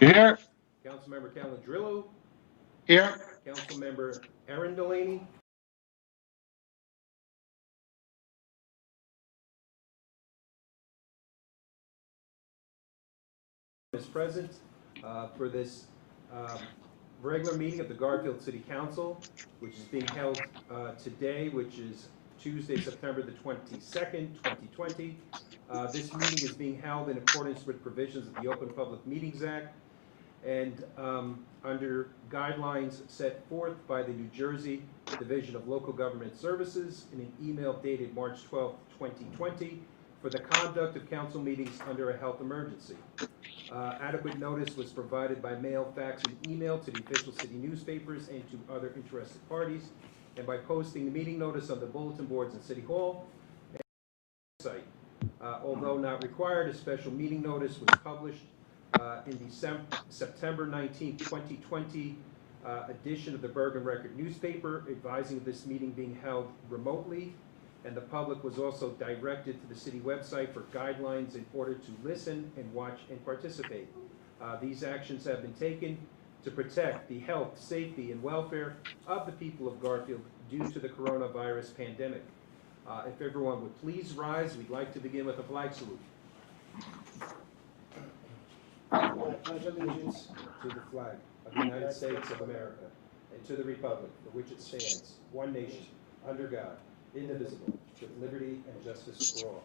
Here. Councilmember Calandrillo, Here. Councilmember Erin Delaney, is present for this regular meeting of the Garfield City Council, which is being held today, which is Tuesday, September the 22nd, 2020. This meeting is being held in accordance with provisions of the Open Public Meetings Act and under guidelines set forth by the New Jersey Division of Local Government Services in an email dated March 12, 2020, for the conduct of council meetings under a health emergency. Adequate notice was provided by mail, fax, and email to the official city newspapers and to other interested parties, and by posting the meeting notice on the bulletin boards in City Hall and website. Although not required, a special meeting notice was published in the September 19, 2020 edition of the Bergen Record newspaper, advising of this meeting being held remotely, and the public was also directed to the city website for guidelines in order to listen and watch and participate. These actions have been taken to protect the health, safety, and welfare of the people of Garfield due to the coronavirus pandemic. If everyone would please rise, we'd like to begin with a flag salute. I pledge allegiance to the flag of the United States of America and to the republic for which it stands, one nation, under God, indivisible, with liberty and justice for all.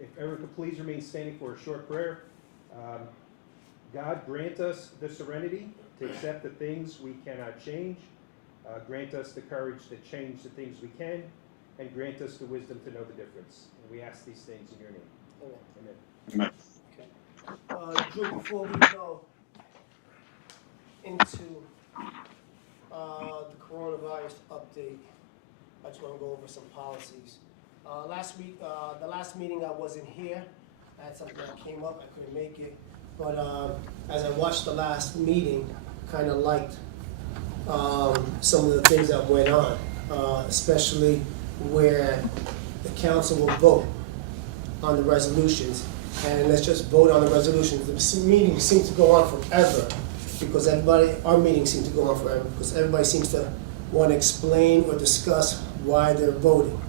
If everyone could please remain standing for a short prayer. God, grant us the serenity to accept the things we cannot change. Grant us the courage to change the things we can, and grant us the wisdom to know the difference. And we ask these things in your name. Amen. Amen. Drew, before we go into the coronavirus update, I just want to go over some policies. Last week, the last meeting I wasn't here. I had something that came up, I couldn't make it. But as I watched the last meeting, kind of liked some of the things that went on, especially where the council will vote on the resolutions. And let's just vote on the resolutions. The meetings seem to go on forever because our meetings seem to go on forever because everybody seems to want to explain or discuss why they're voting.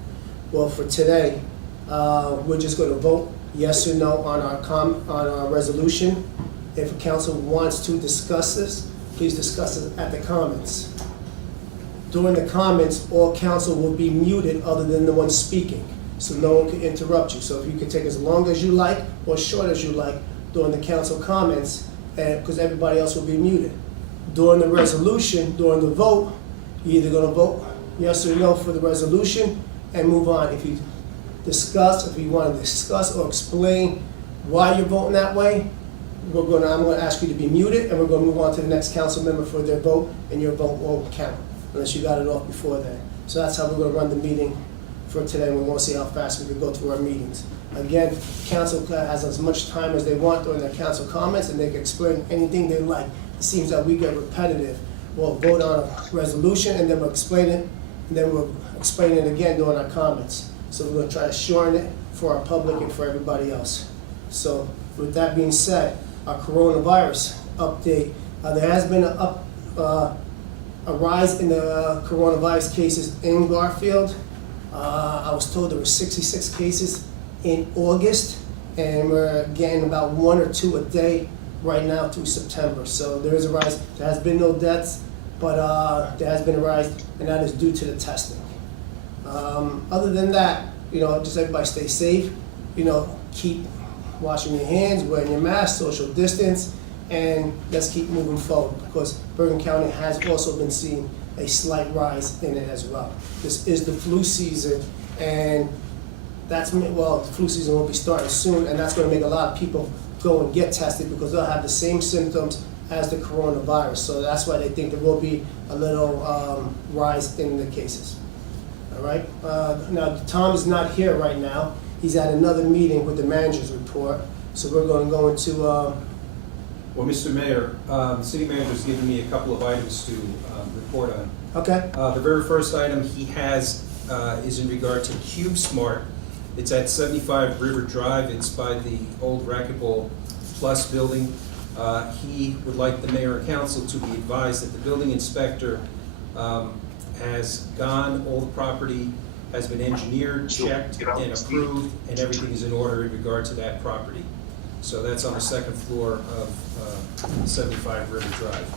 Well, for today, we're just going to vote yes or no on our resolution. If the council wants to discuss this, please discuss it at the comments. During the comments, all council will be muted other than the one speaking, so no one can interrupt you. So if you can take as long as you like or short as you like during the council comments, because everybody else will be muted. During the resolution, during the vote, you're either going to vote yes or no for the resolution and move on. If you want to discuss or explain why you're voting that way, I'm going to ask you to be muted, and we're going to move on to the next council member for their vote, and your vote won't count unless you got it off before that. So that's how we're going to run the meeting for today. We want to see how fast we can go through our meetings. Again, council has as much time as they want during their council comments, and they can explain anything they like. It seems that we get repetitive. We'll vote on a resolution, and then we'll explain it, and then we'll explain it again during our comments. So we're going to try to shorten it for our public and for everybody else. So with that being said, our coronavirus update. There has been a rise in the coronavirus cases in Garfield. I was told there were 66 cases in August, and we're getting about 1 or 2 a day right now through September. So there is a rise. There has been no deaths, but there has been a rise, and that is due to the testing. Other than that, just everybody stay safe. Keep washing your hands, wearing your mask, social distance, and let's keep moving forward because Bergen County has also been seeing a slight rise in it as well. This is the flu season, and the flu season will be starting soon, and that's going to make a lot of people go and get tested because they'll have the same symptoms as the coronavirus. So that's why they think there will be a little rise in the cases. All right. Now, Tom is not here right now. He's at another meeting with the manager's report. So we're going to go into... Well, Mr. Mayor, the city manager's given me a couple of items to report on. Okay. The very first item he has is in regard to CubeSmart. It's at 75 River Drive. It's by the old Racquetball Plus building. He would like the mayor and council to be advised that the building inspector has gone, all the property has been engineered, checked, and approved, and everything is in order in regard to that property. So that's on the second floor of 75 River Drive.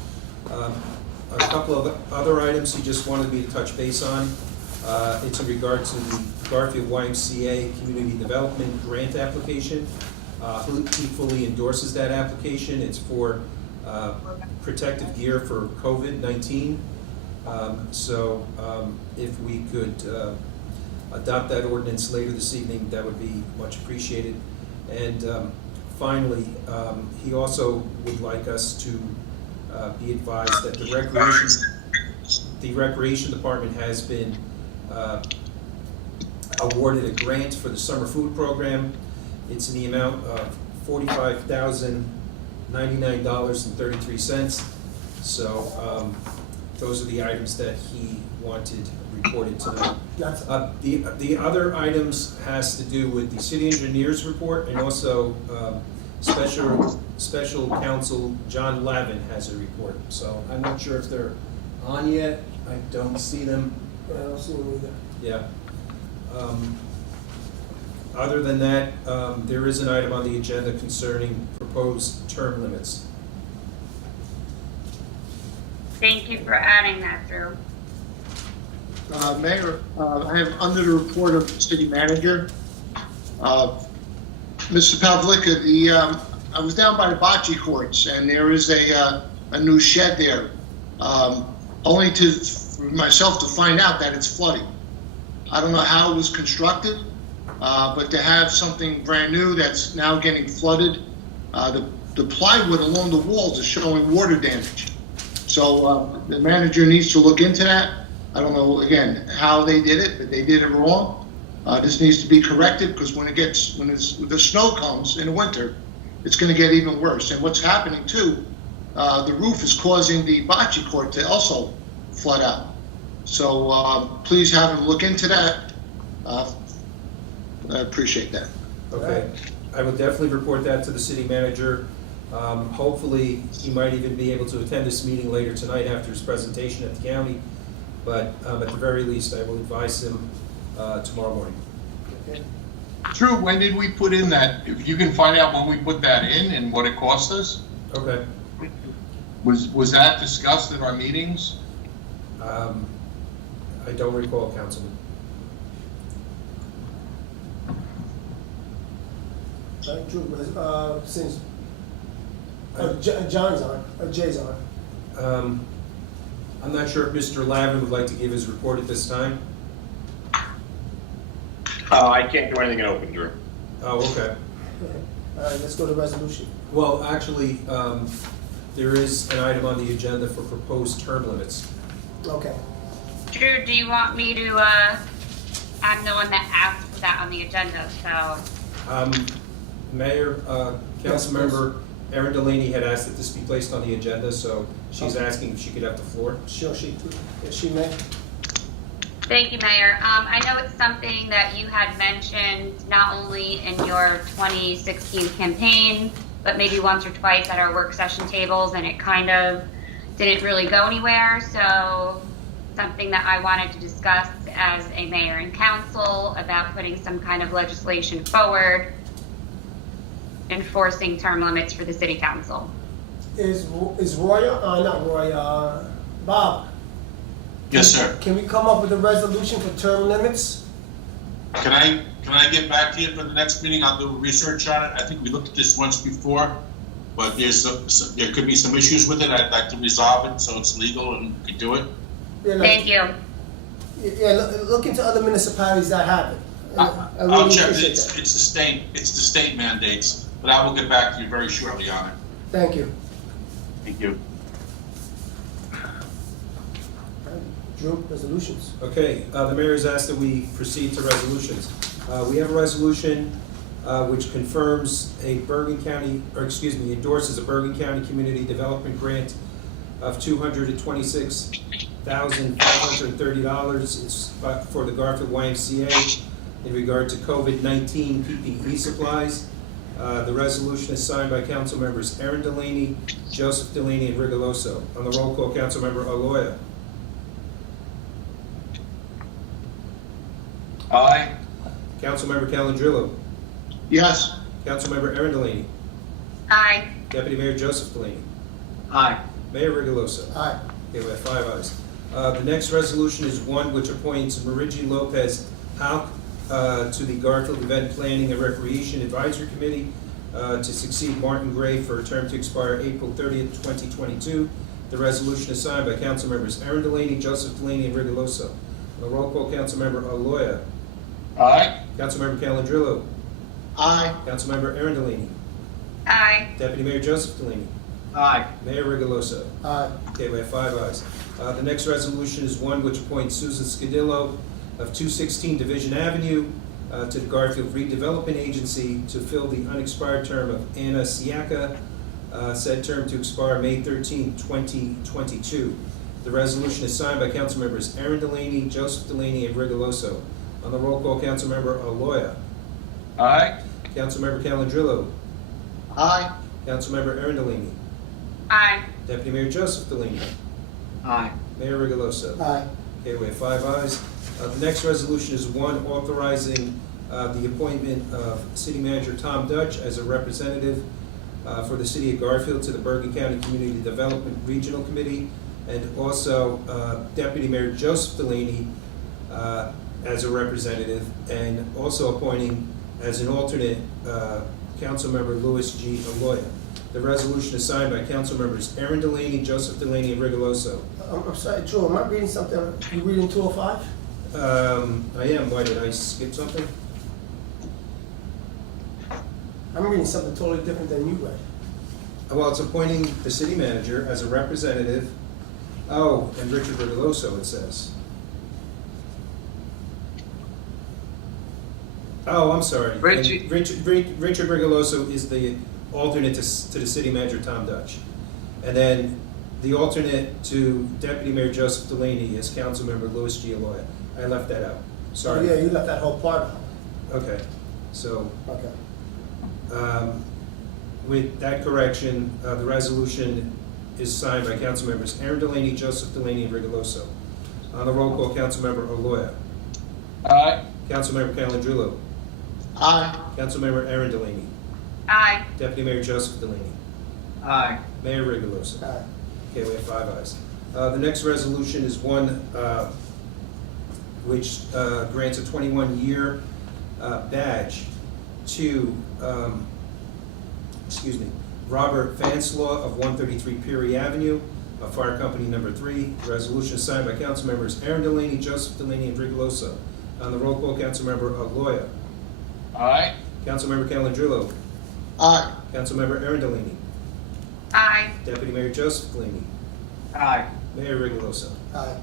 A couple of other items he just wanted me to touch base on. It's in regard to the Garfield YMCA Community Development Grant application. He fully endorses that application. It's for protective gear for COVID-19. If we could adopt that ordinance later this evening, that would be much appreciated. And finally, he also would like us to be advised that the recreation department has been awarded a grant for the summer food program. It's in the amount of $45,099.33. So those are the items that he wanted reported tonight. The other items has to do with the city engineer's report, and also special counsel John Lavin has a report. So I'm not sure if they're on yet. I don't see them. I don't see them either. Yeah. Other than that, there is an item on the agenda concerning proposed term limits. Thank you for adding that, Drew. Mayor, I have under the report of the city manager. Mr. Pavlicka, I was down by the bocce courts, and there is a new shed there, only for myself to find out that it's flooding. I don't know how it was constructed, but to have something brand new that's now getting flooded, the plywood along the walls is showing water damage. So the manager needs to look into that. I don't know, again, how they did it, but they did it wrong. This needs to be corrected, because when the snow comes in the winter, it's going to get even worse. And what's happening too, the roof is causing the bocce court to also flood out. So please have him look into that. I appreciate that. Okay, I will definitely report that to the city manager. Hopefully, he might even be able to attend this meeting later tonight after his presentation at the county. But at the very least, I will advise him tomorrow morning. Okay. Drew, when did we put in that? If you can find out when we put that in and what it cost us? Okay. Was that discussed at our meetings? I don't recall, Councilman. Drew, since John's on, Jay's on. I'm not sure if Mr. Lavin would like to give his report at this time. I can't do anything in open, Drew. Oh, okay. All right, let's go to resolution. Well, actually, there is an item on the agenda for proposed term limits. Okay. Drew, do you want me to, I'm the one that asked for that on the agenda, so. Mayor, Councilmember Erin Delaney had asked that this be placed on the agenda, so she's asking if she could have the floor. Sure, she may. Thank you, Mayor. I know it's something that you had mentioned not only in your 2016 campaign, but maybe once or twice at our work session tables, and it kind of didn't really go anywhere. So something that I wanted to discuss as a mayor and council about putting some kind of legislation forward enforcing term limits for the city council. Is Roy, not Roy, Bob? Yes, sir. Can we come up with a resolution for term limits? Can I get back to you for the next meeting? I'll do research on it. I think we looked at this once before, but there could be some issues with it. I'd like to resolve it so it's legal and we can do it. Yeah, Thank you. Yeah, look into other municipalities that have it. I really I'll check. appreciate It's that. the state mandates, but I will get back to you very shortly on it. Thank you. Thank you. Drew, resolutions. Okay, the mayor has asked that we proceed to resolutions. We have a resolution which confirms endorses a Bergen County Community Development Grant of $226,530. It's for the Garfield YMCA in regard to COVID-19 PPE supplies. The resolution is signed by council members Aaron Delaney, Joseph Delaney, and Rigoloso. On the roll call, council member Aloya. Aye. Council member Calandrillo. Yes. Council member Aaron Delaney. Aye. Deputy Mayor Joseph Delaney. Aye. Mayor Rigoloso. Aye. Okay, we have 5 ayes. The next resolution is one which appoints Marigi Lopez Hauk to the Garfield Event Planning and Recreation Advisory Committee to succeed Martin Gray for a term to expire April 30th, 2022. The resolution is signed by council members Aaron Delaney, Joseph Delaney, and Rigoloso. On the roll call, council member Aloya. Aye. Council member Calandrillo. Aye. Council member Aaron Delaney. Aye. Deputy Mayor Joseph Delaney. Aye. Mayor Rigoloso. Aye. Okay, we have 5 ayes. The next resolution is one which appoints Susan Scadillo of 216 Division Avenue to the Garfield Redevelopment Agency to fill the unexpired term of Anna Siaka, said term to expire May 13, 2022. The resolution is signed by council members Aaron Delaney, Joseph Delaney, and Rigoloso. On the roll call, council member Aloya. Aye. Council member Calandrillo. Aye. Council member Aaron Delaney. Aye. Deputy Mayor Joseph Delaney. Aye. Mayor Rigoloso. Aye. Okay, we have 5 ayes. The next resolution is one authorizing the appointment of City Manager Tom Dutch as a representative for the City of Garfield to the Bergen County Community Development Regional Committee, and also Deputy Mayor Joseph Delaney as a representative, and also appointing as an alternate Councilmember Louis G. Aloya. The resolution is signed by council members Aaron Delaney, Joseph Delaney, and Rigoloso. I'm sorry, Joe, am I reading something? You reading 205? I am. Why did I skip something? I'm reading something totally different than you read. Well, it's appointing the city manager as a representative. Oh, and Richard Rigoloso, it says. Oh, I'm sorry. And Richie. Richard Rigoloso is the alternate to the city manager, Tom Dutch. And then the alternate to Deputy Mayor Joseph Delaney is Councilmember Louis G. Aloya. I left that out. Oh, Sorry. yeah, you left that whole part out. Okay, so Okay. with that correction, the resolution is signed by council members Aaron Delaney, Joseph Delaney, and Rigoloso. On the roll call, Councilmember Aloya. Aye. Councilmember Calandrillo. Aye. Councilmember Aaron Delaney. Aye. Deputy Mayor Joseph Delaney. Aye. Mayor Rigoloso. Aye. Okay, we have 5 ayes. The next resolution is one which grants a 21-year badge to, Robert Vanslaw of 133 Peary Avenue, Fire Company Number 3. The resolution is signed by council members Aaron Delaney, Joseph Delaney, and Rigoloso. On the roll call, Councilmember Aloya. Aye. Councilmember Calandrillo. Aye. Councilmember Aaron Delaney. Aye. Deputy Mayor Joseph Delaney. Aye. Mayor Rigoloso. Aye.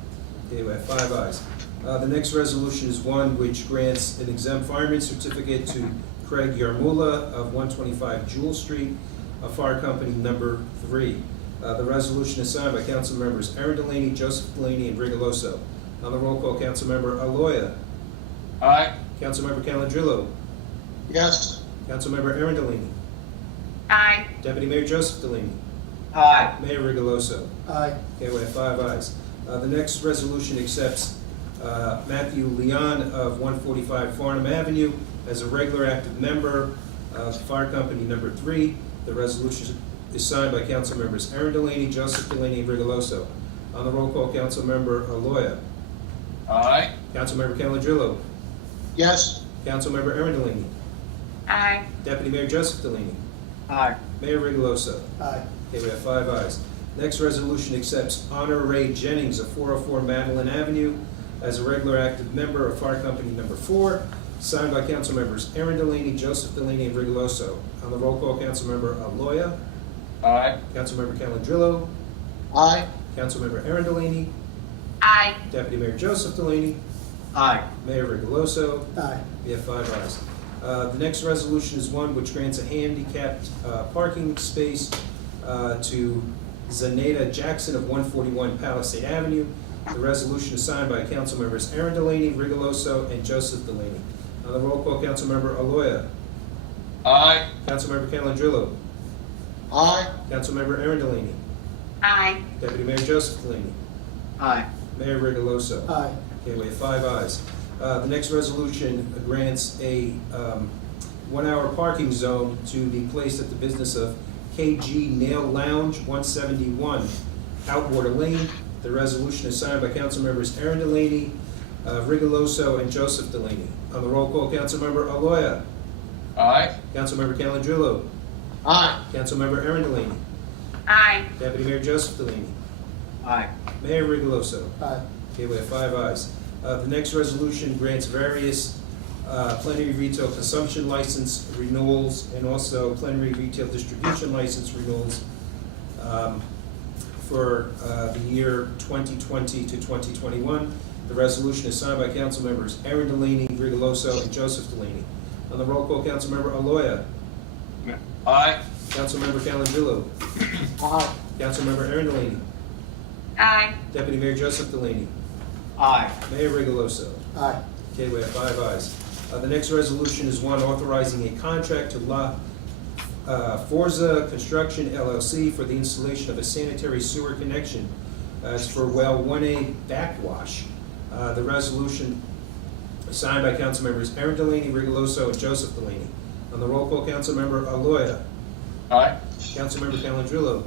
Okay, we have 5 ayes. The next resolution is one which grants an exempt fireman certificate to Craig Yarmula of 125 Jewel Street, Fire Company Number 3. The resolution is signed by council members Aaron Delaney, Joseph Delaney, and Rigoloso. On the roll call, Councilmember Aloya. Aye. Councilmember Calandrillo. Yes. Councilmember Aaron Delaney. Aye. Deputy Mayor Joseph Delaney. Aye. Mayor Rigoloso. Aye. Okay, we have 5 ayes. The next resolution accepts Matthew Leon of 145 Farnham Avenue as a regular active member of Fire Company Number 3. The resolution is signed by council members Aaron Delaney, Joseph Delaney, and Rigoloso. On the roll call, Councilmember Aloya. Aye. Councilmember Calandrillo. Yes. Councilmember Aaron Delaney. Aye. Deputy Mayor Joseph Delaney. Aye. Mayor Rigoloso. Aye. Okay, we have 5 ayes. Next resolution accepts Honor Ray Jennings of 404 Madeline Avenue as a regular active member of Fire Company Number 4, signed by council members Aaron Delaney, Joseph Delaney, and Rigoloso. On the roll call, Councilmember Aloya. Aye. Councilmember Calandrillo. Aye. Councilmember Aaron Delaney. Aye. Deputy Mayor Joseph Delaney. Aye. Mayor Rigoloso. Aye. We have 5 ayes. The next resolution is one which grants a handicapped parking space to Zaneta Jackson of 141 Palisade Avenue. The resolution is signed by council members Aaron Delaney, Rigoloso, and Joseph Delaney. On the roll call, Councilmember Aloya. Aye. Councilmember Calandrillo. Aye. Councilmember Aaron Delaney. Aye. Deputy Mayor Joseph Delaney. Aye. Mayor Rigoloso. Aye. Okay, we have 5 ayes. The next resolution grants a 1-hour parking zone to be placed at the business of KG Nail Lounge, 171 Outwater Lane. The resolution is signed by council members Aaron Delaney, Rigoloso, and Joseph Delaney. On the roll call, Councilmember Aloya. Aye. Councilmember Calandrillo. Aye. Councilmember Aaron Delaney. Aye. Deputy Mayor Joseph Delaney. Aye. Mayor Rigoloso. Aye. Okay, we have 5 ayes. The next resolution grants various plenary retail consumption license renewals and also plenary retail distribution license renewals for the year 2020 to 2021. The resolution is signed by council members Aaron Delaney, Rigoloso, and Joseph Delaney. On the roll call, Councilmember Aloya. Aye. Councilmember Calandrillo. Aye. Councilmember Aaron Delaney. Aye. Deputy Mayor Joseph Delaney. Aye. Mayor Rigoloso. Aye. Okay, we have 5 ayes. The next resolution is one authorizing a contract to La Forza Construction LLC for the installation of a sanitary sewer connection. It's for well 1A backwash. The resolution is signed by council members Aaron Delaney, Rigoloso, and Joseph Delaney. On the roll call, Councilmember Aloya. Aye. Councilmember Calandrillo.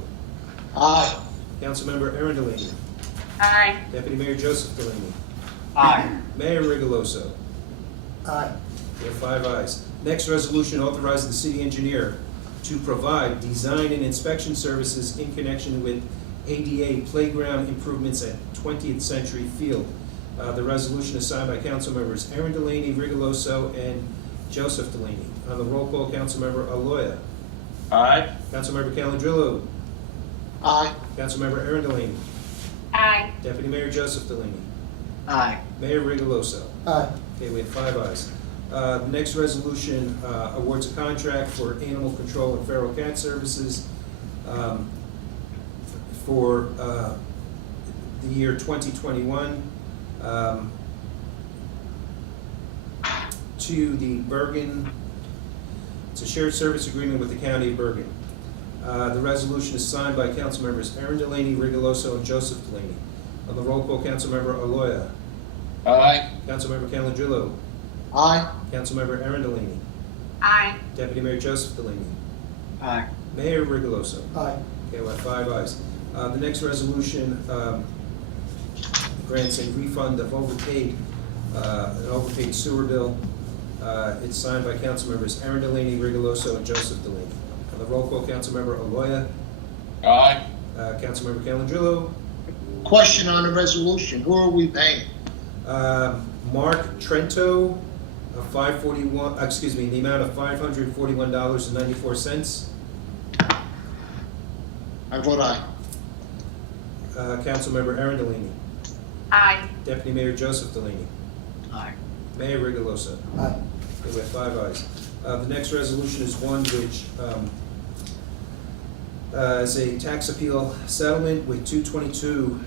Aye. Councilmember Aaron Delaney. Aye. Deputy Mayor Joseph Delaney. Aye. Mayor Rigoloso. Aye. We have 5 ayes. Next resolution authorizing the city engineer to provide design and inspection services in connection with ADA playground improvements at 20th Century Field. The resolution is signed by council members Aaron Delaney, Rigoloso, and Joseph Delaney. On the roll call, Councilmember Aloya. Aye. Councilmember Calandrillo. Aye. Councilmember Aaron Delaney. Aye. Deputy Mayor Joseph Delaney. Aye. Mayor Rigoloso. Aye. Okay, we have 5 ayes. The next resolution awards a contract for animal control and feral cat services for the year 2021 to the Bergen. It's a shared service agreement with the County of Bergen. The resolution is signed by council members Aaron Delaney, Rigoloso, and Joseph Delaney. On the roll call, Councilmember Aloya. Aye. Councilmember Calandrillo. Aye. Councilmember Aaron Delaney. Aye. Deputy Mayor Joseph Delaney. Aye. Mayor Rigoloso. Aye. Okay, we have 5 ayes. The next resolution grants a refund of an overpaid sewer bill. It's signed by council members Aaron Delaney, Rigoloso, and Joseph Delaney. On the roll call, Councilmember Aloya. Aye. Councilmember Calandrillo. Question on the resolution. Who are we paying? Mark Trento, the amount of $541.94. I vote aye. Councilmember Aaron Delaney. Aye. Deputy Mayor Joseph Delaney. Aye. Mayor Rigoloso. Aye. Okay, we have 5 ayes. The next resolution is one which is a tax appeal settlement with 222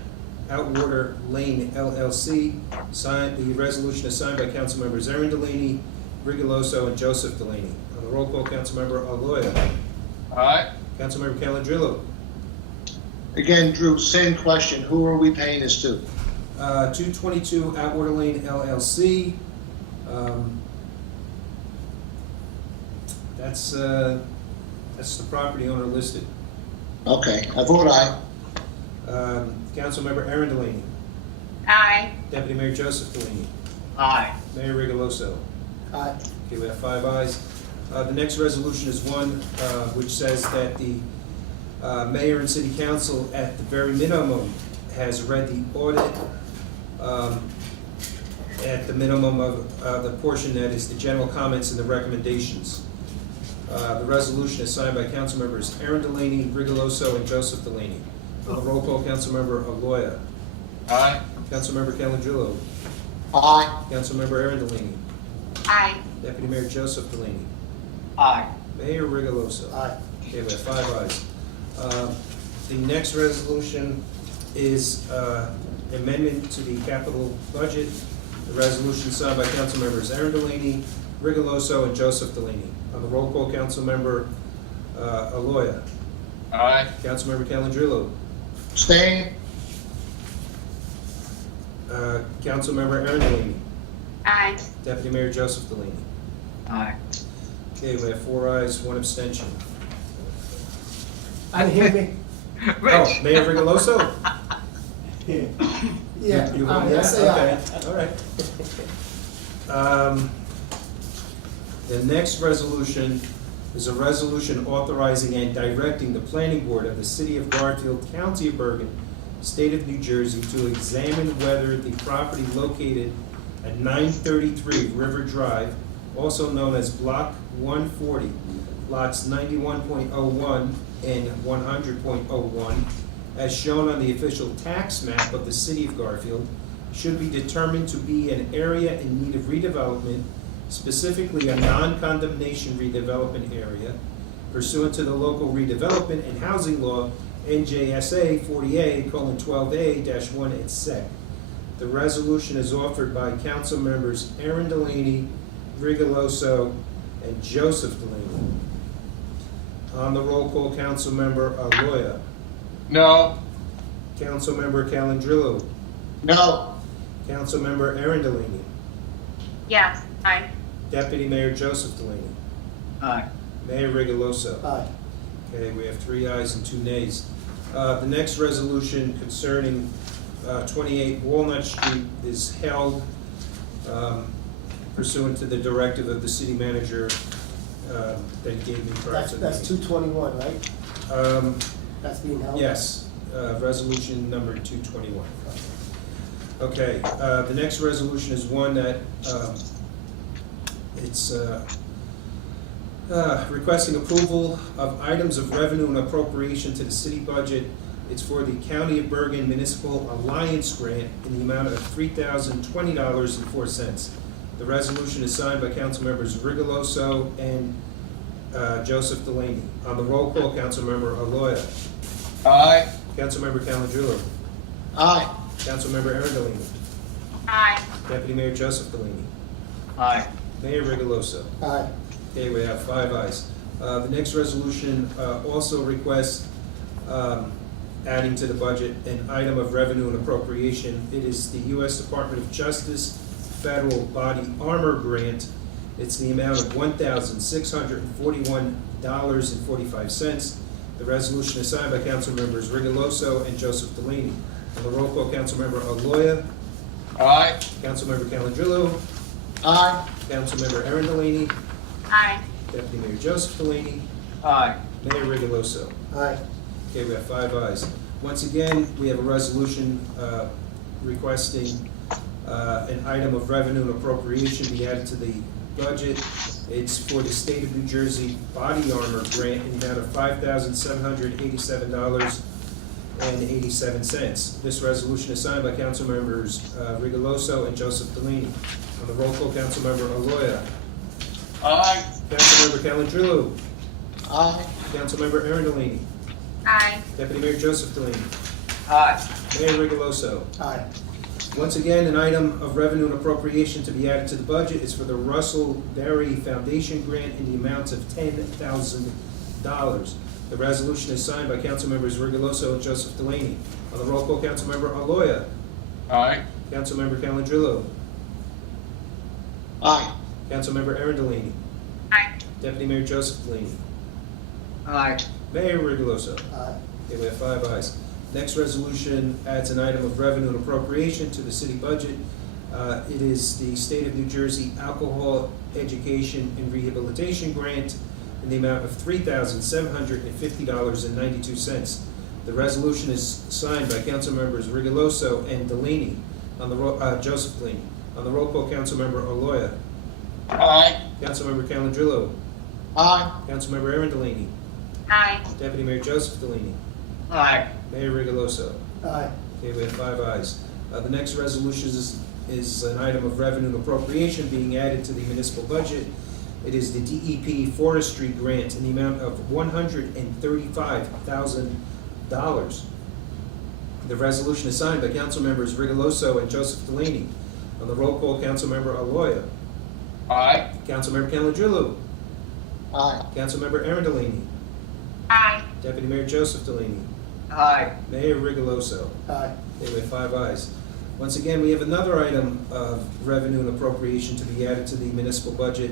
Outwater Lane LLC. The resolution is signed by council members Aaron Delaney, Rigoloso, and Joseph Delaney. On the roll call, Councilmember Aloya. Aye. Councilmember Calandrillo. Again, Drew, same question. Who are we paying this to? 222 Outwater Lane LLC. That's the property owner listed. Okay, I vote aye. Councilmember Aaron Delaney. Aye. Deputy Mayor Joseph Delaney. Aye. Mayor Rigoloso. Aye. Okay, we have 5 ayes. The next resolution is one which says that the mayor and city council, at the very minimum, has read the audit at the minimum of the portion that is the general comments and the recommendations. The resolution is signed by council members Aaron Delaney, Rigoloso, and Joseph Delaney. On the roll call, Councilmember Aloya. Aye. Councilmember Calandrillo. Aye. Councilmember Aaron Delaney. Aye. Deputy Mayor Joseph Delaney. Aye. Mayor Rigoloso. Aye. Okay, we have 5 ayes. The next resolution is amendment to the capital budget. The resolution signed by council members Aaron Delaney, Rigoloso, and Joseph Delaney. On the roll call, Councilmember Aloya. Aye. Councilmember Calandrillo. Abstain? Councilmember Aaron Delaney. Aye. Deputy Mayor Joseph Delaney. Aye. Okay, we have 4 ayes, 1 abstention. I didn't hear me. Oh, Mayor Rigoloso? Yeah, You aye, vote I yes? say aye. Okay, all right. The next resolution is a resolution authorizing and directing the planning board of the city of Garfield, county of Bergen, state of New Jersey, to examine whether the property located at 933 River Drive, also known as Block 140, lots 91.01 and 100.01, as shown on the official tax map of the city of Garfield, should be determined to be an area in need of redevelopment, specifically a non-condemnation redevelopment area, pursuant to the local redevelopment and housing law, NJSA 40A:12A-1 et sec. The resolution is offered by council members Aaron Delaney, Rigoloso, and Joseph Delaney. On the roll call, Councilmember Aloya. No. Councilmember Calandrillo. No. Councilmember Aaron Delaney. Yes. Aye. Deputy Mayor Joseph Delaney. Aye. Mayor Rigoloso. Aye. Okay, we have 3 ayes and 2 nays. The next resolution concerning 28 Walnut Street is held pursuant to the directive of the city manager that he gave me prior to the That's meeting. 221, right? That's being held? Yes, resolution number 221. Okay, the next resolution is one that, it's requesting approval of items of revenue and appropriation to the city budget. It's for the County of Bergen Municipal Alliance Grant in the amount of $3,020.04. The resolution is signed by Councilmembers Rigoloso and Joseph Delaney. On the roll call, Councilmember Aloya. Aye. Councilmember Calandrillo. Aye. Councilmember Aaron Delaney. Aye. Deputy Mayor Joseph Delaney. Aye. Mayor Rigoloso. Aye. Okay, we have 5 ayes. The next resolution also requests adding to the budget an item of revenue and appropriation. It is the U.S. Department of Justice Federal Body Armor Grant. It's the amount of $1,641.45. The resolution is signed by Council Members Rigoloso and Joseph Delaney. On the roll call, Councilmember Aloya. Aye. Councilmember Calandrillo. Aye. Councilmember Aaron Delaney. Aye. Deputy Mayor Joseph Delaney. Aye. Mayor Rigoloso. Aye. Okay, we have 5 ayes. Once again, we have a resolution requesting an item of revenue and appropriation be added to the budget. It's for the state of New Jersey body armor grant in the amount of $5,787.87. This resolution is signed by Council Members Rigoloso and Joseph Delaney. On the roll call, Councilmember Aloya. Aye. Councilmember Calandrillo. Aye. Councilmember Aaron Delaney. Aye. Deputy Mayor Joseph Delaney. Aye. Mayor Rigoloso. Aye. Once again, an item of revenue and appropriation to be added to the budget is for the Russell Berry Foundation Grant in the amount of $10,000. The resolution is signed by Council Members Rigoloso and Joseph Delaney. On the roll call, Councilmember Aloya. Aye. Councilmember Calandrillo. Aye. Councilmember Aaron Delaney. Aye. Deputy Mayor Joseph Delaney. Aye. Mayor Rigoloso. Aye. Okay, we have 5 ayes. Next resolution adds an item of revenue and appropriation to the city budget. It is the State of New Jersey Alcohol Education and Rehabilitation Grant in the amount of $3,750.92. The resolution is signed by Council Members Rigoloso and Delaney. On the Joseph Delaney. On the roll call, Councilmember Aloya. Aye. Councilmember Calandrillo. Aye. Councilmember Aaron Delaney. Aye. Deputy Mayor Joseph Delaney. Aye. Mayor Rigoloso. Aye. Okay, we have 5 ayes. The next resolution is an item of revenue and appropriation being added to the municipal budget. It is the DEP Forestry Grant in the amount of $135,000. The resolution is signed by Council Members Rigoloso and Joseph Delaney. On the roll call, Councilmember Aloya. Aye. Councilmember Calendrillo. Aye. Councilmember Delaney. Aye. Deputy Mayor Joseph Delaney. Aye. Mayor Rigoloso. Aye. Okay, we have 5 ayes. Once again, we have another item of revenue and appropriation to be added to the municipal budget.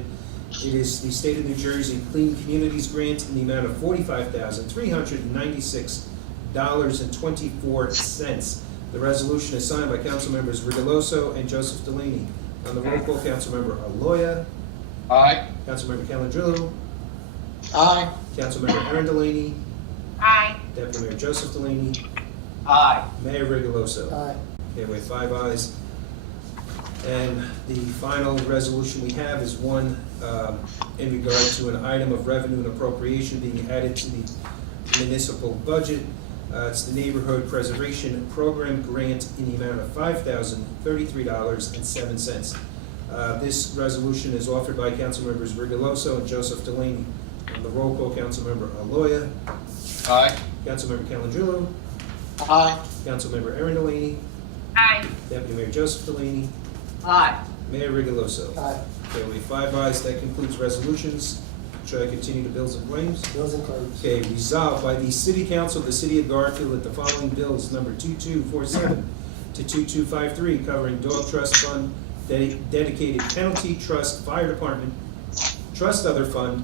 It is the State of New Jersey Clean Communities Grant in the amount of $45,396.24. The resolution is signed by Councilmembers Rigoloso and Joseph Delaney. On the roll call, Councilmember Aloya, Aye. Councilmember Calendrillo, Aye. Councilmember Delaney, Aye. Deputy Mayor Joseph Delaney, Aye. Mayor Rigoloso. Aye. Okay, we have 5 ayes. And the final resolution we have is one in regard to an item of revenue and appropriation being added to the municipal budget. It's the Neighborhood Preservation Program Grant in the amount of $5,033.07. This resolution is offered by Councilmembers Rigoloso and Joseph Delaney. On the roll call, Councilmember Aloya, Aye. Councilmember Calendrillo, Aye. Councilmember Delaney, Aye. Deputy Mayor Joseph Delaney, Aye. Mayor Rigoloso. Aye. Okay, we have 5 ayes. That concludes resolutions. Should I continue to bills and claims? Bills and claims. Okay, resolved by the City Council of the City of Garfield that the following bills, number 2247 to 2253, covering Dog Trust Fund, Dedicated Penalty Trust, Fire Department, Trust Other Fund,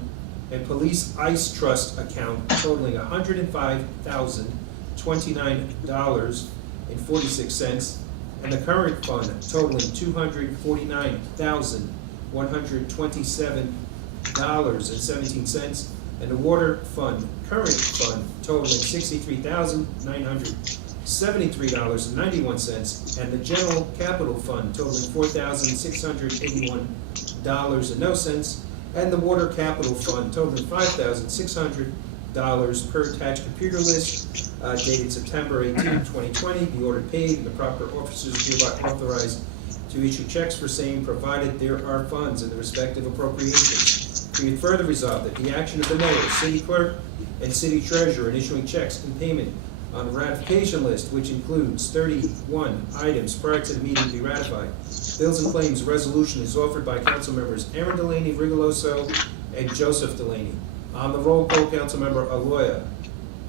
and Police Ice Trust account totaling $105,029.46, and the current fund totaling $249,127.17, and the water fund, current fund totaling $63,973.91, and the general capital fund totaling $4,681.00, and the water capital fund totaling $5,600 per attached computer list, dated September 18, 2020, be ordered paid, and the proper officers hereby authorized to issue checks for same, provided there are funds in the respective appropriations. Be it further resolved that the action of the mayor, city clerk, and city treasurer in issuing checks in payment on the ratification list, which includes 31 items prior to the meeting to be ratified. Bills and claims resolution is offered by Councilmembers Delaney, Rigoloso, and Joseph Delaney. On the roll call, Councilmember Aloya,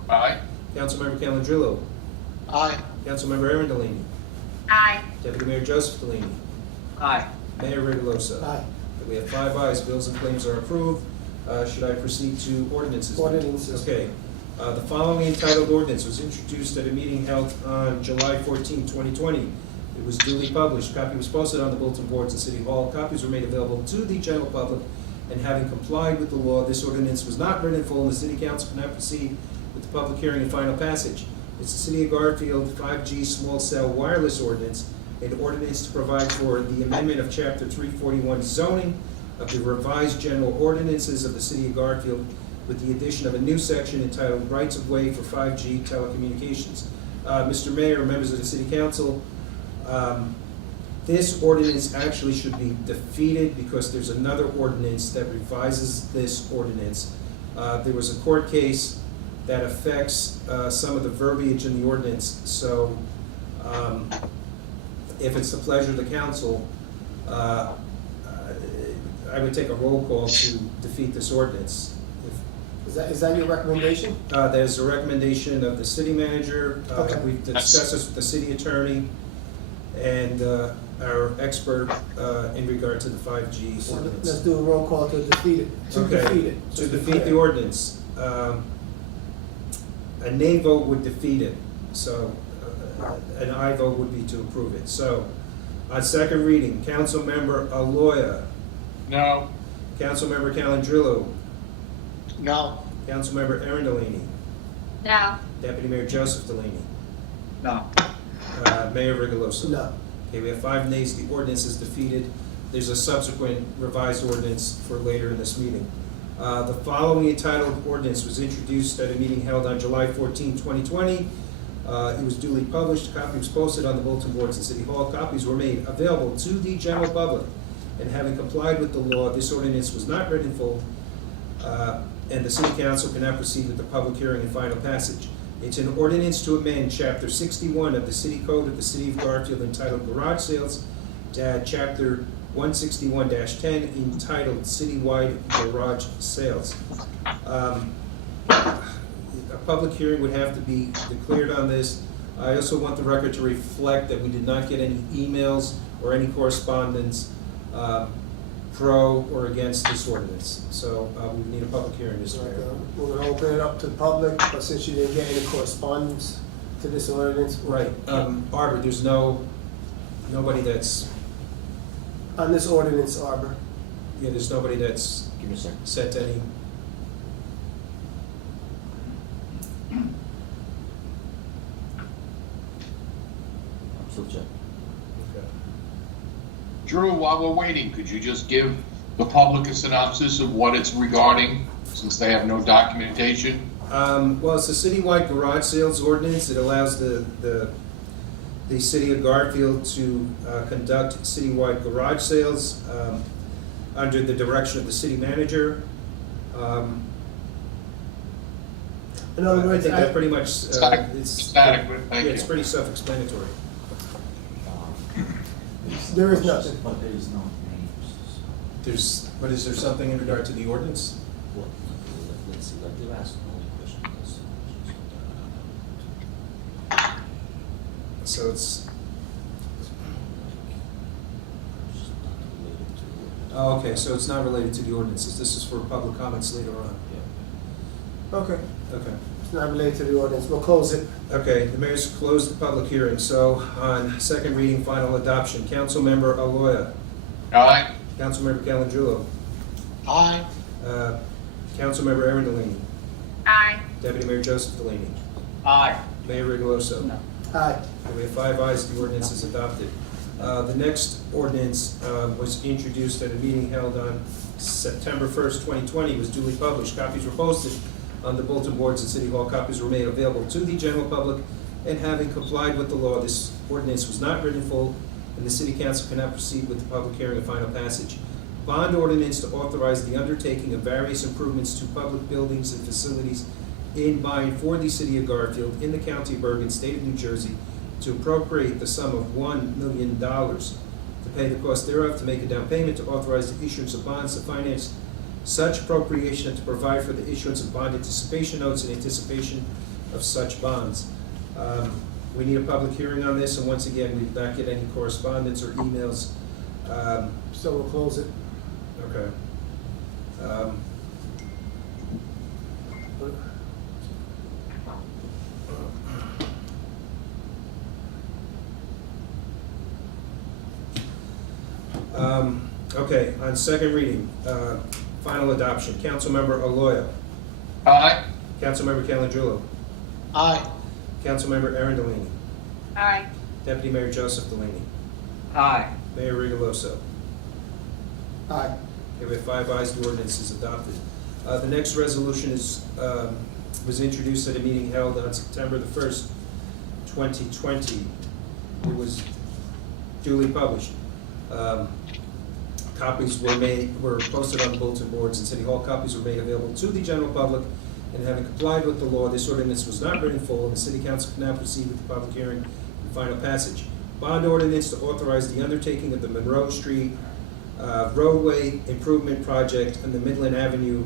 Aye. Councilmember Calendrillo, Aye. Councilmember Delaney, Aye. Deputy Mayor Joseph Delaney, Aye. Mayor Rigoloso. Aye. We have 5 ayes. Bills and claims are approved. Should I proceed to ordinances? Ordinances. Okay. The following entitled ordinance was introduced at a meeting held on July 14, 2020. It was duly published. Copy was posted on the bulletin boards in City Hall. Copies were made available to the general public, and having complied with the law, this ordinance was not read in full, and the City Council can now proceed with the public hearing and final passage. It's the City of Garfield 5G Small Cell Wireless Ordinance, an ordinance to provide for the amendment of Chapter 341 zoning of the revised general ordinances of the City of Garfield, with the addition of a new section entitled Rights of Way for 5G Telecommunications. Mr. Mayor, members of the City Council, this ordinance actually should be defeated because there's another ordinance that revises this ordinance. There was a court case that affects some of the verbiage in the ordinance, so if it's the pleasure of the council, I would take a roll call to defeat this ordinance. Is that your recommendation? There's a recommendation of the city manager. Okay. We've discussed this with the city attorney and our expert in regard to the 5G Let's ordinance. do a roll call to defeat it. To Okay. defeat it. To defeat the ordinance. A nay vote would defeat it, so an aye vote would be to approve it. So, on second reading, Councilmember Aloya, No. Councilmember Calendrillo, No. Councilmember Delaney, No. Deputy Mayor Joseph Delaney, No. Mayor Rigoloso. No. Okay, we have 5 nays, the ordinance is defeated. There's a subsequent revised ordinance for later in this meeting. The following entitled ordinance was introduced at a meeting held on July 14, 2020. It was duly published, a copy was posted on the bulletin boards in City Hall. Copies were made available to the general public, and having complied with the law, this ordinance was not read in full, and the City Council can now proceed with the public hearing and final passage. It's an ordinance to amend Chapter 61 of the City Code of the City of Garfield entitled Garage Sales to add chapter 161-10 entitled Citywide Garage Sales. A public hearing would have to be declared on this. I also want the record to reflect that we did not get any emails or any correspondence pro or against this ordinance. So we need a public hearing, Mr. Mayor. We're gonna open it up to the public, but since you didn't get any correspondence to this ordinance. Right, Arbor, there's nobody that's, On this ordinance, Arbor. there's nobody that's Give me a second. sent any. I'm still checking. Okay. Drew, while we're waiting, could you just give the public a synopsis of what it's regarding, since they have no documentation? Well, it's a citywide garage sales ordinance. It allows the city of Garfield to conduct citywide garage sales under the direction of the city manager. In other I words, think that pretty much, It's adequate, thank it's you. pretty self-explanatory. There is nothing. But there is no names. But is there something in regard to the ordinance? What? Let's see, let me ask the only question. So it's, oh, okay, so it's not related to the ordinances. This is for public comments later on. Okay, Okay. it's not related to the ordinance, we'll close it. Okay, the mayor's closed the public hearing. So on second reading, final adoption, Councilmember Aloya, Aye? Councilmember Calangelo, Aye. Councilmember Arundellini, Aye. Deputy Mayor Joseph Delaney, Aye. Mayor Rigoloso. No. Aye. Okay, we have 5 ayes, the ordinance is adopted. The next ordinance was introduced at a meeting held on September 1st, 2020, was duly published. Copies were posted on the bulletin boards at City Hall. Copies were made available to the general public, and having complied with the law, this ordinance was not read in full, and the City Council cannot proceed with the public hearing and final passage. Bond ordinance to authorize the undertaking of various improvements to public buildings and facilities in by and for the City of Garfield in the County of Bergen, State of New Jersey, to appropriate the sum of $1 million to pay the cost thereof, to make a down payment, to authorize the issuance of bonds to finance such appropriation, and to provide for the issuance of bond anticipation notes in anticipation of such bonds. We need a public hearing on this, and once again, we did not get any correspondence or emails. So we'll close it. Okay. Okay, on second reading, final adoption, Councilmember Aloya, Aye? Councilmember Calangelo, Aye. Councilmember Arundellini, Aye. Deputy Mayor Joseph Delaney, Aye. Mayor Rigoloso. Aye. Okay, we have 5 ayes, the ordinance is adopted. The next resolution is, was introduced at a meeting held on September the 1st, 2020. It was duly published. Copies were posted on the bulletin boards in City Hall. Copies were made available to the general public, and having complied with the law, this ordinance was not read in full, and the City Council can now proceed with the public hearing and final passage. Bond ordinance to authorize the undertaking of the Monroe Street roadway improvement project and the Midland Avenue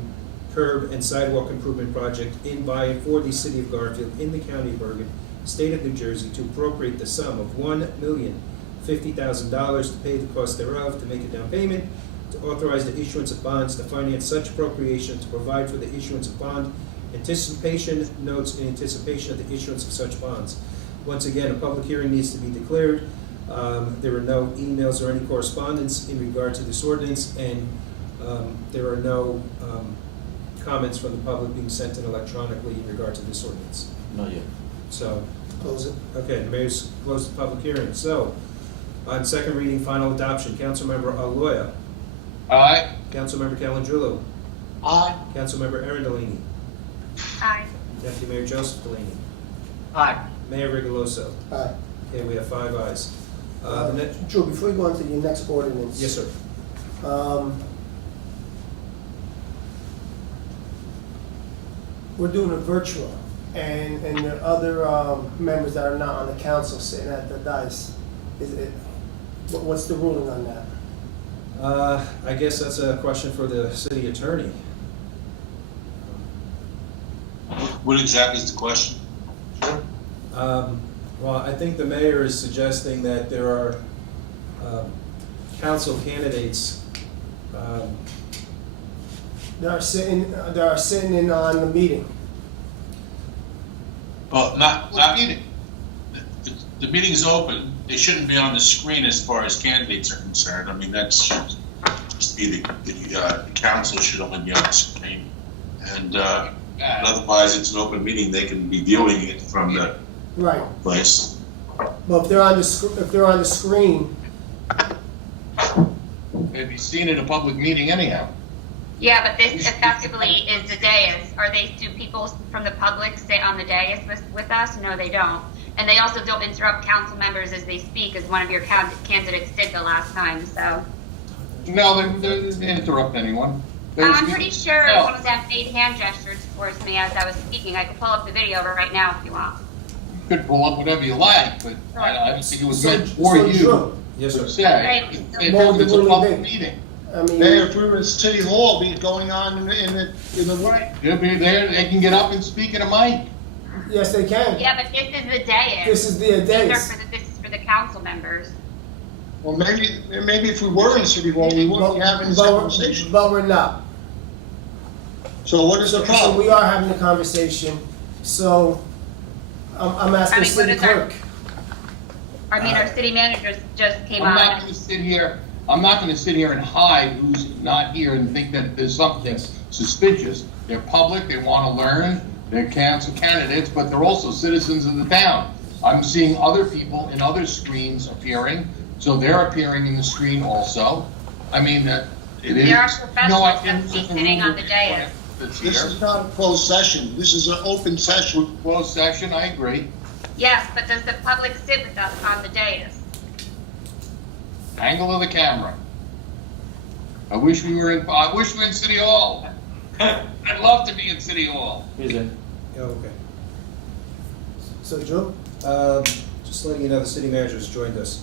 curb and sidewalk improvement project in by and for the City of Garfield in the County of Bergen, State of New Jersey, to appropriate the sum of $1,050,000 to pay the cost thereof, to make a down payment, to authorize the issuance of bonds to finance such appropriation, to provide for the issuance of bond anticipation notes in anticipation of the issuance of such bonds. Once again, a public hearing needs to be declared. There are no emails or any correspondence in regard to this ordinance, and there are no comments from the public being sent in electronically in regard to this ordinance. Not yet. So, Close it. okay, the mayor's closed the public hearing. So, on second reading, final adoption, Councilmember Aloya, Aye? Councilmember Calangelo, Aye. Councilmember Arundellini, Aye. Deputy Mayor Joseph Delaney, Aye. Mayor Rigoloso. Aye. Okay, we have 5 ayes. The next, Drew, before you go on to your next ordinance. yes, sir. We're doing it virtual, and there are other members that are not on the council sitting at the dais. Is it, What's the ruling on that? I guess that's a question for the city attorney. What exactly is the question? Well, I think the mayor is suggesting that there are council candidates. They are sitting in on the meeting. Well, not, What meeting? the meeting's open. They shouldn't be on the screen as far as candidates are concerned. I mean, that should just be the council should only be on the screen. And otherwise, it's an open meeting. They can be viewing it from the Right. place. But if they're on the screen, They'd be seen in a public meeting anyhow. Yeah, but this effectively is the dais. Do people from the public sit on the dais with us? No, they don't. And they also don't interrupt council members as they speak, as one of your candidates did the last time, so. No, they didn't interrupt anyone. They I'm speak- pretty sure No. one of them made hand gestures towards me as I was speaking. I could pull up the video right now if you want. You could pull up whatever you like, but I don't think it was meant so for you Drew, Yes, to sir. say. Right. It's a public meeting. I mean, Mayor, if we were in City Hall, it'd be going on in the Right. They'll be there, they can get up and speak in a mic. yes, they can. Yeah, but this is the dais. This is the dais. This is for the council members. Well, maybe if we were in City Hall, we wouldn't be having this conversation. But we're not. So what is the So problem? we are having a conversation, so I'm asking I mean, city what is our- clerk. Our city manager just came I'm not on. gonna sit here and hide who's not here and think that there's something Yes. suspicious. They're public, they wanna learn, they're council candidates, but they're also citizens of the town. I'm seeing other people in other screens appearing, so they're appearing in the screen also. I mean, it is. There are No, I professionals didn't that see put the sitting rule on the dais. That's This here. is not a closed session. This is an open session. Closed session, I agree. Yes, but does the public sit with us on the dais? Angle of the camera. I wish we were in City Hall. I'd love to be in City Hall. Here's it. Oh, okay. So Drew, Just letting you know, the city manager has joined us.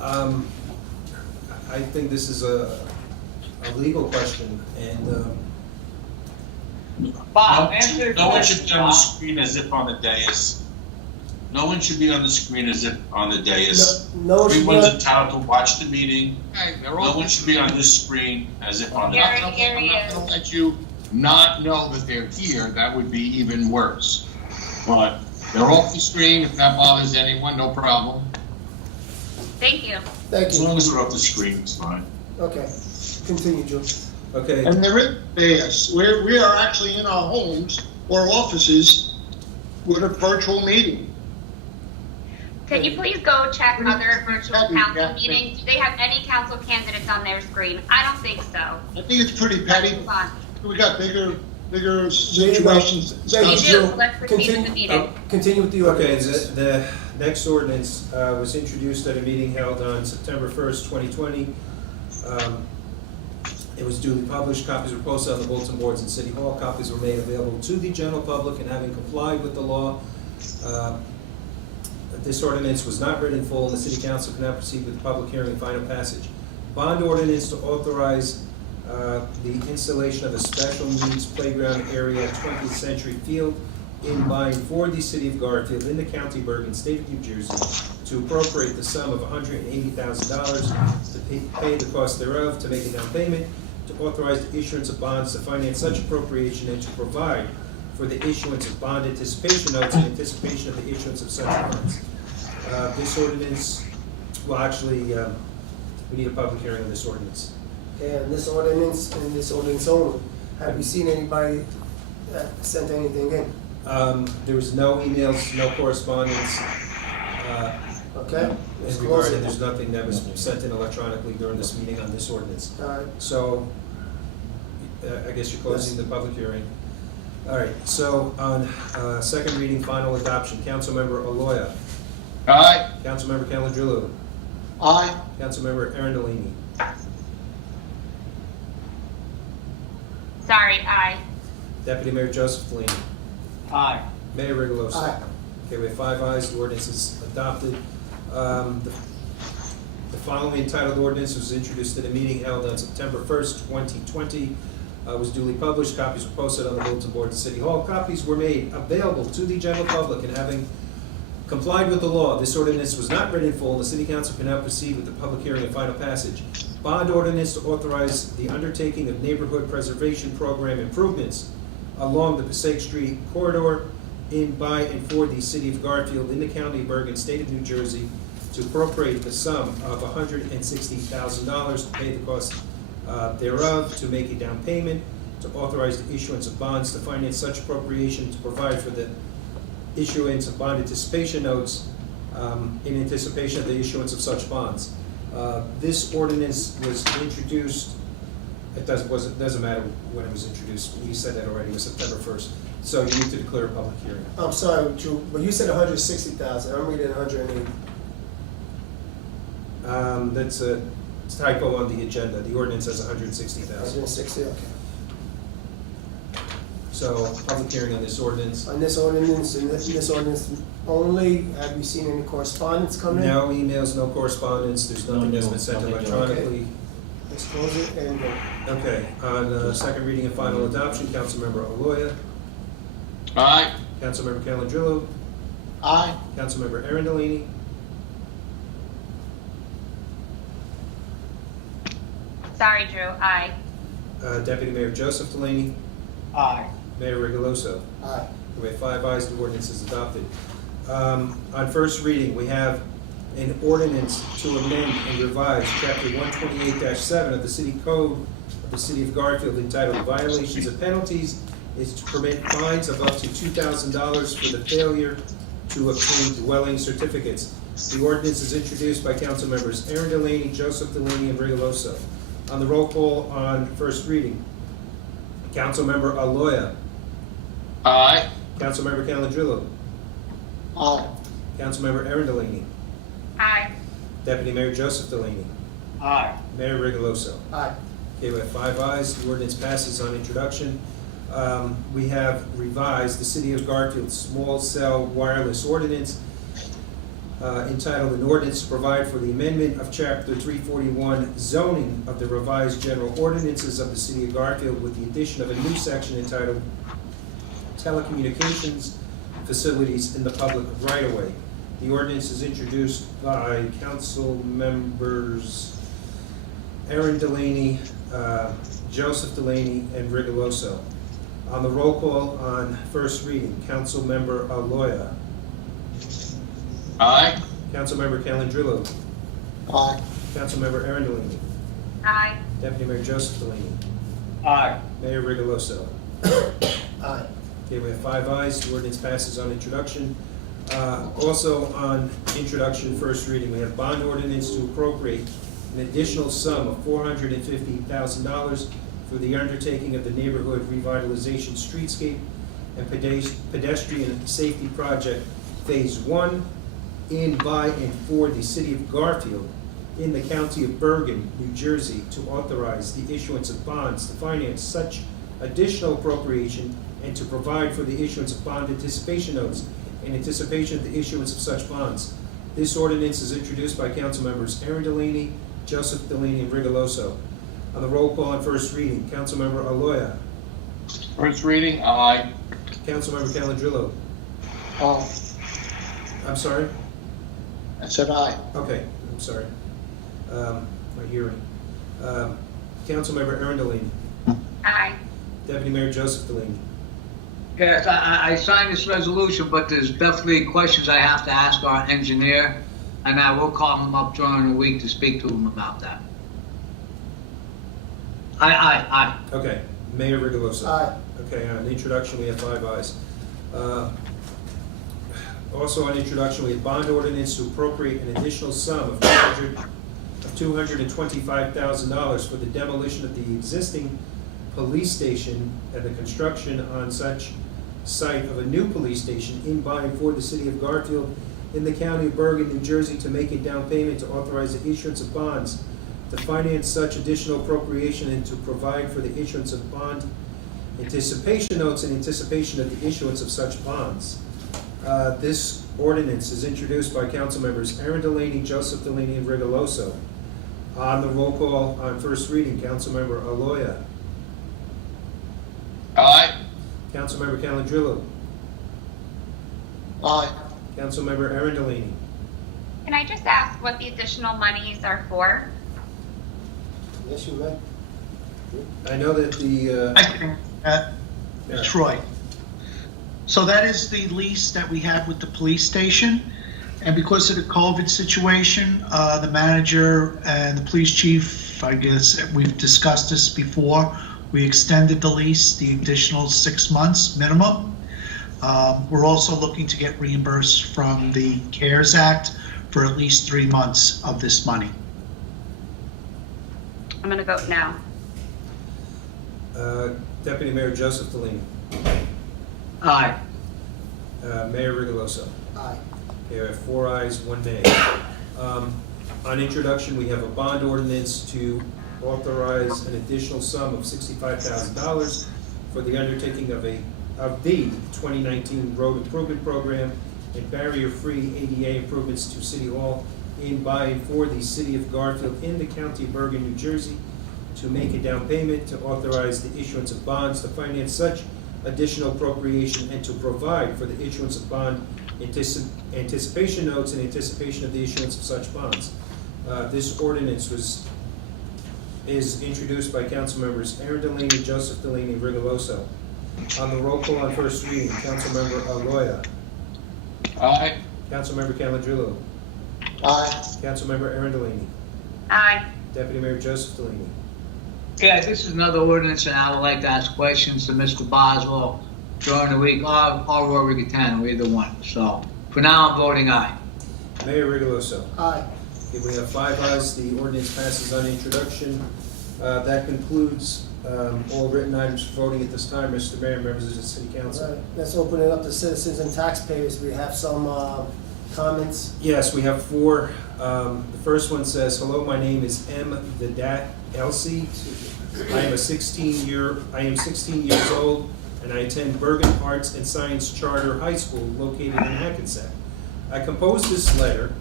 I think this is a legal question, and Bob, No- answer the No one should question, be on the Bob. screen as if on the dais. No one should be on the screen as if on the dais. no one should be Everyone's on- entitled to watch the meeting. Hey, they're No all. one should be on this screen as if on the. Yeah. I'm not gonna let you not know that they're here, that would be even worse. But they're off the screen, if that bothers anyone, no problem. Thank you. thank As you. long as we're off the screen, it's fine. Okay, continue, Drew. okay. And there is dais. We are actually in our homes or offices with a virtual meeting. Can you please go check other virtual council Yeah. meetings? Do they have any council candidates on their screen? I don't think so. I think it's pretty petty. Move on. We got bigger situations. Thank We you, do, Drew. so let's proceed with the meeting. Continue with the Okay, ordinance. the next ordinance was introduced at a meeting held on September 1st, 2020. It was duly published, copies were posted on the bulletin boards in City Hall, copies were made available to the general public, and having complied with the law, this ordinance was not read in full, and the city council cannot proceed with the public hearing and final passage. Bond ordinance to authorize the installation of a special needs playground area at 20th Century Field in line for the city of Garfield in the county of Bergen, state of New Jersey, to appropriate the sum of $180,000 to pay the cost thereof, to make a down payment, to authorize the issuance of bonds to finance such appropriation, and to provide for the issuance of bond anticipation notes in anticipation of the issuance of such bonds. This ordinance, well, actually, we need a public hearing on this ordinance. And this ordinance only, have you seen anybody that sent anything in? There was no emails, no correspondence, Okay? Let's in close regard, and it. there's nothing that was sent in electronically during this meeting on this ordinance. All right, So, I guess you're closing the public hearing. All right, so on second reading, final adoption, Councilmember Aloya, Aye. Councilmember Calandrillo, Aye. Councilmember Arundellini, Sorry, aye. Deputy Mayor Joseph Delaney, Aye. Mayor Rigoloso. aye. Okay, we have 5 ayes, the ordinance is adopted. The The following entitled ordinance was introduced at a meeting held on September 1st, 2020. Was duly published. Copies were posted on the bulletin board at City Hall. Copies were made available to the general public, and having complied with the law, this ordinance was not read in full. The City Council can now proceed with the public hearing and final passage. Bond ordinance to authorize the undertaking of neighborhood preservation program improvements along the Passaic Street corridor in, by, and for the City of Garfield in the County of Bergen, State of New Jersey, to appropriate the sum of $160,000 to pay the cost thereof, to make a down payment, to authorize the issuance of bonds to finance such appropriation, to provide for the issuance of bond anticipation notes in anticipation of the issuance of such bonds. This ordinance was introduced, doesn't matter when it was introduced, we said that already, it was September 1st. So you need to declare a public hearing. I'm sorry, Drew, but you said 160,000, I'm reading 180. That's a typo on the agenda. The ordinance says 160,000. 160, okay. So, public hearing on this ordinance. On this ordinance, and this ordinance only, have you seen any correspondence come in? No emails, no correspondence, there's nothing that's been sent Nothing. electronically. Let's close it and vote. Okay, on second reading and final adoption, Councilmember Aloya, Aye. Councilmember Calandrillo, Aye. Councilmember Arundellini, Sorry, Drew, aye. Deputy Mayor Joseph Delaney, Aye. Mayor Rigoloso. Aye. We have 5 ayes, the ordinance is adopted. On first reading, we have an ordinance to amend and revise Chapter 128-7 of the City Code of the City of Garfield entitled Violations and Penalties, is to permit fines of up to $2,000 for the failure to obtain dwelling certificates. The ordinance is introduced by council members Aaron Delaney, Joseph Delaney, and Rigoloso. On the roll call on first reading, Councilmember Aloya, Aye. Councilmember Calandrillo, Aye. Councilmember Aaron Delaney, Aye. Deputy Mayor Joseph Delaney, Aye. Mayor Rigoloso. Aye. Okay, we have 5 ayes, the ordinance passes on introduction. We have revised the City of Garfield Small Cell Wireless Ordinance entitled An Ordinance to Provide for the Amendment of Chapter 341 Zoning of the Revised General Ordinances of the City of Garfield with the addition of a new section entitled Telecommunications Facilities in the Public Right-of-Way. The ordinance is introduced by council members Aaron Delaney, Joseph Delaney, and Rigoloso. On the roll call on first reading, Councilmember Aloya, Aye. Councilmember Calandrillo, Aye. Councilmember Aaron Delaney, Aye. Deputy Mayor Joseph Delaney, Aye. Mayor Rigoloso. Aye. Okay, we have 5 ayes, the ordinance passes on introduction. Also on introduction, first reading, we have bond ordinance to appropriate an additional sum of $450,000 for the undertaking of the neighborhood revitalization streetscape and pedestrian safety project Phase 1 in, by, and for the City of Garfield in the County of Bergen, New Jersey, to authorize the issuance of bonds to finance such additional appropriation and to provide for the issuance of bond anticipation notes in anticipation of the issuance of such bonds. This ordinance is introduced by council members Aaron Delaney, Joseph Delaney, and Rigoloso. On the roll call on first reading, Councilmember Aloya, First reading, aye. Councilmember Calandrillo. Aye. I'm sorry? I said aye. Okay, I'm sorry. My hearing. Councilmember Aaron Delaney, Aye. Deputy Mayor Joseph Delaney. Yes, I signed this resolution, but there's definitely questions I have to ask our engineer, and I will call him up during the week to speak to him about that. Aye. Okay, Mayor Rigoloso. Aye. Okay, on introduction, we have 5 ayes. Also on introduction, we have bond ordinance to appropriate an additional sum of $225,000 for the demolition of the existing police station and the construction on such site of a new police station in, by, and for the City of Garfield in the County of Bergen, New Jersey, to make a down payment to authorize the issuance of bonds to finance such additional appropriation and to provide for the issuance of bond anticipation notes in anticipation of the issuance of such bonds. This ordinance is introduced by council members Aaron Delaney, Joseph Delaney, and Rigoloso. On the roll call on first reading, Councilmember Aloya, Aye. Councilmember Calandrillo, Aye. Councilmember Aaron Delaney. Can I just ask what the additional monies are for? Yes, you may. I know that the, I can, yeah. Troy. So that is the lease that we have with the police station. And because of the COVID situation, the manager and the police chief, I guess we've discussed this before, we extended the lease the additional 6 months minimum. We're also looking to get reimbursed from the CARES Act for at least 3 months of this money. I'm gonna vote no. Deputy Mayor Joseph Delaney, Aye. Mayor Rigoloso. Aye. Okay, I have 4 ayes, 1 nay. On introduction, we have a bond ordinance to authorize an additional sum of $65,000 for the undertaking of the 2019 road improvement program and barrier-free ADA improvements to City Hall in, by, and for the City of Garfield in the County of Bergen, New Jersey, to make a down payment, to authorize the issuance of bonds to finance such additional appropriation, and to provide for the issuance of bond anticipation notes in anticipation of the issuance of such bonds. This ordinance is introduced by council members Aaron Delaney, Joseph Delaney, and Rigoloso. On the roll call on first reading, Councilmember Aloya, Aye. Councilmember Calandrillo, Aye. Councilmember Aaron Delaney, Aye. Deputy Mayor Joseph Delaney. Yeah, this is another ordinance, and I would like to ask questions to Mr. Boswell during the week, or Rory Gatano, either one. So, for now, I'm voting aye. Mayor Rigoloso. Aye. Okay, we have 5 ayes, the ordinance passes on introduction. That concludes all written items for voting at this time. Mr. Mayor, members of the City Council. Right, let's open it up to citizens and taxpayers. We have some comments. Yes, we have 4. The first one says, "Hello, my name is M. Vidat Elsie. I am 16 years old, and I attend Bergen Arts and Science Charter High School located in Hackensack. I composed this letter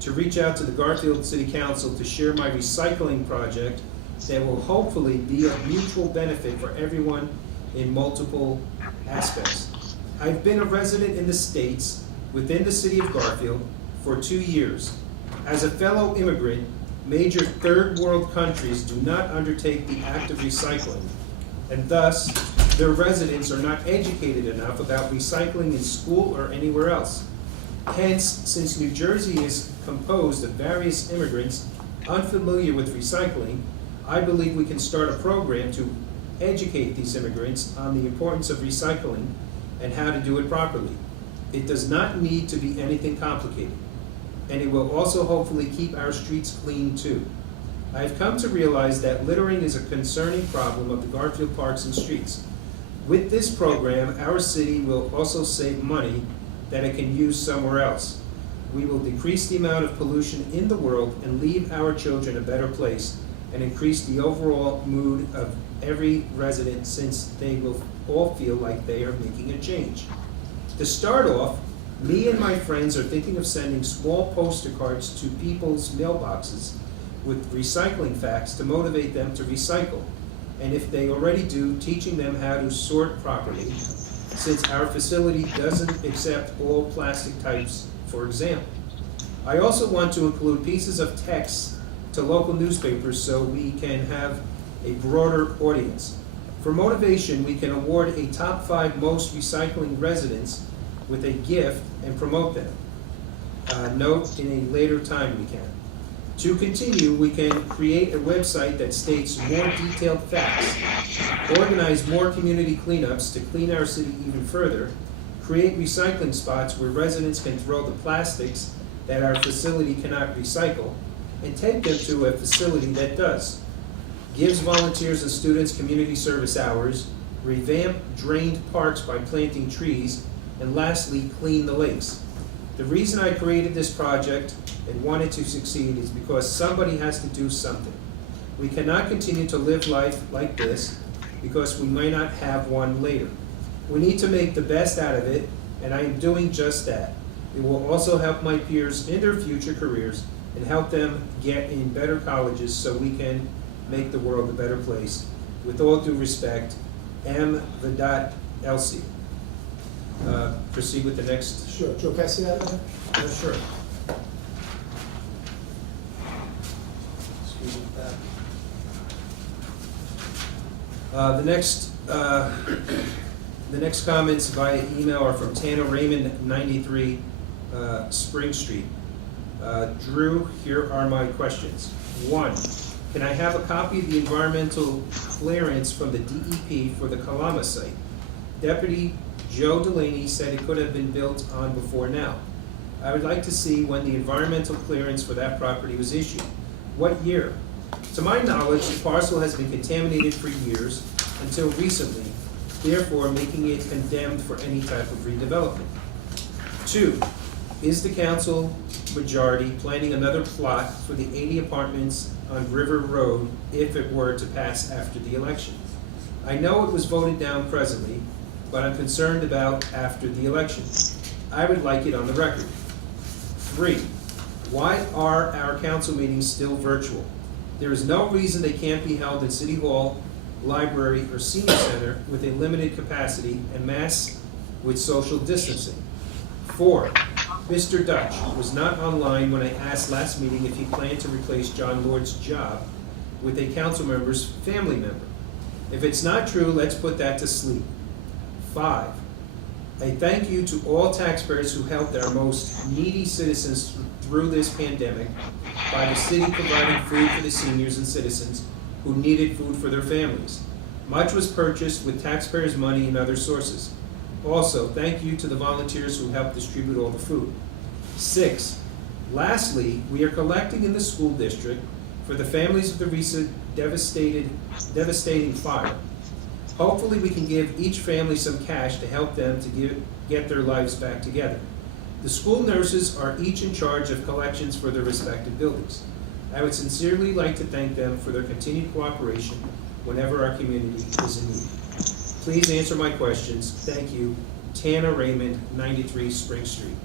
to reach out to the Garfield City Council to share my recycling project that will hopefully be of mutual benefit for everyone in multiple aspects. I've been a resident in the States within the city of Garfield for 2 years. As a fellow immigrant, major third world countries do not undertake the act of recycling, and thus their residents are not educated enough about recycling in school or anywhere else. Hence, since New Jersey is composed of various immigrants unfamiliar with recycling, I believe we can start a program to educate these immigrants on the importance of recycling and how to do it properly. It does not need to be anything complicated, and it will also hopefully keep our streets clean too. I have come to realize that littering is a concerning problem of the Garfield parks and streets. With this program, our city will also save money that it can use somewhere else. We will decrease the amount of pollution in the world and leave our children a better place and increase the overall mood of every resident, since they will all feel like they are making a change. To start off, me and my friends are thinking of sending small poster cards to people's mailboxes with recycling facts to motivate them to recycle. And if they already do, teaching them how to sort properly, since our facility doesn't accept all plastic types, for example. I also want to include pieces of text to local newspapers so we can have a broader audience. For motivation, we can award a top 5 most recycling residents with a gift and promote them. Note in a later time we can. To continue, we can create a website that states more detailed facts, organize more community cleanups to clean our city even further, create recycling spots where residents can throw the plastics that our facility cannot recycle, and take them to a facility that does. Gives volunteers and students community service hours, revamp drained parks by planting trees, and lastly, clean the lakes. The reason I created this project and wanted to succeed is because somebody has to do something. We cannot continue to live life like this because we might not have one later. We need to make the best out of it, and I am doing just that. It will also help my peers in their future careers and help them get in better colleges so we can make the world a better place. With all due respect, M. LC. Proceed with the next. Sure, Joe, can I see that? Sure. Excuse me, The next comments via email are from Tana Raymond, 93 Spring Street. Drew, here are my questions. 1, can I have a copy of the environmental clearance from the DEP for the Kalama site? Deputy Joe Delaney said it could have been built on before now. I would like to see when the environmental clearance for that property was issued. What year? To my knowledge, the parcel has been contaminated for years until recently, therefore making it condemned for any type of redevelopment. 2, is the council majority planning another plot for the 80 apartments on River Road if it were to pass after the election? I know it was voted down presently, but I'm concerned about after the election. I would like it on the record. 3, why are our council meetings still virtual? There is no reason they can't be held in City Hall, library, or senior center with a limited capacity and mass with social distancing. 4, Mr. Dutch was not online when I asked last meeting if he planned to replace John Lord's job with a council member's family member. If it's not true, let's put that to sleep. 5, a thank you to all taxpayers who helped our most needy citizens through this pandemic by the city providing food for the seniors and citizens who needed food for their families. Much was purchased with taxpayers' money and other sources. Also, thank you to the volunteers who helped distribute all the food. 6, lastly, we are collecting in the school district for the families of the recent devastating fire. Hopefully we can give each family some cash to help them to get their lives back together. The school nurses are each in charge of collections for their respective buildings. I would sincerely like to thank them for their continued cooperation whenever our community is in need. Please answer my questions. Thank you. Tana Raymond, 93 Spring Street.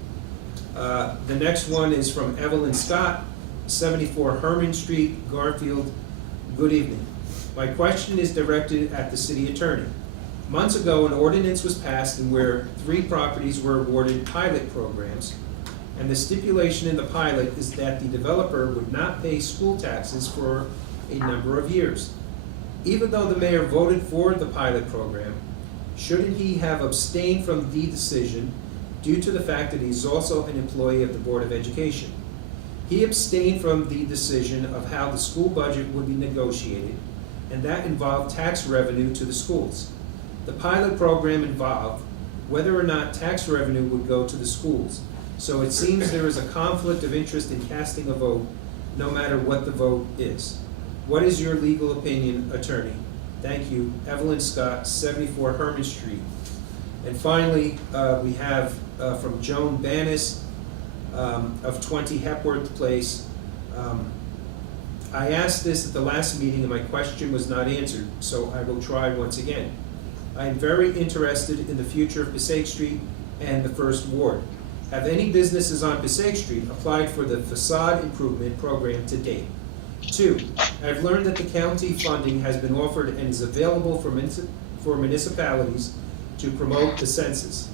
The next one is from Evelyn Scott, 74 Herman Street, Garfield. Good evening. My question is directed at the city attorney. Months ago, an ordinance was passed in where 3 properties were awarded pilot programs, and the stipulation in the pilot is that the developer would not pay school taxes for a number of years. Even though the mayor voted for the pilot program, shouldn't he have abstained from the decision due to the fact that he's also an employee of the Board of Education? He abstained from the decision of how the school budget would be negotiated, and that involved tax revenue to the schools. The pilot program involved whether or not tax revenue would go to the schools. So it seems there is a conflict of interest in casting a vote, no matter what the vote is. What is your legal opinion, attorney? Thank you. Evelyn Scott, 74 Herman Street. And finally, we have from Joan Banis of 20 Hepworth Place. I asked this at the last meeting and my question was not answered, so I will try once again. I am very interested in the future of Passaic Street and the First Ward. Have any businesses on Passaic Street applied for the facade improvement program to date? 2, I've learned that the county funding has been offered and is available for municipalities to promote the census.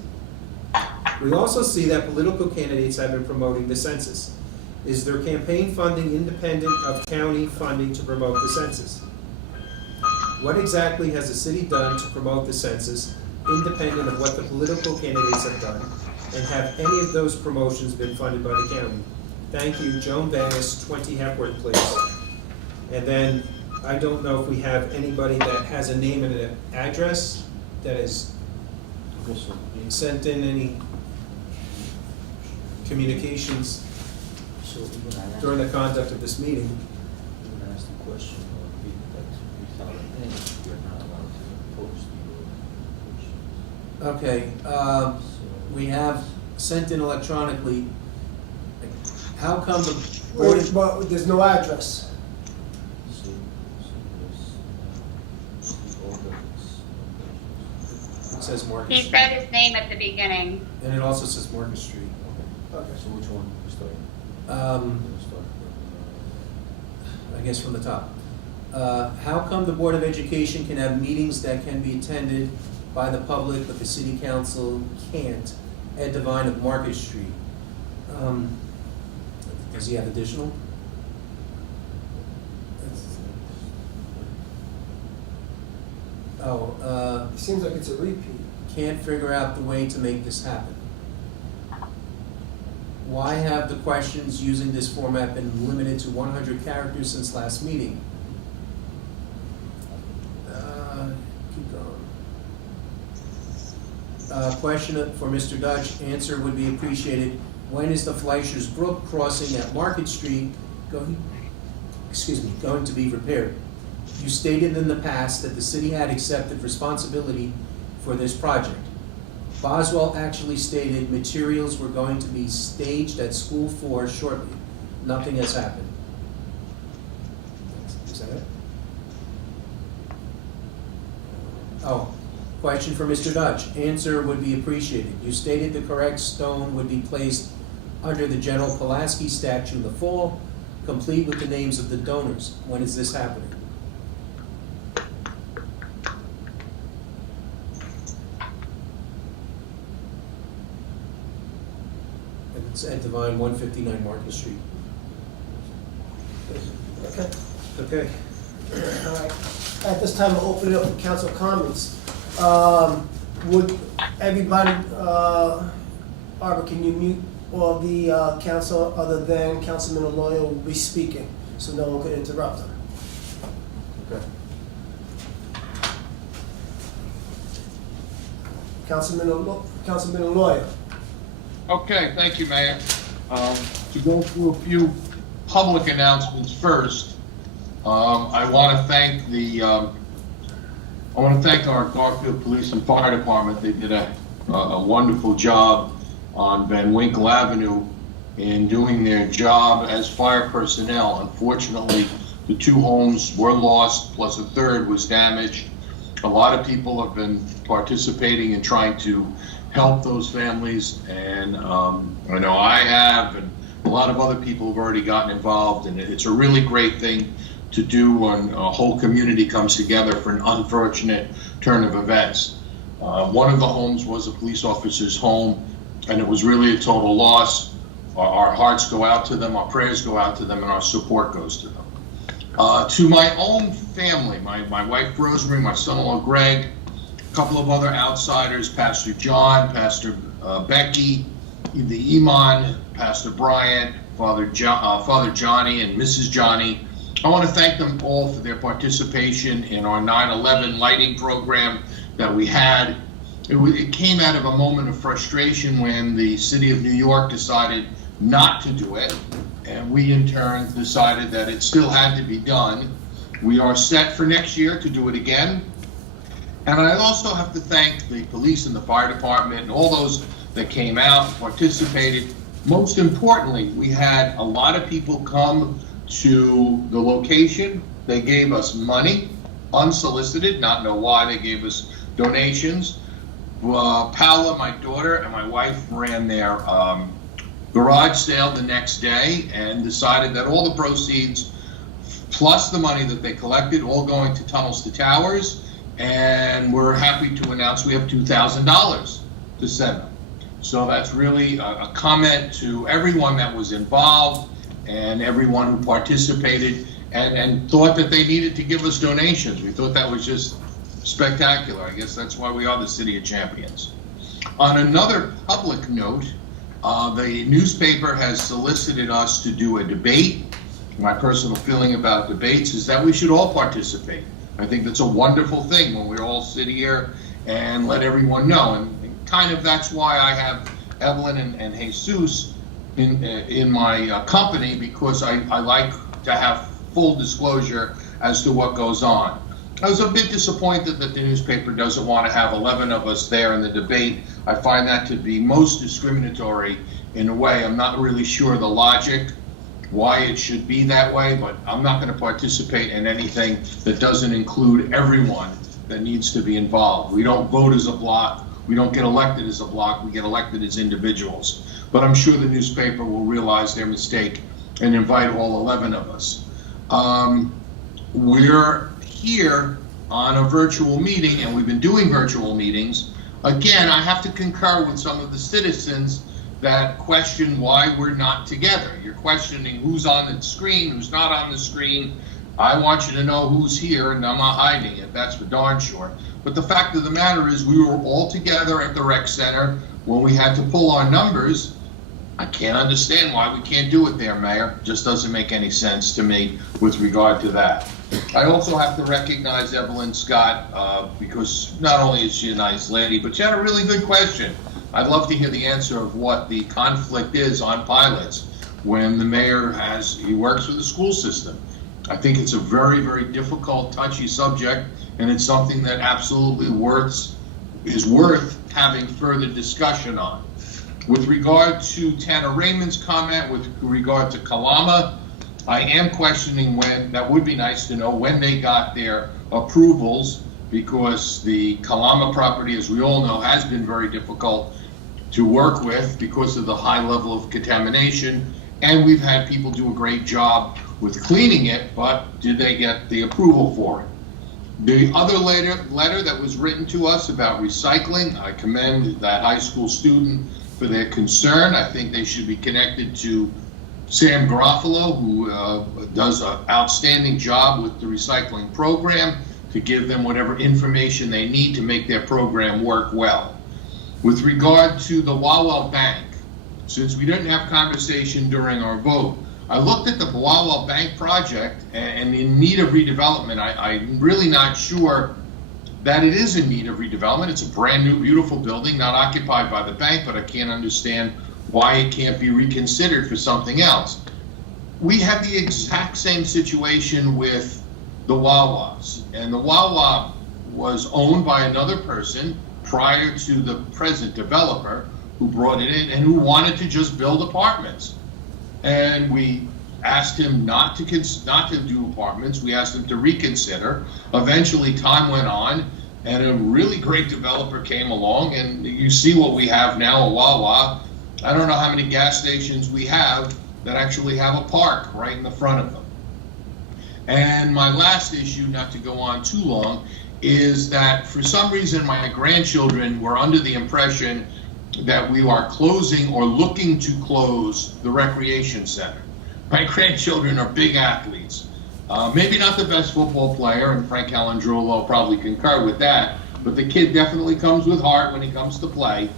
We also see that political candidates have been promoting the census. Is their campaign funding independent of county funding to promote the census? What exactly has the city done to promote the census, independent of what the political candidates have done? And have any of those promotions been funded by the county? Thank you, Joan Banis, 20 Hepworth Place. And then, I don't know if we have anybody that has a name and an address that has sent in any communications So we're gonna ask, during the conduct of this meeting. we're gonna ask the question or that without a name, you're not allowed to post your questions. Okay, So we have sent in electronically. How come the Wait, board, but there's no address. So there's the order it says Market He Street, said his name at the beginning. and it also says Market Street. Okay. So which one we starting? Um, We'll start I guess from the top. How come the Board of Education can have meetings that can be attended by the public, but the city council can't? Ed Devine of Market Street. Does he have additional? It seems like it's a repeat. Can't figure out the way to make this happen. Why have the questions using this format been limited to 100 characters since last meeting? Keep going. Question for Mr. Dutch, answer would be appreciated. When is the Fleischer's Brook crossing at Market Street going to be repaired? You stated in the past that the city had accepted responsibility for this project. Boswell actually stated materials were going to be staged at School 4 shortly. Nothing has happened. Is that it? Oh, question for Mr. Dutch. Answer would be appreciated. You stated the correct stone would be placed under the General Pulaski statue in the fall, complete with the names of the donors. When is this happening? It's Ed Devine, 159 Market Street. Okay. Okay. All right. At this time, I'll open it up for council comments. Would everybody, Barbara, can you mute all the council other than Councilman Aloya will be speaking, so no one could interrupt her? Okay. Councilman Aloya. Okay, thank you, Mayor. To go through a few public announcements first, I want to thank our Garfield Police and Fire Department. They did a wonderful job on Van Winkle Avenue in doing their job as fire personnel. Unfortunately, the 2 homes were lost, plus a third was damaged. A lot of people have been participating in trying to help those families, and I know I have, and a lot of other people have already gotten involved, and it's a really great thing to do when a whole community comes together for an unfortunate turn of events. One of the homes was a police officer's home, and it was really a total loss. Our hearts go out to them, our prayers go out to them, and our support goes to them. To my own family, my wife Rosemary, my son-in-law Greg, a couple of other outsiders, Pastor John, Pastor Becky, the Iman, Pastor Bryant, Father Johnny, and Mrs. Johnny. I want to thank them all for their participation in our 9/11 lighting program that we had. It came out of a moment of frustration when the city of New York decided not to do it, and we in turn decided that it still had to be done. We are set for next year to do it again. And I also have to thank the police and the fire department and all those that came out and participated. Most importantly, we had a lot of people come to the location. They gave us money, unsolicited, not know why they gave us donations. Paula, my daughter, and my wife ran their garage sale the next day and decided that all the proceeds, plus the money that they collected, all going to Tunnels to Towers. And we're happy to announce we have $2,000 to send them. So that's really a comment to everyone that was involved and everyone who participated and thought that they needed to give us donations. We thought that was just spectacular. I guess that's why we are the City of Champions. On another public note, the newspaper has solicited us to do a debate. My personal feeling about debates is that we should all participate. I think that's a wonderful thing when we all sit here and let everyone know. And kind of that's why I have Evelyn and Jesus in my company, because I like to have full disclosure as to what goes on. I was a bit disappointed that the newspaper doesn't want to have 11 of us there in the debate. I find that to be most discriminatory in a way. I'm not really sure the logic why it should be that way, but I'm not going to participate in anything that doesn't include everyone that needs to be involved. We don't vote as a block. We don't get elected as a block. We get elected as individuals. but I'm sure the newspaper will realize their mistake and invite all 11 of us. We're here on a virtual meeting, and we've been doing virtual meetings. Again, I have to concur with some of the citizens that question why we're not together. You're questioning who's on the screen, who's not on the screen. I want you to know who's here, and I'm not hiding it, that's for darn sure. But the fact of the matter is we were all together at the rec center when we had to pull our numbers. I can't understand why we can't do it there, Mayor. Just doesn't make any sense to me with regard to that. I also have to recognize Evelyn Scott because not only is she a nice lady, but she had a really good question. I'd love to hear the answer of what the conflict is on pilots when the mayor he works with the school system. I think it's a very, very difficult, touchy subject, and it's something that absolutely is worth having further discussion on. With regard to Tanner Raymond's comment, with regard to Kalama, I am questioning when, that would be nice to know when they got their approvals, because the Kalama property, as we all know, has been very difficult to work with because of the high level of contamination, and we've had people do a great job with cleaning it, but did they get the approval for it? The other letter that was written to us about recycling, I commend that high school student for their concern. I think they should be connected to Sam Garofalo, who does an outstanding job with the recycling program, to give them whatever information they need to make their program work well. With regard to the Wawa Bank, since we didn't have conversation during our vote, I looked at the Wawa Bank project and in need of redevelopment. I'm really not sure that it is in need of redevelopment. It's a brand new, beautiful building, not occupied by the bank, but I can't understand why it can't be reconsidered for something else. We had the exact same situation with the Wawas, and the Wawa was owned by another person prior to the present developer who brought it in and who wanted to just build apartments. And we asked him not to do apartments. We asked him to reconsider. Eventually, time went on, and a really great developer came along, and you see what we have now, a Wawa. I don't know how many gas stations we have that actually have a park right in the front of them. And my last issue, not to go on too long, is that for some reason my grandchildren were under the impression that we are closing or looking to close the recreation center. My grandchildren are big athletes. Maybe not the best football player, and Frank Calandrolo will probably concur with that, but the kid definitely comes with heart when he comes to play.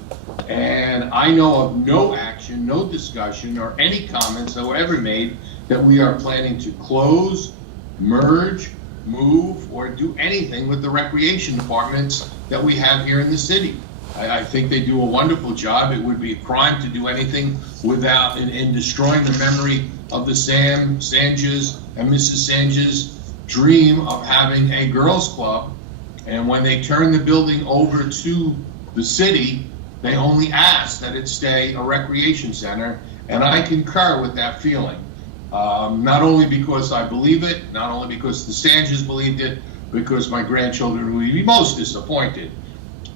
And I know of no action, no discussion, or any comments that were ever made that we are planning to close, merge, move, or do anything with the recreation departments that we have here in the city. I think they do a wonderful job. It would be a crime to do anything without in destroying the memory of the Sam Sanches and Mrs. Sanches' dream of having a girls' club. And when they turned the building over to the city, they only asked that it stay a recreation center. And I concur with that feeling. Not only because I believe it, not only because the Sanches believed it, because my grandchildren would be most disappointed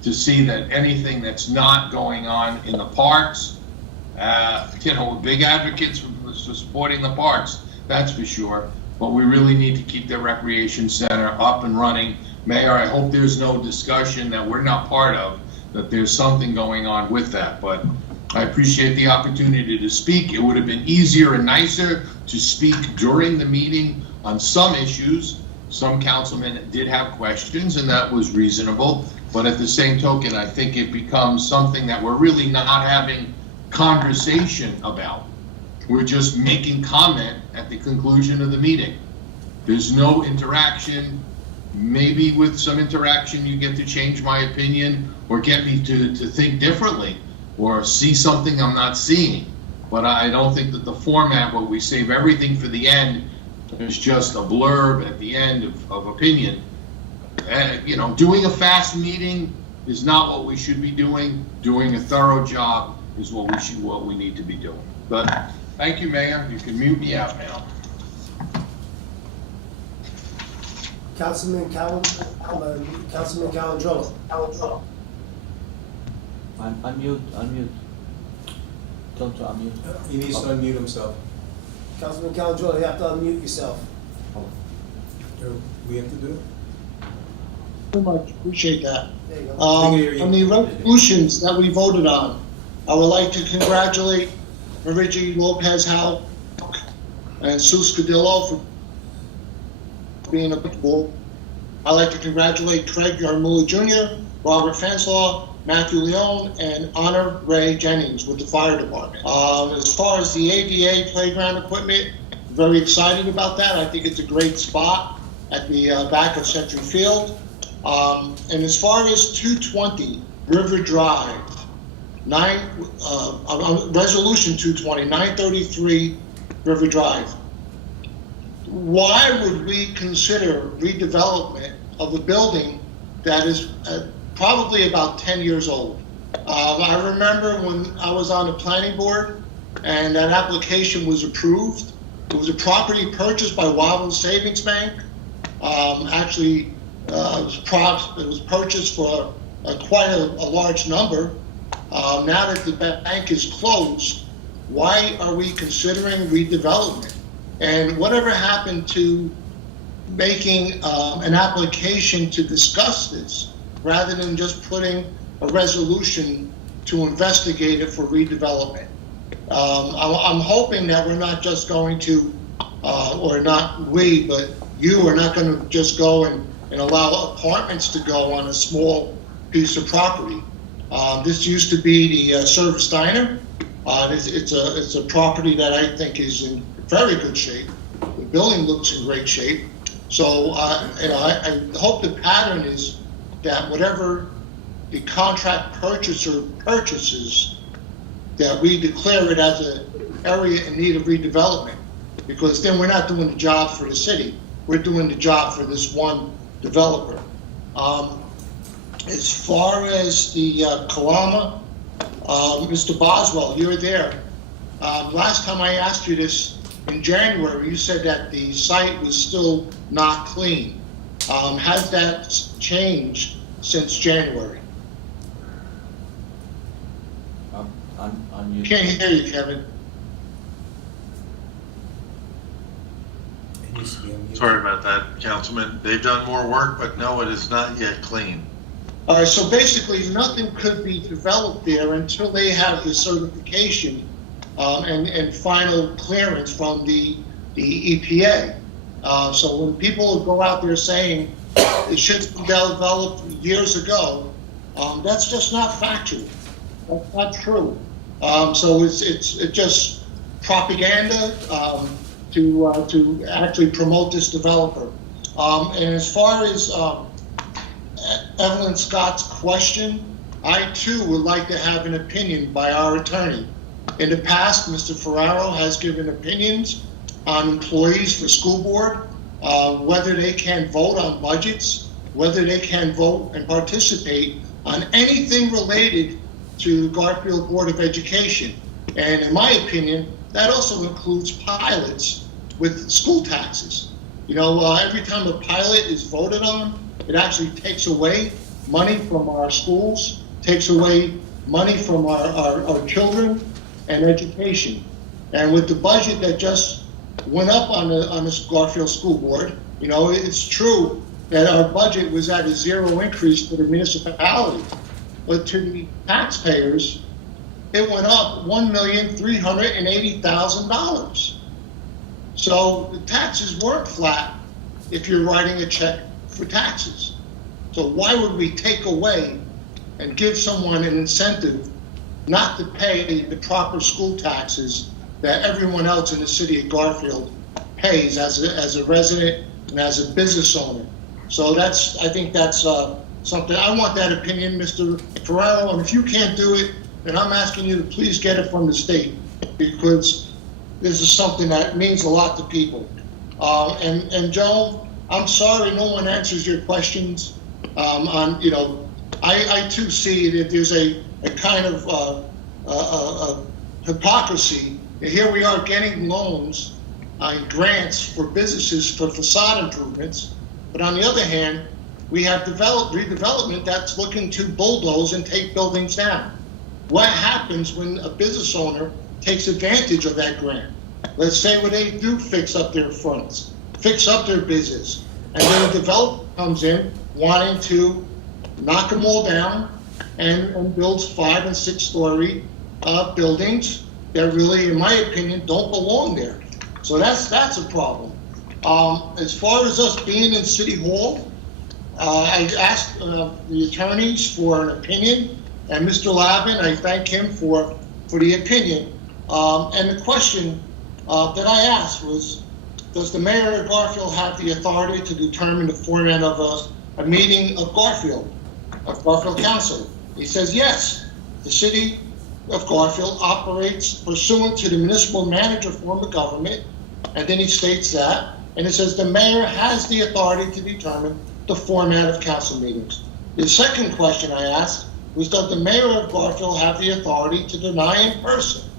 to see that anything that's not going on in the parks, we're big advocates for supporting the parks, that's for sure, but we really need to keep the recreation center up and running. Mayor, I hope there's no discussion that we're not part of, that there's something going on with that, but I appreciate the opportunity to speak. It would have been easier and nicer to speak during the meeting on some issues. Some councilmen did have questions, and that was reasonable. But at the same token, I think it becomes something that we're really not having conversation about. We're just making comment at the conclusion of the meeting. There's no interaction. Maybe with some interaction, you get to change my opinion or get me to think differently or see something I'm not seeing. But I don't think that the format where we save everything for the end is just a blurb at the end of opinion. Doing a fast meeting is not what we should be doing. Doing a thorough job is what we need to be doing. But thank you, Mayor. You can mute me out now. Councilman Calandrolo. Unmute. Tell him to unmute. He needs to unmute himself. Councilman Calagione, you have to unmute yourself. We have to do it? Very much, appreciate that. There you go. On the resolutions that we voted on, I would like to congratulate Marigi Lopez Howe and Sue Scudillo for being a board. I'd like to congratulate Craig Yarmula Jr., Robert Fanslaw, Matthew Leone, and Honor Ray Jennings with the fire department. As far as the ADA playground equipment, very excited about that. I think it's a great spot at the back of Century Field. And as far as 220 River Drive, resolution 220, 933 River Drive. Why would we consider redevelopment of a building that is probably about 10 years old? I remember when I was on the planning board and that application was approved. It was a property purchased by Wavell Savings Bank. Actually, it was purchased for quite a large number. Now that the bank is closed, why are we considering redevelopment? And whatever happened to making an application to discuss this rather than just putting a resolution to investigate it for redevelopment? I'm hoping that we're not just going to, or not we, but you are not going to just go and allow apartments to go on a small piece of property. This used to be the Service Diner. It's a property that I think is in very good shape. The building looks in great shape. So I hope the pattern is that whatever the contract purchaser purchases, that we declare it as an area in need of redevelopment, because then we're not doing the job for the city. We're doing the job for this one developer. As far as the Kalama, Mr. Boswell, you're there. Last time I asked you this in January, you said that the site was still not clean. Has that changed since January? Unmute. Can't hear you, Kevin. It needs to be unmuted. Sorry about that, Councilman. They've done more work, but no, it is not yet clean. All right, so basically nothing could be developed there until they have the certification and final clearance from the EPA. So when people go out there saying it should have been developed years ago, that's just not factual. That's not true. So it's just propaganda to actually promote this developer. And as far as Evelyn Scott's question, I too would like to have an opinion by our attorney. In the past, Mr. Ferraro has given opinions on employees for school board, whether they can vote on budgets, whether they can vote and participate on anything related to Garfield Board of Education. And in my opinion, that also includes pilots with school taxes. You know, every time a pilot is voted on, it actually takes away money from our schools, takes away money from our children and education. And with the budget that just went up on the Garfield School Board, you know, it's true that our budget was at a zero increase for the municipality. But to the taxpayers, it went up $1,380,000. So the taxes weren't flat if you're writing a check for taxes. So why would we take away and give someone an incentive not to pay the proper school taxes that everyone else in the city of Garfield pays as a resident and as a business owner? So I think that's something. I want that opinion, Mr. Ferraro, and if you can't do it, then I'm asking you to please get it from the state, because this is something that means a lot to people. And Joe, I'm sorry no one answers your questions. I too see that there's a kind of hypocrisy. Here we are getting loans and grants for businesses for facade improvements, but on the other hand, we have redevelopment that's looking to bulldoze and take buildings down. What happens when a business owner takes advantage of that grant. Let's say when they do fix up their fronts, fix up their business, and then a developer comes in wanting to knock them all down and builds 5- and 6-story buildings that really, in my opinion, don't belong there. So that's a problem. As far as us being in City Hall, I asked the attorneys for an opinion, and Mr. Lavin, I thank him for the opinion. And the question that I asked was, does the mayor of Garfield have the authority to determine the format of a meeting of Garfield Council? He says yes. The city of Garfield operates pursuant to the municipal manager form of government, and then he states that, and it says the mayor has the authority to determine the format of council meetings. The second question I asked was, does the mayor of Garfield have the authority to deny in person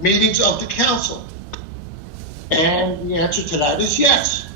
meetings of the council? And the answer to that is yes.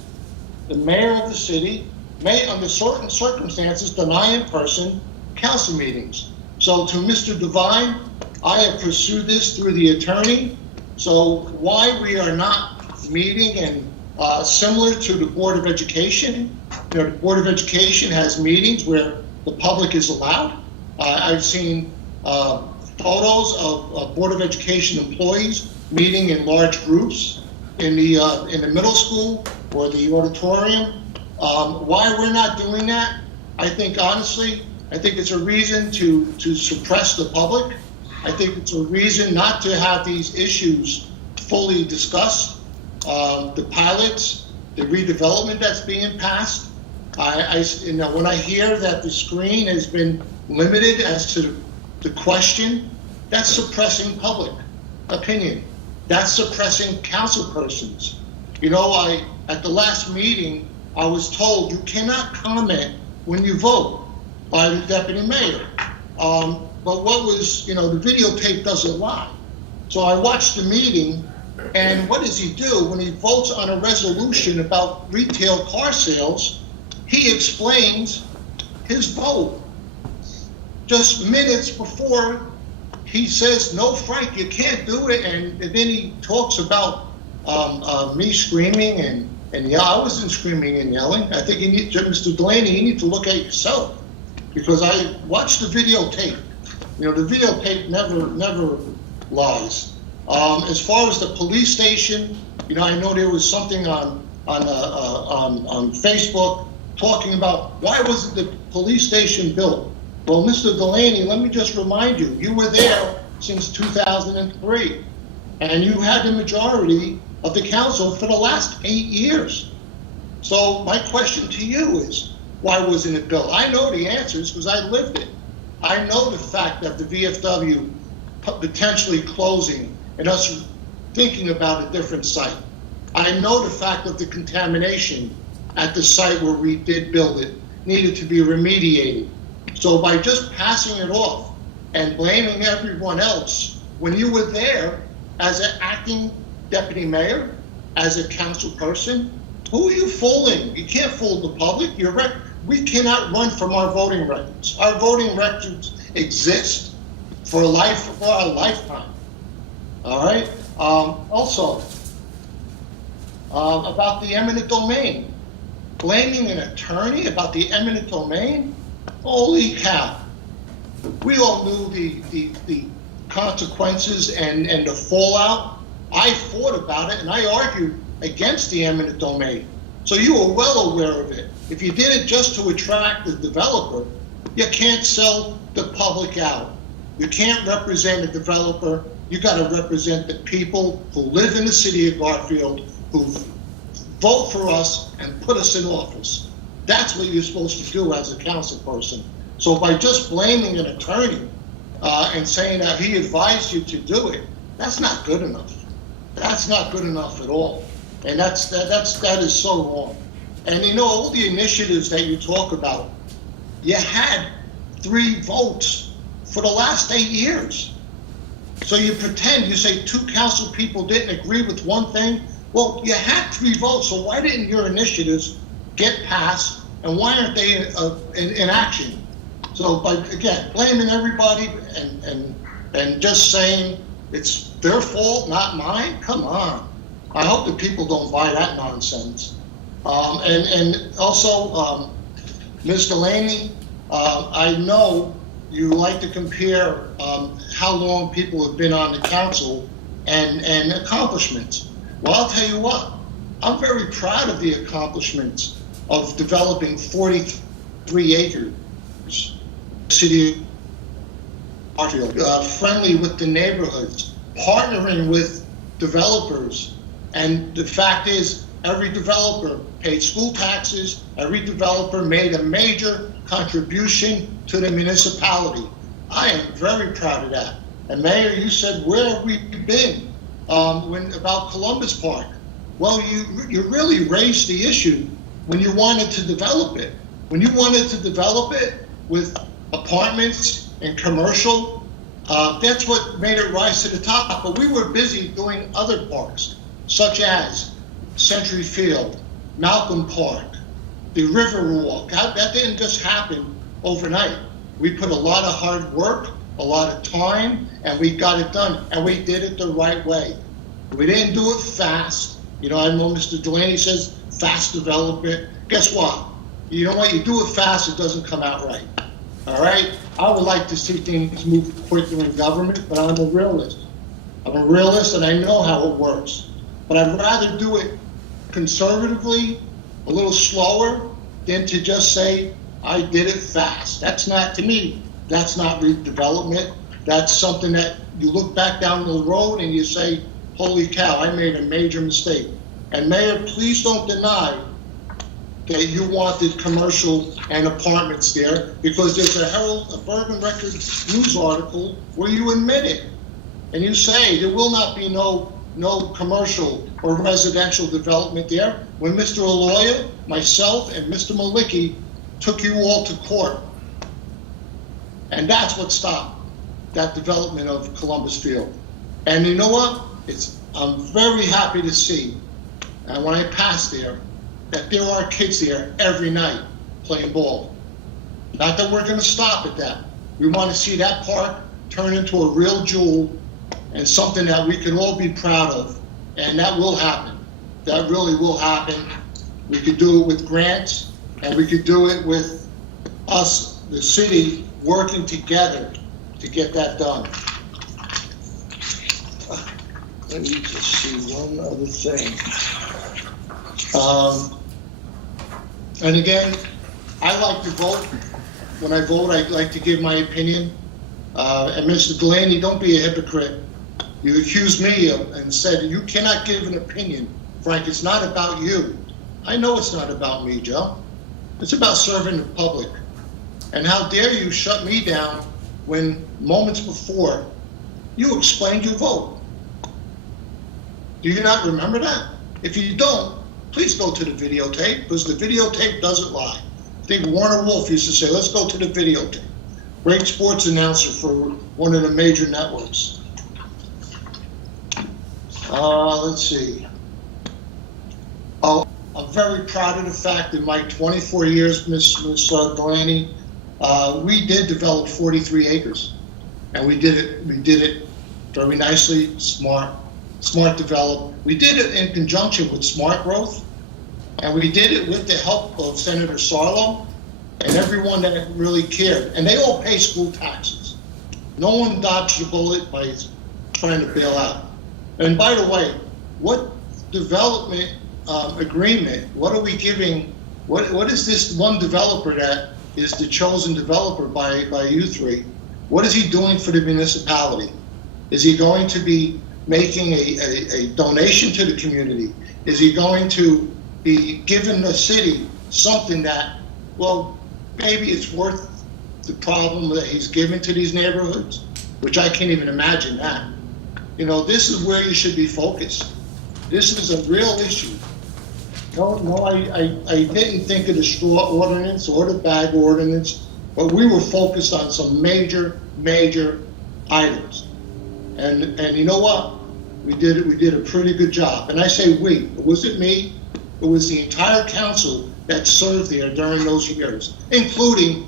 The mayor of the city may, under certain circumstances, deny in person council meetings. So to Mr. Devine, I have pursued this through the attorney. So why we are not meeting, and similar to the Board of Education, the Board of Education has meetings where the public is allowed. I've seen photos of Board of Education employees meeting in large groups in the middle school or the auditorium. Why we're not doing that? I think honestly, I think it's a reason to suppress the public. I think it's a reason not to have these issues fully discussed. The pilots, the redevelopment that's being passed. When I hear that the screen has been limited as to the question, that's suppressing public opinion. That's suppressing council persons. At the last meeting, I was told you cannot comment when you vote by the deputy mayor. But what was, the videotape doesn't lie. So I watched the meeting, and what does he do when he votes on a resolution about retail car sales? He explains his vote. Just minutes before, he says, no, Frank, you can't do it. And then he talks about me screaming and yeah, I wasn't screaming and yelling. I think Mr. Delaney, you need to look at yourself, because I watched the videotape. The videotape never lies. As far as the police station, I know there was something on Facebook talking about why wasn't the police station built? Well, Mr. Delaney, let me just remind you, you were there since 2003, and you had the majority of the council for the last 8 years. So my question to you is, why wasn't it built? I know the answers because I lived it. I know the fact that the VFW potentially closing and us thinking about a different site. I know the fact of the contamination at the site where we did build it needed to be remediated. So by just passing it off and blaming everyone else, when you were there as an acting deputy mayor, as a council person, who are you fooling? You can't fool the public. We cannot run from our voting records. Our voting records exist for a lifetime. All right. Also, about the eminent domain, blaming an attorney about the eminent domain. Holy cow! We all knew the consequences and the fallout. I fought about it and I argued against the eminent domain. So you were well aware of it. If you did it just to attract the developer, you can't sell the public out. You can't represent a developer. You got to represent the people who live in the city of Garfield, who vote for us and put us in office. That's what you're supposed to do as a council person. So by just blaming an attorney and saying that he advised you to do it, that's not good enough. That's not good enough at all. And that is so wrong. And all the initiatives that you talk about, you had 3 votes for the last 8 years. So you pretend, you say 2 council people didn't agree with one thing. Well, you had 3 votes, so why didn't your initiatives get passed, and why aren't they in action? So by, again, blaming everybody and just saying it's their fault, not mine? Come on. I hope that people don't buy that nonsense. And also, Ms. Delaney, I know you like to compare how long people have been on the council and accomplishments. Well, I'll tell you what, I'm very proud of the accomplishments of developing 43 acres, city of Garfield, friendly with the neighborhoods, partnering with developers. And the fact is, every developer paid school taxes, every developer made a major contribution to the municipality. I am very proud of that. And Mayor, you said, where have we been about Columbus Park? Well, you really raised the issue when you wanted to develop it. When you wanted to develop it with apartments and commercial, that's what made it rise to the top. But we were busy doing other parks, such as Century Field, Malcolm Park, the Riverwalk. That didn't just happen overnight. We put a lot of hard work, a lot of time, and we got it done. And we did it the right way. We didn't do it fast. You know, I know Mr. Delaney says fast development. Guess what? You know what? You do it fast, it doesn't come out right. All right? I would like to see things move quicker in government, but I'm a realist. I'm a realist, and I know how it works. But I'd rather do it conservatively, a little slower, than to just say, I did it fast. That's not, to me, that's not redevelopment. That's something that you look back down the road and you say, holy cow, I made a major mistake. And Mayor, please don't deny that you wanted commercial and apartments there, because there's a Herald, a Bergen Record news article where you admit it. And you say there will not be no commercial or residential development there, when Mr. Aloya, myself, and Mr. Malicki took you all to court. And that's what stopped that development of Columbus Field. And you know what? I'm very happy to see, and when I pass there, that there are kids there every night playing ball. Not that we're going to stop at that. We want to see that park turn into a real jewel and something that we can all be proud of. And that will happen. That really will happen. We could do it with grants, and we could do it with us, the city, working together to get that done. Let me just see one other thing. And again, I like to vote. When I vote, I like to give my opinion. And Mr. Delaney, don't be a hypocrite. You accused me and said you cannot give an opinion. Frank, it's not about you. I know it's not about me, Joe. It's about serving the public. And how dare you shut me down when moments before you explained your vote? Do you not remember that? If you don't, please go to the videotape, because the videotape doesn't lie. I think Warner Wolf used to say, let's go to the videotape. Great sports announcer for one of the major networks. Let's see. Oh, I'm very proud of the fact that in my 24 years, Ms. Delaney, we did develop 43 acres. And we did it very nicely, smart develop. We did it in conjunction with smart growth, and we did it with the help of Senator Sarlo and everyone that really cared. And they all pay school taxes. No one dodged a bullet by trying to bail out. And by the way, what development agreement, what are we giving, what is this one developer that is the chosen developer by you three? What is he doing for the municipality? Is he going to be making a donation to the community? Is he going to be giving the city something that, well, maybe it's worth the problem that he's giving to these neighborhoods, which I can't even imagine that. You know, this is where you should be focused. This is a real issue. No, I didn't think of the straw ordinance or the bag ordinance, but we were focused on some major items. And you know what? We did a pretty good job. And I say we, it wasn't me, it was the entire council that served there during those years, including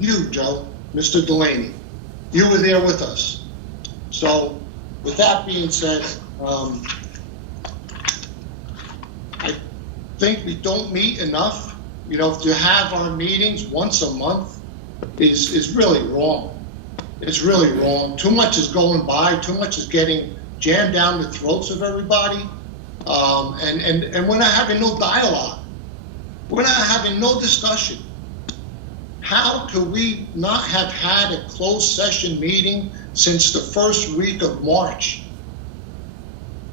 you, Joe, Mr. Delaney. You were there with us. So with that being said, I think we don't meet enough. You know, to have our meetings once a month is really wrong. It's really wrong. Too much is going by. Too much is getting jammed down the throats of everybody. And we're not having no dialogue. We're not having no discussion. How could we not have had a closed session meeting since the first week of March?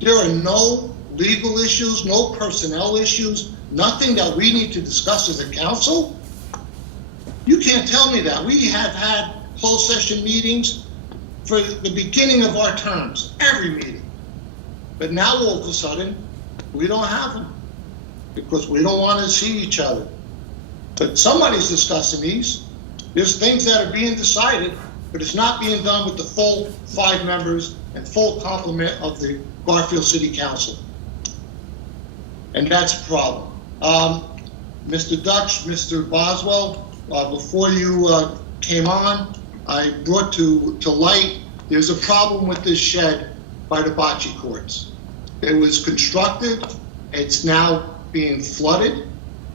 There are no legal issues, no personnel issues, nothing that we need to discuss as a council. You can't tell me that. We have had closed session meetings for the beginning of our terms, every meeting. But now all of a sudden, we don't have them because we don't want to see each other. But somebody's discussing these. There's things that are being decided, but it's not being done with the full 5 members and full complement of the Garfield City Council. And that's a problem. Mr. Dutch, Mr. Boswell, before you came on, I brought to light, there's a problem with this shed by the bocce courts. It was constructed, it's now being flooded.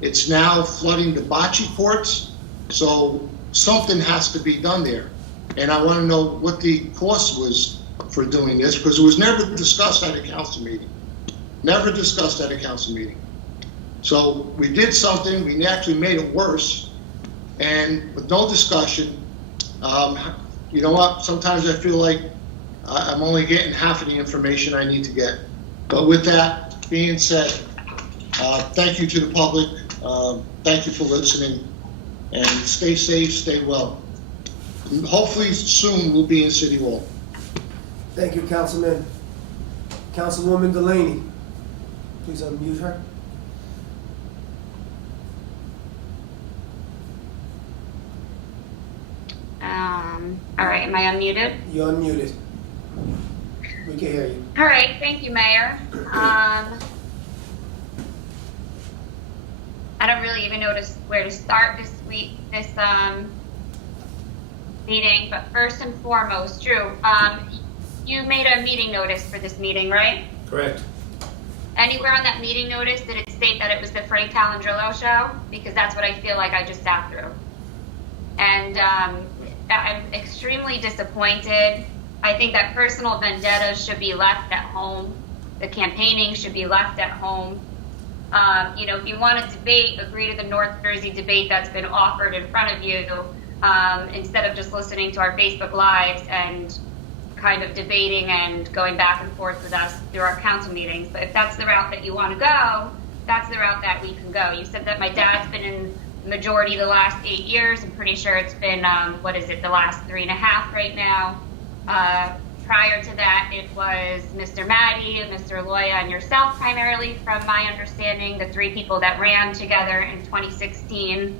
It's now flooding the bocce courts, so something has to be done there. And I want to know what the cost was for doing this, because it was never discussed at a council meeting. Never discussed at a council meeting. So we did something, we actually made it worse, and with no discussion. You know what, sometimes I feel like I'm only getting half of the information I need to get. But with that being said, thank you to the public. Thank you for listening, and stay safe, stay well. And hopefully soon we'll be in City Hall. Thank you, Councilman. Councilwoman Delaney, please unmute her. All right, am I unmuted? You're unmuted. We can hear you. All right, thank you, Mayor. I don't really even know where to start this meeting, but first and foremost, Drew, you made a meeting notice for this meeting, right? Correct. Anywhere on that meeting notice did it state that it was the Frank Calandrillo show? Because that's what I feel like I just sat through. And I'm extremely disappointed. I think that personal vendettas should be left at home. The campaigning should be left at home. You know, if you want to debate, agree to the North Jersey debate that's been offered in front of you, instead of just listening to our Facebook Lives and kind of debating and going back and forth with us through our council meetings. But if that's the route that you want to go, that's the route that we can go. You said that my dad's been in the majority the last 8 years. I'm pretty sure it's been, the last 3.5 right now. Prior to that, it was Mr. Maddie, Mr. Loya, and yourself primarily, from my understanding, the 3 people that ran together in 2016.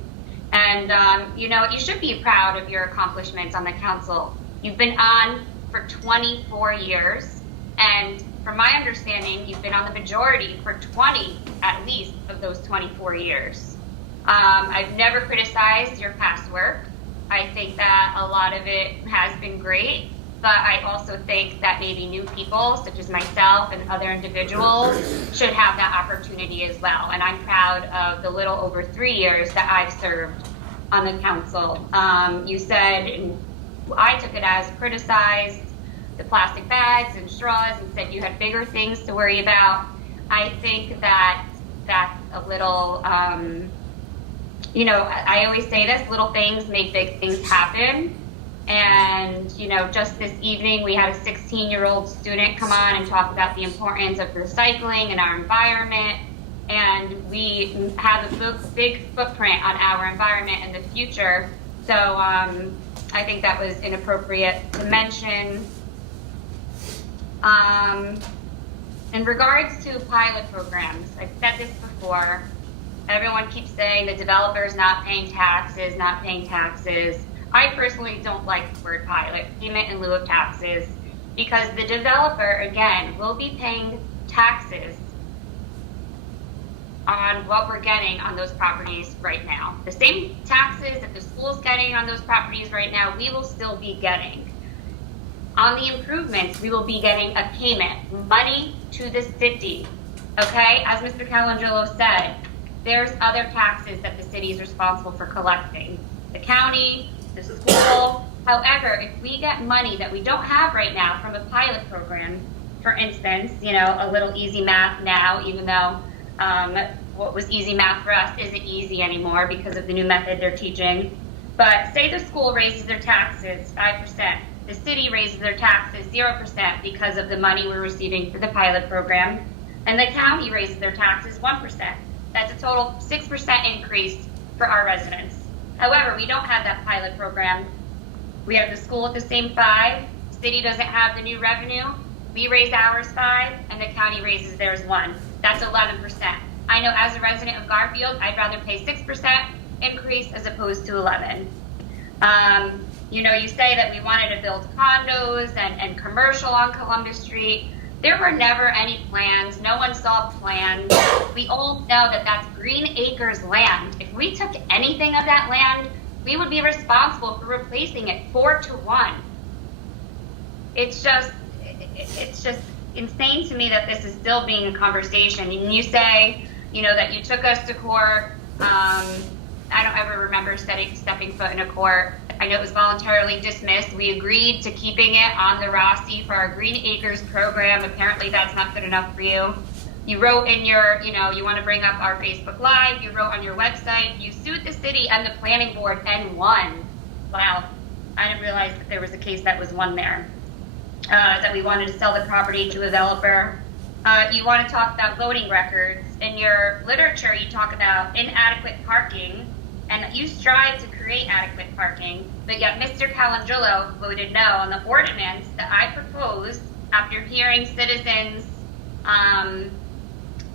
And, you know, you should be proud of your accomplishments on the council. You've been on for 24 years, and from my understanding, you've been on the majority for 20, at least, of those 24 years. I've never criticized your past work. I think that a lot of it has been great, but I also think that maybe new people, such as myself and other individuals, should have that opportunity as well. And I'm proud of the little over 3 years that I've served on the council. You said, and I took it as criticized the plastic bags and straws and said you had bigger things to worry about. I think that that's a little, you know, I always say this, little things make big things happen. And, you know, just this evening, we had a 16-year-old student come on and talk about the importance of recycling in our environment. And we have a big footprint on our environment in the future. So I think that was inappropriate to mention. In regards to pilot programs, I've said this before. Everyone keeps saying the developer's not paying taxes, not paying taxes. I personally don't like the word pilot, payment in lieu of taxes, because the developer, again, will be paying taxes on what we're getting on those properties right now. The same taxes that the school's getting on those properties right now, we will still be getting. On the improvements, we will be getting a payment, money to the city. Okay, as Mr. Calangelo said, there's other taxes that the city is responsible for collecting. The county, the school. However, if we get money that we don't have right now from a pilot program, for instance, a little easy math now, even though what was easy math for us isn't easy anymore because of the new method they're teaching. But say the school raises their taxes 5%. The city raises their taxes 0% because of the money we're receiving for the pilot program. And the county raises their taxes 1%. That's a total 6% increase for our residents. However, we don't have that pilot program. We have the school at the same 5%. City doesn't have the new revenue. We raise ours 5%, and the county raises theirs 1%. That's 11%. I know as a resident of Garfield, I'd rather pay 6% increase as opposed to 11%. You say that we wanted to build condos and commercial on Columbus Street. There were never any plans. No one saw plans. We all know that that's Green Acres land. If we took anything of that land, we would be responsible for replacing it 4-1. It's just insane to me that this is still being a conversation. And you say, that you took us to court. I don't ever remember stepping foot in a court. I know it was voluntarily dismissed. We agreed to keeping it on the Rossi for our Green Acres program. Apparently that's not good enough for you. You wrote in your, you want to bring up our Facebook Live. You wrote on your website. You sued the city and the planning board and won. Wow. I didn't realize that there was a case that was won there. That we wanted to sell the property to a developer. You want to talk about voting records. In your literature, you talk about inadequate parking, and you strive to create adequate parking, but yet Mr. Calangelo voted no on the ordinance that I proposed after hearing citizens'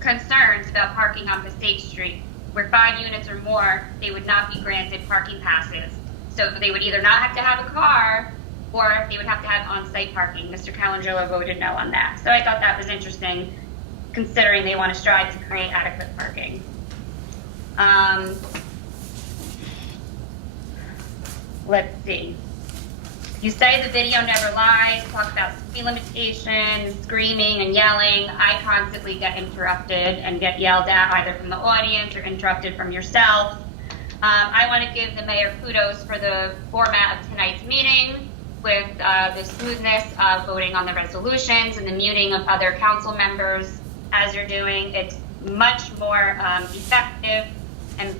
concerns about parking on Passaic Street, where 5 units or more, they would not be granted parking passes. So they would either not have to have a car, or they would have to have on-site parking. Mr. Calangelo voted no on that. So I thought that was interesting, considering they want to strive to create adequate parking. Let's see. You say the video never lies, talk about speed limitations, screaming and yelling. I constantly get interrupted and get yelled at either from the audience or interrupted from yourself. I want to give the mayor kudos for the format of tonight's meeting, with the smoothness of voting on the resolutions and the muting of other council members as you're doing. It's much more effective and,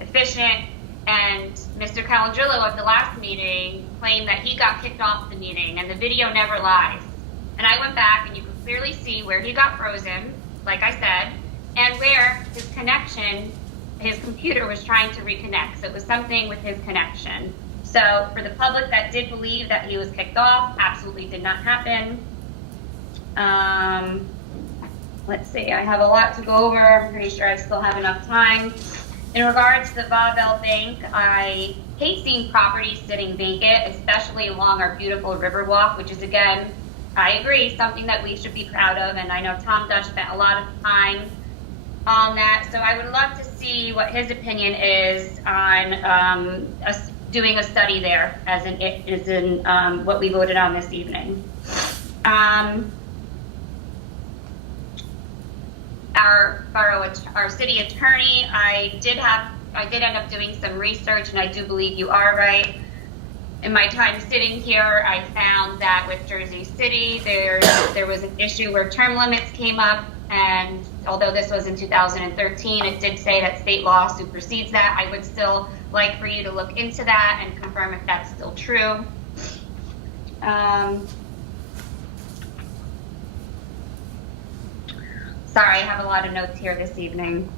efficient. And Mr. Calangelo at the last meeting claimed that he got kicked off the meeting, and the video never lies. And I went back, and you could clearly see where he got frozen, like I said, and where his connection, his computer was trying to reconnect. So it was something with his connection. So for the public that did believe that he was kicked off, absolutely did not happen. Let's see, I have a lot to go over. I'm pretty sure I still have enough time. In regards to the Vavel Bank, I hate seeing properties sitting vacant, especially along our beautiful Riverwalk, which is, again, I agree, something that we should be proud of. And I know Tom Dutch spent a lot of time on that. So I would love to see what his opinion is on doing a study there, as in what we voted on this evening. Our city attorney, I did end up doing some research, and I do believe you are right. In my time sitting here, I found that with Jersey City, there was an issue where term limits came up, and although this was in 2013, it did say that state law supersedes that. I would still like for you to look into that and confirm if that's still true. Sorry, I have a lot of notes here this evening.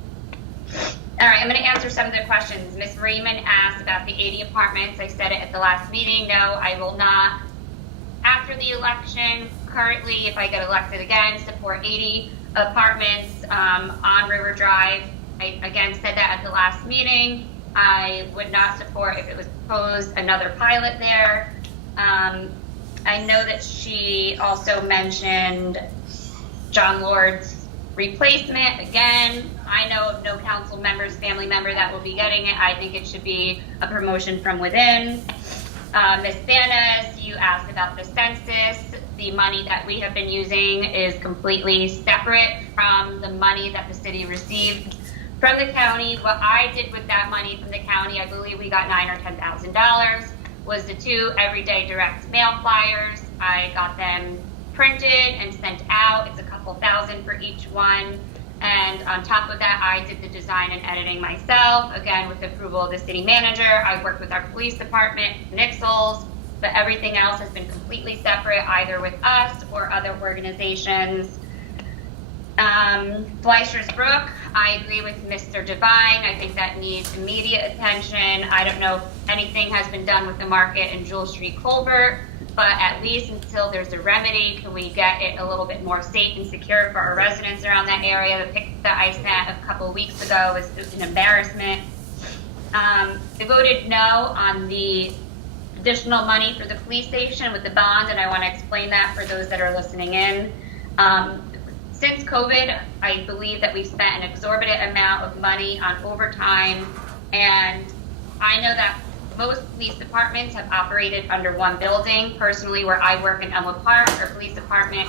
All right, I'm going to answer some of the questions. Ms. Freeman asked about the 80 apartments. I said it at the last meeting. No, I will not, after the election, currently, if I get elected again, support 80 apartments on River Drive. I, again, said that at the last meeting. I would not support, if it was proposed, another pilot there. I know that she also mentioned John Lord's replacement. Again, I know of no council members, family member that will be getting it. I think it should be a promotion from within. Ms. Thanas, you asked about the census. The money that we have been using is completely separate from the money that the city received from the county. What I did with that money from the county, I believe we got $9,000 or $10,000, was the 2 everyday direct mail flyers. I got them printed and sent out. It's a couple thousand for each one. And on top of that, I did the design and editing myself, again, with the approval of the city manager. I worked with our police department, Nixles, but everything else has been completely separate, either with us or other organizations. Fleischer's Brook, I agree with Mr. Devine. I think that needs immediate attention. I don't know if anything has been done with the market and Jewel Street Culvert, but at least until there's a remedy, can we get it a little bit more safe and secure for our residents around that area? The picture that I sent a couple of weeks ago was an embarrassment. I voted no on the additional money for the police station with the bond, and I want to explain that for those that are listening in. Since COVID, I believe that we've spent an exorbitant amount of money on overtime, and I know that most police departments have operated under one building. Personally, where I work in Elmwood Park, our police department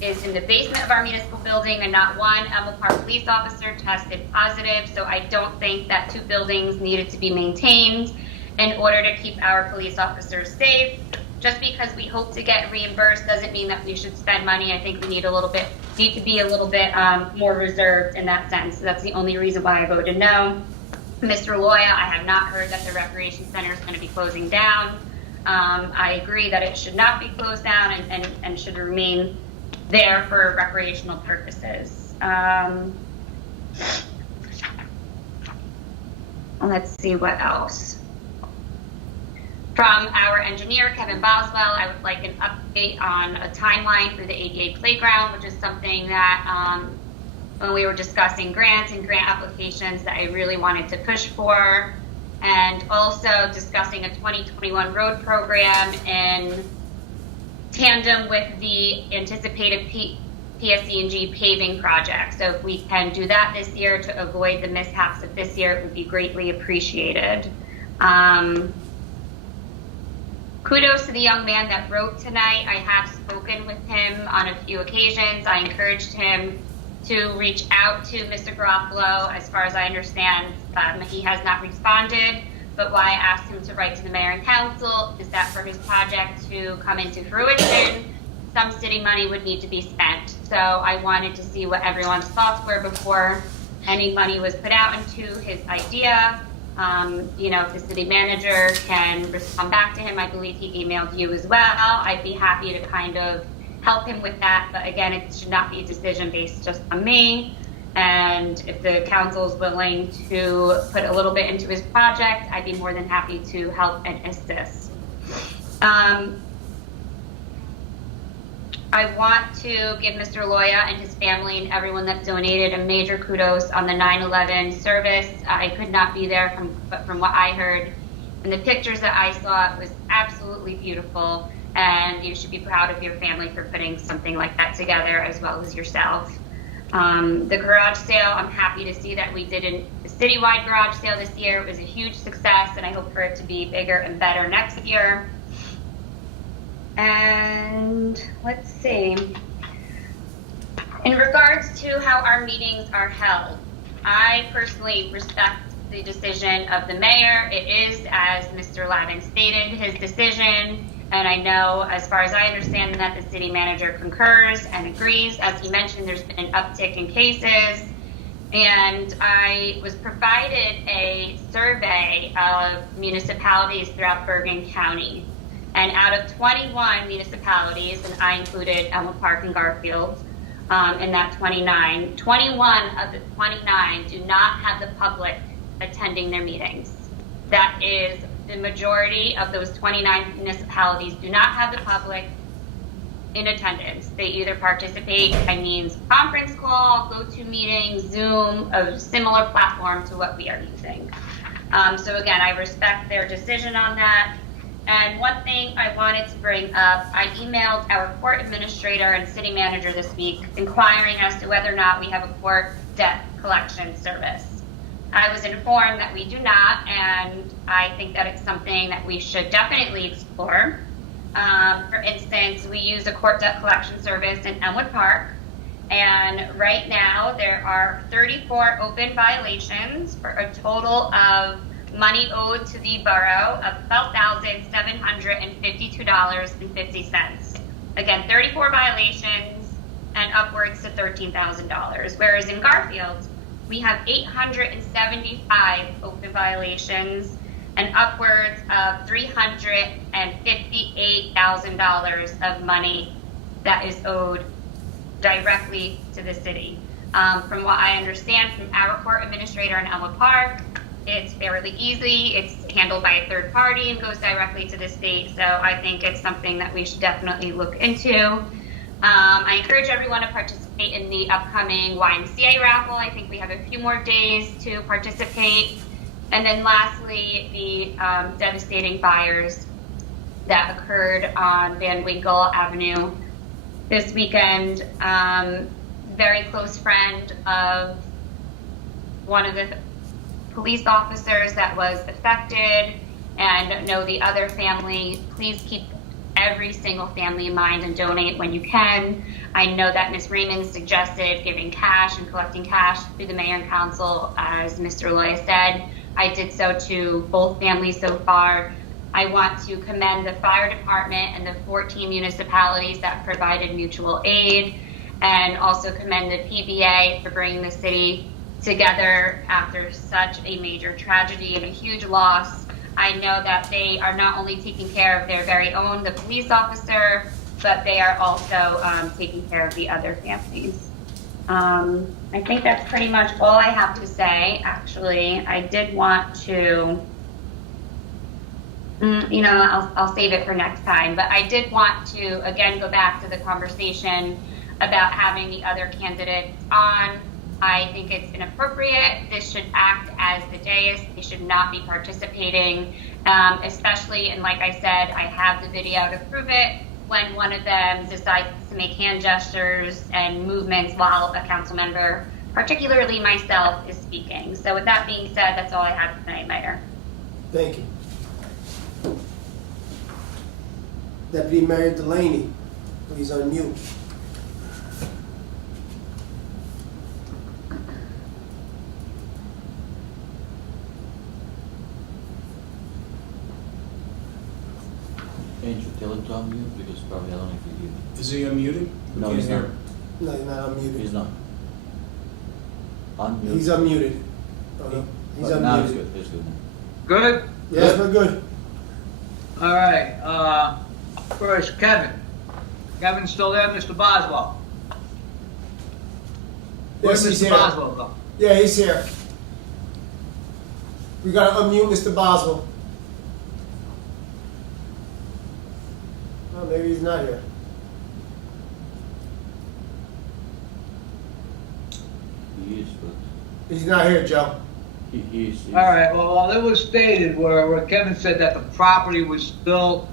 is in the basement of our municipal building, and not one Elmwood Park police officer tested positive, so I don't think that 2 buildings needed to be maintained in order to keep our police officers safe. Just because we hope to get reimbursed doesn't mean that we should spend money. I think we need to be a little bit more reserved in that sense. So that's the only reason why I voted no. Mr. Loya, I have not heard that the recreation center is going to be closing down. I agree that it should not be closed down and should remain there for recreational purposes. Let's see what else. From our engineer, Kevin Boswell, I would like an update on a timeline for the ADA playground, which is something that when we were discussing grants and grant applications that I really wanted to push for, and also discussing a 2021 road program in tandem with the anticipated PSC&G paving project. So if we can do that this year to avoid the mishaps of this year, it would be greatly appreciated. Kudos to the young man that wrote tonight. I have spoken with him on a few occasions. I encouraged him to reach out to Mr. Garofalo. As far as I understand, he has not responded, but why I asked him to write to the mayor and council is that for his project to come into fruition, some city money would need to be spent. So I wanted to see what everyone's thoughts were before any money was put out into his idea. If the city manager can respond back to him, I believe he emailed you as well. I'd be happy to kind of help him with that. But again, it should not be a decision based just on me. And if the council is willing to put a little bit into his project, I'd be more than happy to help and assist. I want to give Mr. Loya and his family and everyone that donated a major kudos on the 9/11 service. I could not be there, but from what I heard and the pictures that I saw, it was absolutely beautiful. And you should be proud of your family for putting something like that together, as well as yourself. The garage sale, I'm happy to see that we did a citywide garage sale this year. It was a huge success, and I hope for it to be bigger and better next year. And let's see. In regards to how our meetings are held, I personally respect the decision of the mayor. It is, as Mr. Lavin stated, his decision. And I know, as far as I understand, that the city manager concurs and agrees. As he mentioned, there's been an uptick in cases. And I was provided a survey of municipalities throughout Bergen County. And out of 21 municipalities, and I included Elmwood Park and Garfield in that 21 of the 29 do not have the public attending their meetings. That is, the majority of those 29 municipalities do not have the public in attendance. They either participate by means of conference call, GoToMeeting, Zoom, a similar platform to what we are using. So again, I respect their decision on that. And one thing I wanted to bring up, I emailed our court administrator and city manager this week inquiring as to whether or not we have a court debt collection service. I was informed that we do not, and I think that it's something that we should definitely explore. For instance, we use a court debt collection service in Elmwood Park, and right now there are 34 open violations for a total of money owed to the borough of $12,752.50. Again, 34 violations and upwards to $13,000. Whereas in Garfield, we have 875 open violations and upwards of $358,000 of money that is owed directly to the city. From what I understand from our court administrator in Elmwood Park, it's fairly easy. It's handled by a third party and goes directly to the state. So I think it's something that we should definitely look into. I encourage everyone to participate in the upcoming YMCA raffle. I think we have a few more days to participate. And then lastly, the devastating fires that occurred on Van Winkle Avenue this weekend. Very close friend of one of the police officers that was affected, and know the other family. Please keep every single family in mind and donate when you can. I know that Ms. Raymond suggested giving cash and collecting cash through the mayor and council, as Mr. Loya said. I did so to both families so far. I want to commend the fire department and the 14 municipalities that provided mutual aid, and also commend the PBA for bringing the city together after such a major tragedy and a huge loss. I know that they are not only taking care of their very own, the police officer, but they are also taking care of the other families. I think that's pretty much all I have to say. Actually, I did want to, I'll save it for next time, but I did want to, again, go back to the conversation about having the other candidates on. I think it's inappropriate. This should act as the dais. They should not be participating, especially, and like I said, I have the video to prove it, when one of them decides to make hand gestures and movements while a council member, particularly myself, is speaking. So with that being said, that's all I have tonight, Mayor. Thank you. Deputy Mayor Delaney, please unmute. Angel, tell him to unmute because probably I don't know if you hear. Is he unmuted? We No, can't he's hear not. him. No, you're not unmuted. He's not. Unmute. He's unmuted. Oh, no. He's But now it's unmuted. good, it's good now. Good? Yes, we're good. All right, first, Kevin. Kevin's still there, Mr. Boswell? Yes, Where'd he's Mr. here. Boswell go? Yeah, he's here. We gotta unmute Mr. Boswell. Oh, maybe he's not here. He is, but He's not here, Joe. he is. All right, well, it was stated where Kevin said that the property was still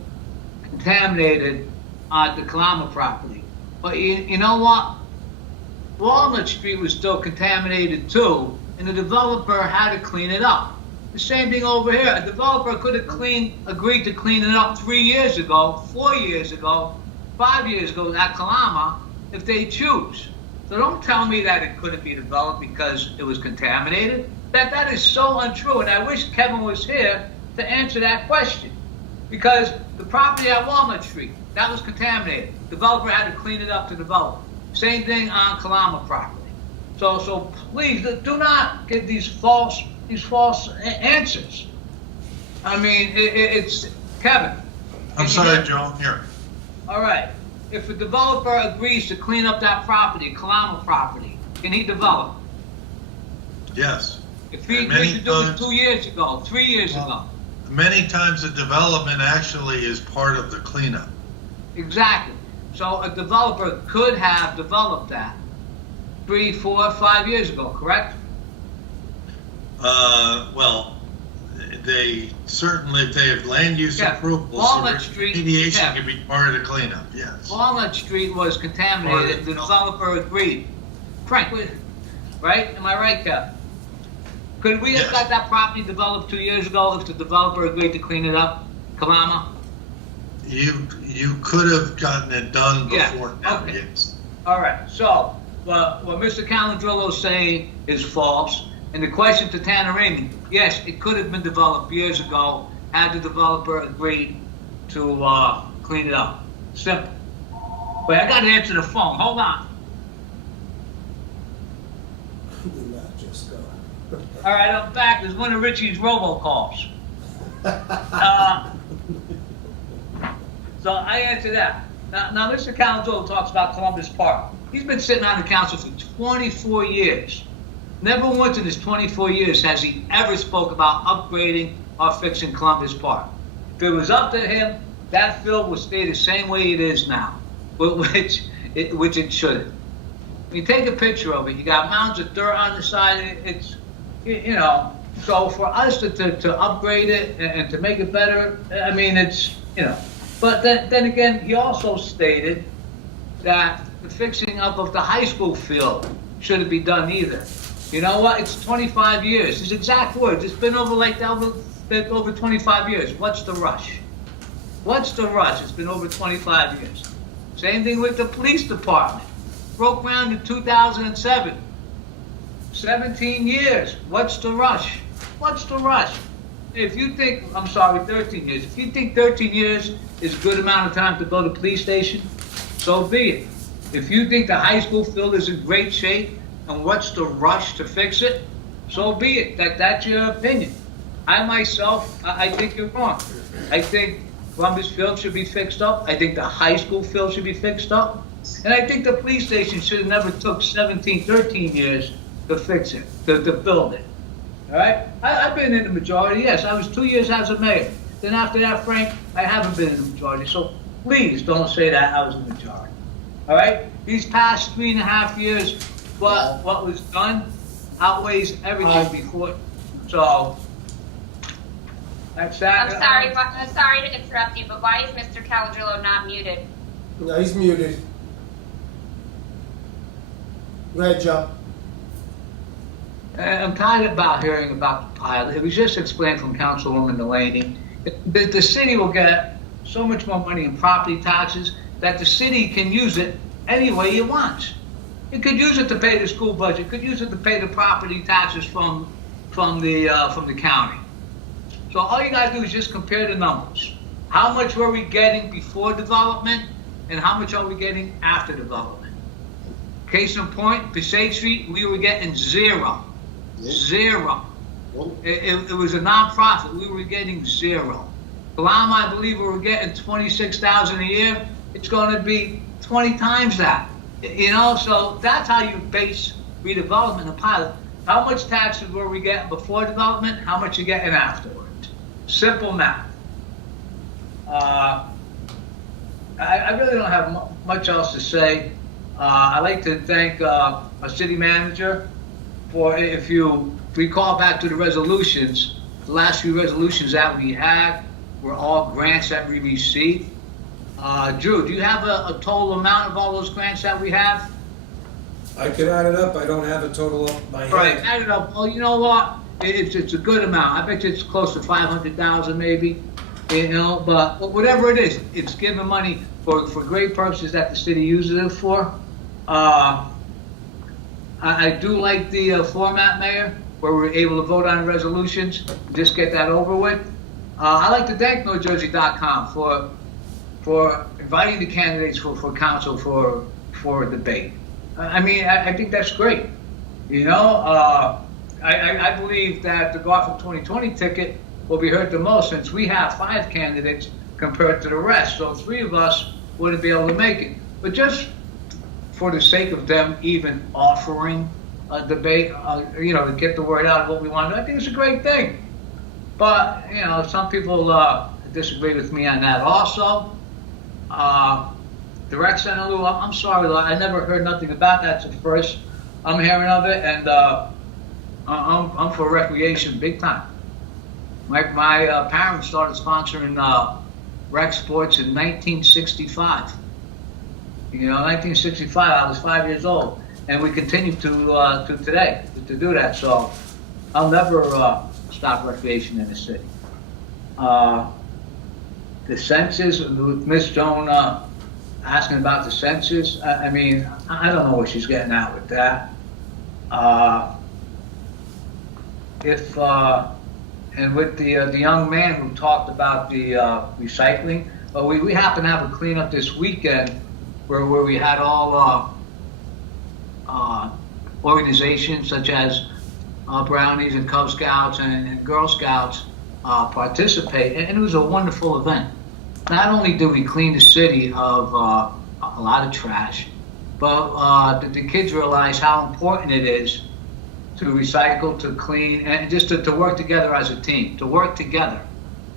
contaminated on the Kalama property. But you know what? Walnut Street was still contaminated too, and the developer had to clean it up. The same thing over here. A developer could have agreed to clean it up 3 years ago, 4 years ago, 5 years ago at Kalama, if they choose. So don't tell me that it couldn't be developed because it was contaminated. That is so untrue, and I wish Kevin was here to answer that question. Because the property at Walnut Street, that was contaminated. Developer had to clean it up to develop. Same thing on Kalama property. So please do not give these false answers. I mean, it's Kevin. I'm sorry, Joe, here. All right. If a developer agrees to clean up that property, Kalama property, can he develop? Yes. If he And agreed many to do it times- 2 years ago, 3 years ago. Many times the development actually is part of the cleanup. Exactly. So a developer could have developed that 3, 4, 5 years ago, correct? Well, they certainly, if they have land use Yeah, approvals, Walnut Street, remediation yeah. can be part of the cleanup, yes. Walnut Street was contaminated, the developer agreed. Frank, right? Am I right, Kev? Could we have Yes. got that property developed 2 years ago if the developer agreed to clean it up? Kalama? You could have gotten it done Yeah, before now, okay. yes. All right, so, what Mr. Calandrillo's saying is false. And the question to Tanner Raymond, yes, it could have been developed years ago had the developer agreed to clean it up. Simple. Wait, I gotta answer the phone, hold on. Did not just go. All right, I'm back, there's one of Richie's robocalls. So I answer that. Now Mr. Calandrillo talks about Columbus Park. He's been sitting on the council for 24 years. Never once in his 24 years has he ever spoke about upgrading or fixing Columbus Park. If it was up to him, that field would stay the same way it is now, which it shouldn't. You take a picture of it, you got mounds of dirt on the side, it's, you know, so for us to upgrade it and to make it better, I mean, it's, you know. But then again, he also stated that the fixing up of the high school field shouldn't be done either. You know what? It's 25 years. His exact words. It's been over over 25 years. What's the rush? What's the rush? It's been over 25 years. Same thing with the police department. Broke ground in 2007. 17 years. What's the rush? What's the rush? If you think, 13 years. If you think 13 years is a good amount of time to build a police station, so be it. If you think the high school field is in great shape, and what's the rush to fix it, so be it. That's your opinion. I myself, I think you're wrong. I think Columbus Field should be fixed up. I think the high school field should be fixed up. And I think the police station should have never took 13 years to fix it, to build it. All right? I've been in the majority, yes. I was 2 years as a mayor. Then after that, Frank, I haven't been in the majority. So please don't say that I was in the majority. All right? These past 3.5 years, what was done outweighs everything before. So that's that. I'm sorry to interrupt you, but why is Mr. Calandrillo not muted? No, he's muted. Go ahead, Joe. I'm tired about hearing about the pilot. It was just explained from Councilwoman Delaney. The city will get so much more money in property taxes that the city can use it any way it wants. It could use it to pay the school budget. Could use it to pay the property taxes from the county. So all you gotta do is just compare the numbers. How much were we getting before development, and how much are we getting after development? Case in point, Passaic Street, we were getting zero. Zero. It was a non-profit. We were getting zero. Kalama, I believe we were getting $26,000 a year. It's going to be 20 times that. You know, so that's how you base redevelopment and pilot. How much taxes were we getting before development? How much you getting afterwards? Simple math. I really don't have much else to say. I'd like to thank our city manager for, if you recall back to the resolutions, the last few resolutions that we had were all grants that we received. Drew, do you have a total amount of all those grants that we have? I could add it up. I don't have a total up my head. Right, add it up. Well, you know what? It's a good amount. I bet you it's close to 500,000 maybe. You know, but whatever it is, it's giving money for great purposes that the city uses it for. I do like the format, Mayor, where we're able to vote on resolutions, just get that over with. I'd like to thank NorthJersey.com for inviting the candidates for council for a debate. I mean, I think that's great. You know, I believe that the Garfield 2020 ticket will be heard the most, since we have 5 candidates compared to the rest. So 3 of us wouldn't be able to make it. But just for the sake of them even offering a debate, you know, to get the word out of what we want to do, I think it's a great thing. But, you know, some people disagree with me on that also. The rec center, Lou, I'm sorry, Lou, I never heard nothing about that. It's the first I'm hearing of it, and I'm for recreation big time. My parents started sponsoring rec sports in 1965. You know, 1965, I was 5 years old, and we continue to today to do that. So I'll never stop recreation in the city. The census, with Miss Joan asking about the census, I mean, I don't know what she's getting at with that. And with the young man who talked about the recycling, we happen to have a cleanup this weekend where we had all organizations such as Brownies and Cub Scouts and Girl Scouts participate, and it was a wonderful event. Not only did we clean the city of a lot of trash, but the kids realized how important it is to recycle, to clean, and just to work together as a team, to work together.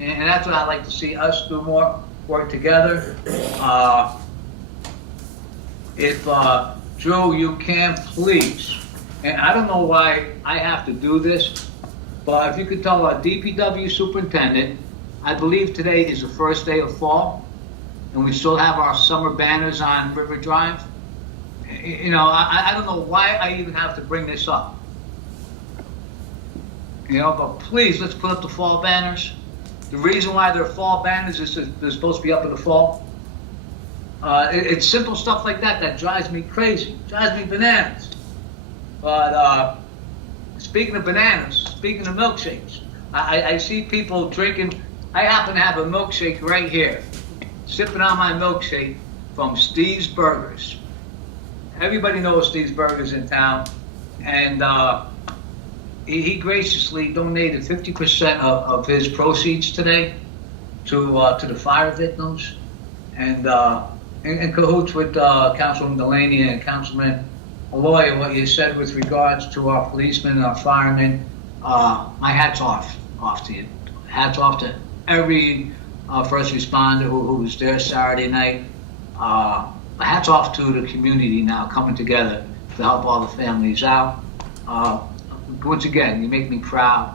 And that's what I'd like to see us do more, work together. If Drew, you can please, and I don't know why I have to do this, but if you could tell our DPW superintendent, I believe today is the first day of fall, and we still have our summer banners on River Drive. You know, I don't know why I even have to bring this up. You know, but please, let's put up the fall banners. The reason why they're fall banners is that they're supposed to be up in the fall. It's simple stuff like that that drives me crazy, drives me bananas. But speaking of bananas, speaking of milkshakes, I see people drinking. I happen to have a milkshake right here, sipping on my milkshake from Steve's Burgers. Everybody knows Steve's Burgers in town, and he graciously donated 50% of his proceeds today to the fire victims, and in cahoots with Councilman Delaney and Councilman Aloy, what you said with regards to our policemen and our firemen, my hat's off to you. Hats off to every first responder who was there Saturday night. Hats off to the community now coming together to help all the families out. Once again, you make me proud.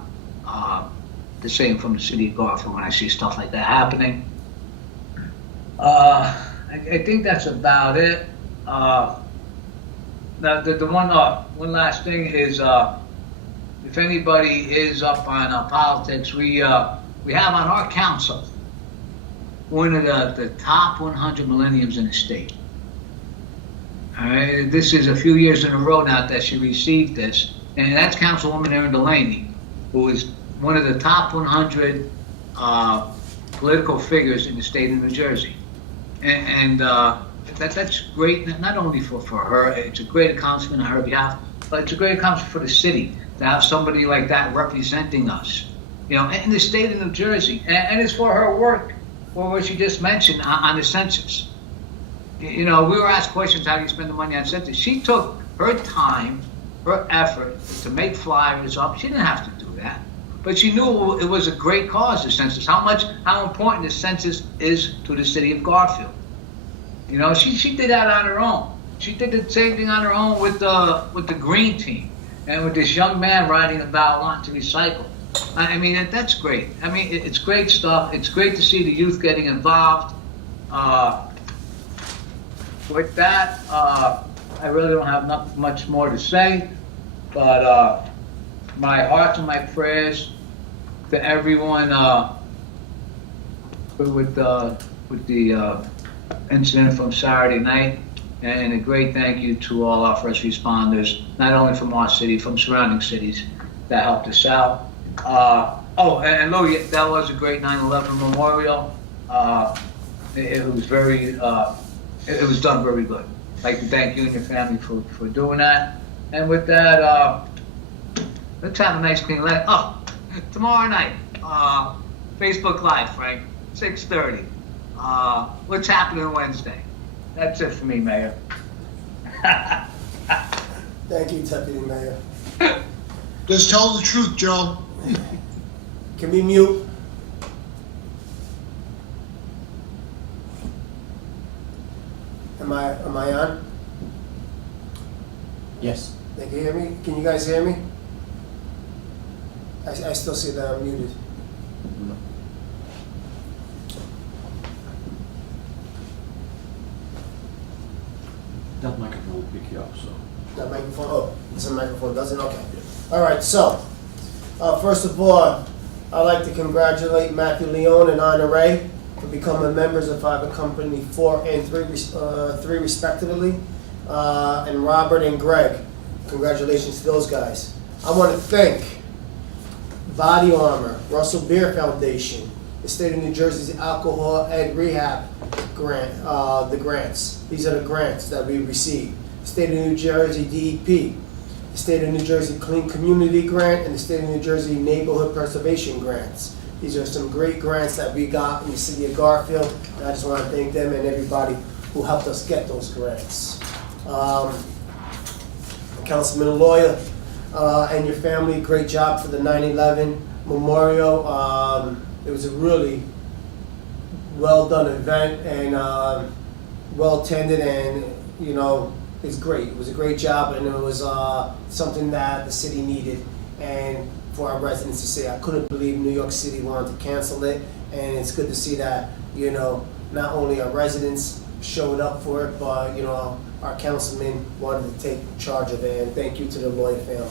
The same from the city of Garfield when I see stuff like that happening. I think that's about it. Now, the one last thing is, if anybody is up on politics, we have on our council one of the top 100 millenniums in the state. All right, this is a few years in a row now that she received this, and that's Councilwoman Erin Delaney, who is one of the top 100 political figures in the state of New Jersey. And that's great, not only for her, it's a great accomplishment on her behalf, but it's a great accomplishment for the city to have somebody like that representing us, you know, in the state of New Jersey. And it's for her work, for what she just mentioned on the census. You know, we were asked questions, how do you spend the money on census? She took her time, her effort to make flyers up. She didn't have to do that, but she knew it was a great cause, the census, how important the census is to the city of Garfield. You know, she did that on her own. She did the same thing on her own with the green team and with this young man writing about wanting to recycle. I mean, that's great. I mean, it's great stuff. It's great to see the youth getting involved. With that, I really don't have much more to say, but my hearts and my prayers to everyone with the incident from Saturday night, and a great thank you to all our first responders, not only from our city, from surrounding cities that helped us out. And Louis, that was a great 9/11 memorial. It was very, it was done very good. I'd like to thank you and your family for doing that. And with that, let's have a nice clean night. Oh, tomorrow night, Facebook Live, Frank, 6:30. What's happening Wednesday? That's it for me, Mayor. Thank you, Deputy Mayor. Just tell the truth, Joe. Can we mute? Am I on? Yes. They can hear me? Can you guys hear me? I still see that I'm muted. No. That microphone will pick you up, so. That microphone, oh, it's a microphone, doesn't? Okay. All right, so, First of all, I'd like to congratulate Matthew Leone and Anna Ray for becoming members of Fiber Company 4 and 3 respectively, and Robert and Greg. Congratulations to those guys. I want to thank Body Armor, Russell Beer Foundation, the State of New Jersey's Alcohol Ed Rehab grant, the grants. These are the grants that we received. The State of New Jersey DEP, the State of New Jersey Clean Community Grant, and the State of New Jersey Neighborhood Preservation Grants. These are some great grants that we got in the city of Garfield, and I just want to thank them and everybody who helped us get those grants. Councilman Lawyer and your family, great job for the 9/11 memorial. It was a really well done event and well attended, and you know, it's great. It was a great job, and it was something that the city needed, and for our residents to say, I couldn't believe New York City wanted to cancel it, and it's good to see that, you know, not only our residents showed up for it, but you know, our councilman wanted to take charge of it, and thank you to the Lawyer family.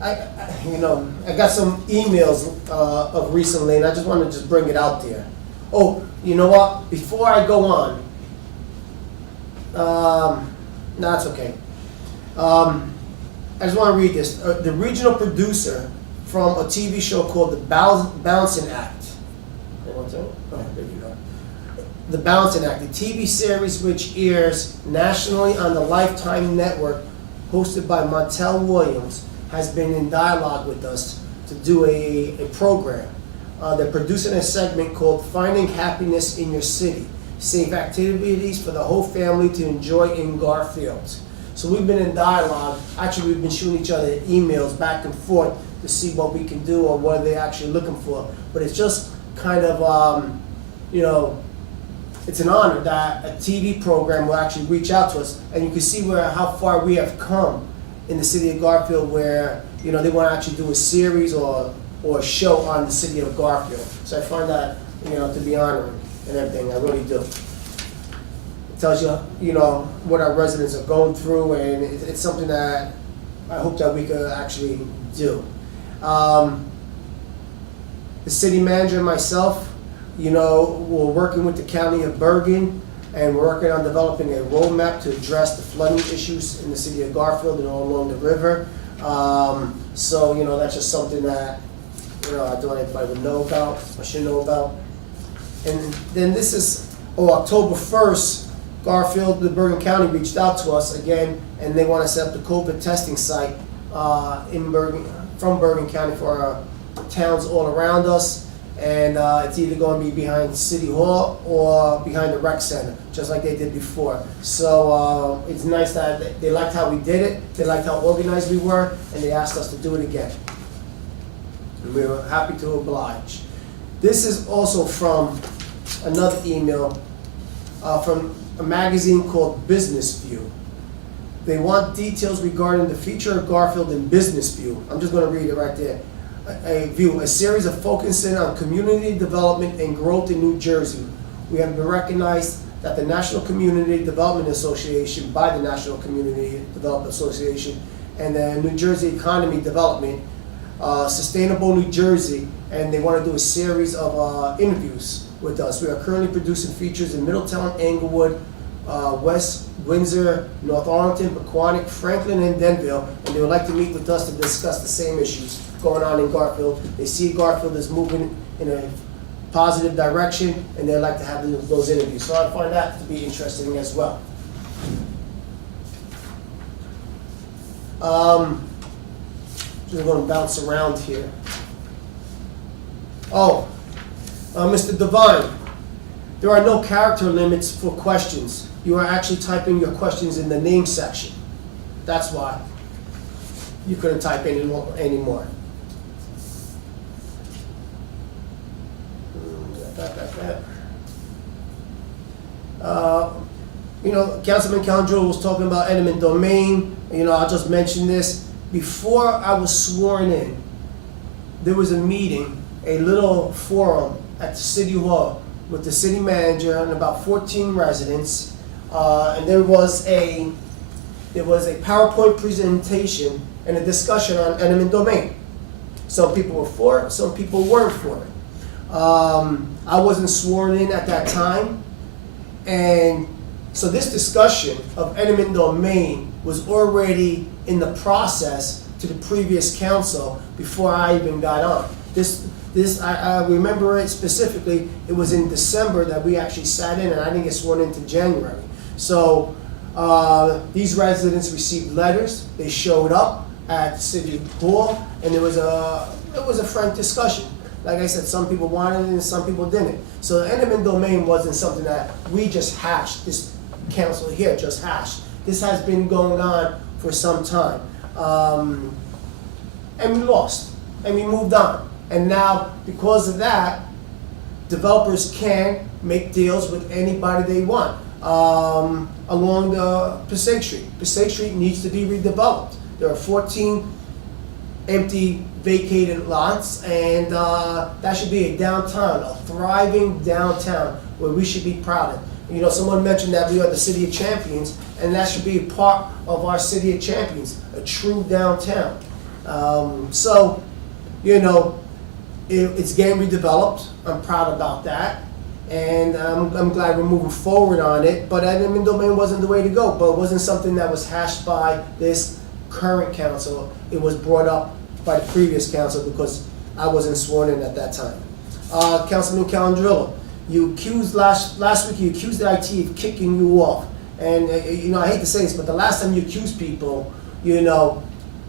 I got some emails of recently, and I just want to just bring it out there. Oh, you know what? Before I go on, no, it's okay. I just want to read this. The regional producer from a TV show called The Balancing Act. Oh, there you go. The Balancing Act, the TV series which airs nationally on the Lifetime Network, hosted by Montel Williams, has been in dialogue with us to do a program. They're producing a segment called Finding Happiness in Your City, safe activities for the whole family to enjoy in Garfield. So we've been in dialogue. Actually, we've been shooting each other emails back and forth to see what we can do or what they're actually looking for. But it's just kind of, you know, it's an honor that a TV program will actually reach out to us, and you can see how far we have come in the city of Garfield, where you know they want to actually do a series or a show on the city of Garfield. So I find that, you know, to be honoring and everything. I really do. It tells you, you know, what our residents are going through, and it's something that I hope that we could actually do. The city manager and myself, you know, we're working with the county of Bergen, and we're working on developing a roadmap to address the flooding issues in the city of Garfield and all along the river. So, you know, that's just something that, you know, I thought everybody would know about, or should know about. And then this is, October 1st, Garfield, the Bergen County reached out to us again, and they want to set up the COVID testing site in Bergen, from Bergen County for our towns all around us. And it's either going to be behind City Hall or behind the rec center, just like they did before. So it's nice that they liked how we did it, they liked how organized we were, and they asked us to do it again. And we were happy to oblige. This is also from another email from a magazine called Business View. They want details regarding the future of Garfield in Business View. I'm just going to read it right there. A series of focusing on community development and growth in New Jersey. We have been recognized that the National Community Development Association, by the National Community Development Association, and the New Jersey Economy Development, Sustainable New Jersey, and they want to do a series of interviews with us. We are currently producing features in Middletown, Englewood, West Windsor, North Arlington, Pequannock, Franklin, and Denville, and they would like to meet with us to discuss the same issues going on in Garfield. They see Garfield is moving in a positive direction, and they'd like to have those interviews. So I find that to be interesting as well. Just going to bounce around here. Mr. Devine, there are no character limits for questions. You are actually typing your questions in the name section. That's why you couldn't type anymore. You know, Councilman Condro was talking about eminent domain. You know, I'll just mention this. Before I was sworn in, there was a meeting, a little forum at the City Hall with the city manager and about 14 residents. And there was a there was a PowerPoint presentation and a discussion on eminent domain. Some people were for it, some people weren't for it. I wasn't sworn in at that time, and so this discussion of eminent domain was already in the process to the previous council before I even got on. I remember it specifically. It was in December that we actually sat in, and I didn't get sworn into January. So these residents received letters. They showed up at City Hall, and it was a frank discussion. Like I said, some people wanted it and some people didn't. So the eminent domain wasn't something that we just hashed. This council here just hashed. This has been going on for some time, and we lost, and we moved on. And now, because of that, developers can make deals with anybody they want along the Passaic Street. Passaic Street needs to be redeveloped. There are 14 empty vacated lots, and that should be a downtown, a thriving downtown where we should be proud of. You know, someone mentioned that we are the City of Champions, and that should be a part of our City of Champions, a true downtown. So, you know, it's getting redeveloped. I'm proud about that, and I'm glad we're moving forward on it. But eminent domain wasn't the way to go, but it wasn't something that was hashed by this current council. It was brought up by the previous council because I wasn't sworn in at that time. Councilman Calandrillo, you accused last week. You accused the IT of kicking you off, and you know, I hate to say this, but the last time you accused people, you know,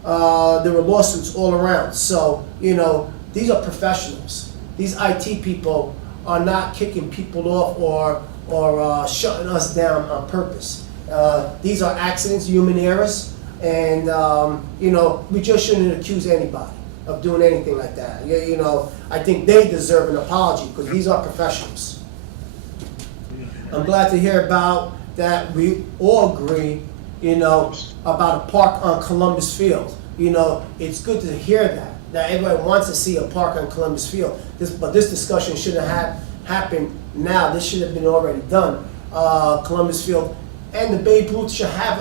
there were lawsuits all around. So you know, these are professionals. These IT people are not kicking people off or shutting us down on purpose. These are accidents, human errors, and you know, we just shouldn't accuse anybody of doing anything like that. You know, I think they deserve an apology because these are professionals. I'm glad to hear about that. We all agree, you know, about a park on Columbus Field. You know, it's good to hear that everybody wants to see a park on Columbus Field. But this discussion shouldn't have happened now. This should have been already done. Columbus Field and the Babe Ruth should have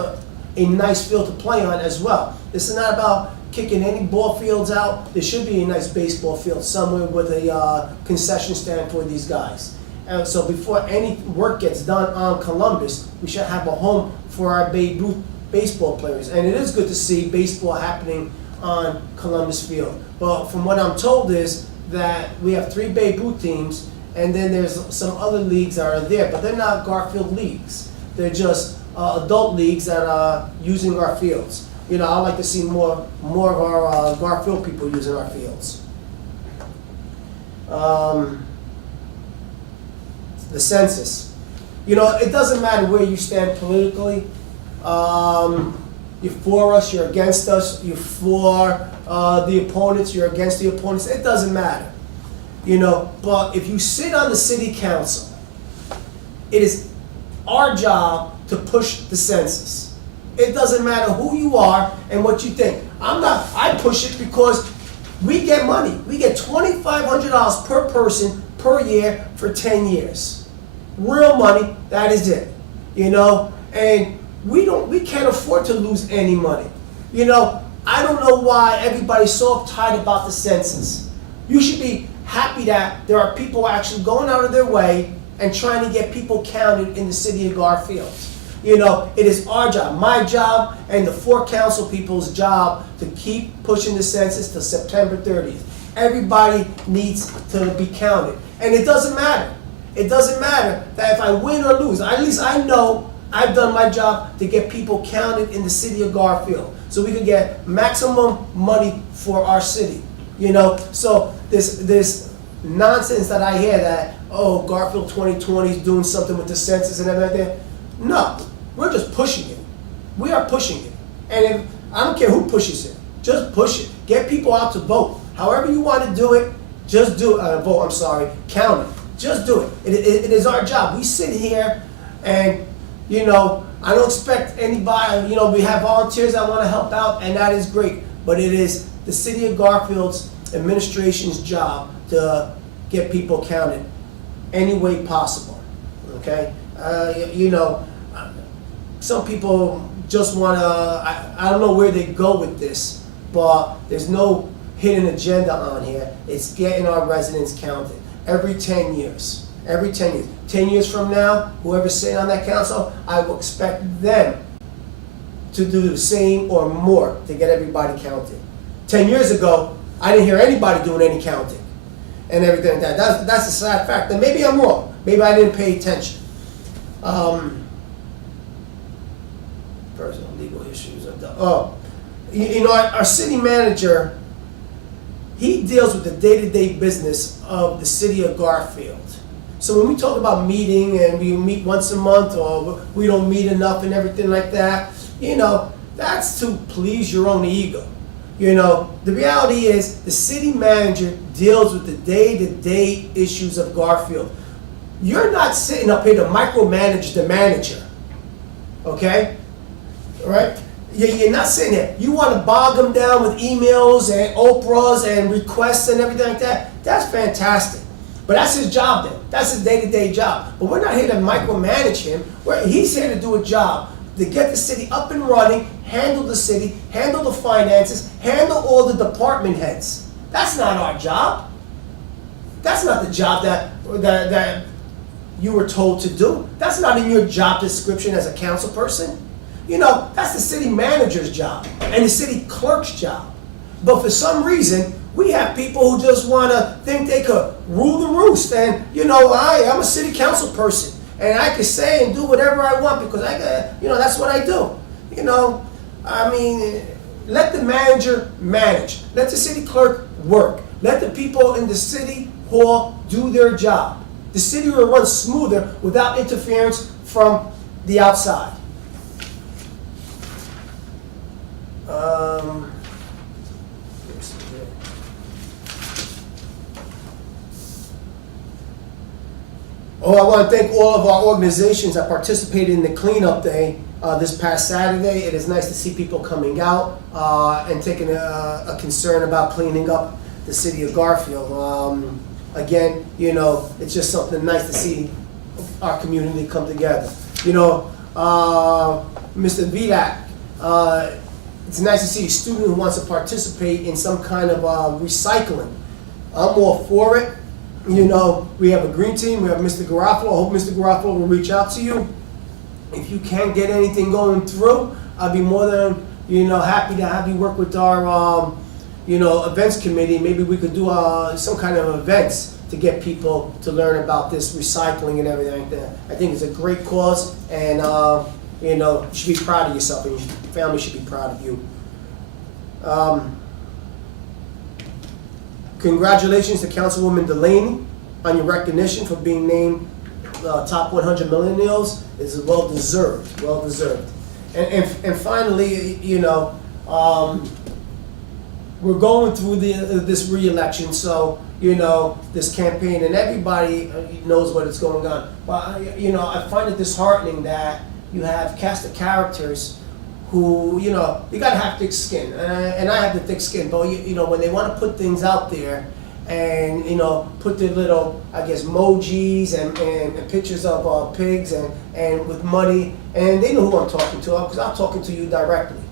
a nice field to play on as well. This is not about kicking any ball fields out. There should be a nice baseball field somewhere with a concession stand for these guys. And so before any work gets done on Columbus, we should have a home for our Babe Ruth baseball players. And it is good to see baseball happening on Columbus Field. But from what I'm told is that we have 3 Babe Ruth teams, and then there's some other leagues that are there, but they're not Garfield leagues. They're just adult leagues that are using our fields. You know, I'd like to see more of our Garfield people using our fields. The census. You know, it doesn't matter where you stand politically. You're for us, you're against us, you're for the opponents, you're against the opponents. It doesn't matter. You know, but if you sit on the city council, it is our job to push the census. It doesn't matter who you are and what you think. I push it because we get money. We get $2,500 per person per year for 10 years. Real money, that is it. You know, and we can't afford to lose any money. You know, I don't know why everybody's so uptight about the census. You should be happy that there are people actually going out of their way and trying to get people counted in the city of Garfield. You know, it is our job, my job, and the 4 council people's job to keep pushing the census till September 30th. Everybody needs to be counted. And it doesn't matter. It doesn't matter that if I win or lose. At least I know I've done my job to get people counted in the city of Garfield so we can get maximum money for our city. You know, so this nonsense that I hear that, oh, Garfield 2020 is doing something with the census and everything like that. No, we're just pushing it. We are pushing it. And I don't care who pushes it. Just push it. Get people out to vote. However you want to do it, just do it. Count it. Just do it. It is our job. We sit here and, you know, I don't expect anybody, you know, we have volunteers that want to help out, and that is great. But it is the city of Garfield's administration's job to get people counted any way possible. Okay? You know, some people just wanna, I don't know where they go with this, but there's no hidden agenda on here. It's getting our residents counted every 10 years. Every 10 years. 10 years from now, whoever's sitting on that council, I will expect them to do the same or more to get everybody counted. 10 years ago, I didn't hear anybody doing any counting and everything like that. That's a sad fact. And maybe I'm wrong. Maybe I didn't pay attention. Personal legal issues. You know, our city manager, he deals with the day-to-day business of the city of Garfield. So when we talk about meeting and we meet once a month or we don't meet enough and everything like that, you know, that's to please your own ego. You know, the reality is the city manager deals with the day-to-day issues of Garfield. You're not sitting up here to micromanage the manager, okay? All right? You're not sitting there. You want to bog them down with emails and Oprahs and requests and everything like that. That's fantastic. But that's his job then. That's his day-to-day job. But we're not here to micromanage him. He's here to do a job to get the city up and running, handle the city, handle the finances, handle all the department heads. That's not our job. That's not the job that you were told to do. That's not in your job description as a council person. You know, that's the city manager's job and the city clerk's job. But for some reason, we have people who just want to think they could rule the roost. And, you know, I'm a city council person. And I can say and do whatever I want because that's what I do. You know, I mean, let the manager manage. Let the city clerk work. Let the people in the city hall do their job. The city will run smoother without interference from the outside. I want to thank all of our organizations that participated in the cleanup day this past Saturday. It is nice to see people coming out and taking a concern about cleaning up the city of Garfield. Again, you know, it's just something nice to see our community come together. You know, Mr. Vidak, it's nice to see a student who wants to participate in some kind of recycling. I'm all for it. You know, we have a green team, we have Mr. Garofalo. I hope Mr. Garofalo will reach out to you. If you can't get anything going through, I'd be more than, you know, happy to have you work with our, you know, events committee. Maybe we could do some kind of events to get people to learn about this recycling and everything like that. I think it's a great cause, and, you know, you should be proud of yourself, and your family should be proud of you. Congratulations to Councilwoman Delaney on your recognition for being named top 100 millennials. It's well deserved, well deserved. And finally, you know, we're going through this re-election, so you know this campaign, and everybody knows what is going on. But you know, I find it disheartening that you have cast of characters who, you know, you gotta have thick skin, and I have the thick skin, but you know, when they want to put things out there and, you know, put their little, I guess, emojis and pictures of pigs and with money, and they know who I'm talking to, because I'm talking to you directly.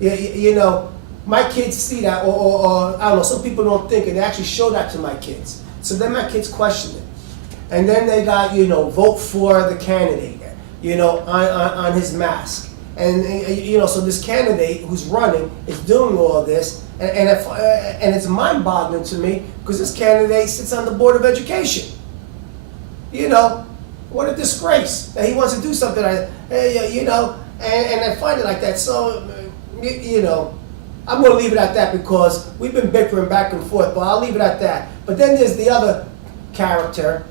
You know, my kids see that, or I don't know, some people don't think, and they actually show that to my kids. So then my kids question it. And then they got, you know, vote for the candidate, you know, on his mask. And, you know, so this candidate who's running is doing all this, and it's mind-boggling to me, because this candidate sits on the Board of Education. You know, what a disgrace that he wants to do something like that, you know, and I find it like that. So, you know, I'm going to leave it at that, because we've been bickering back and forth, but I'll leave it at that. But then there's the other character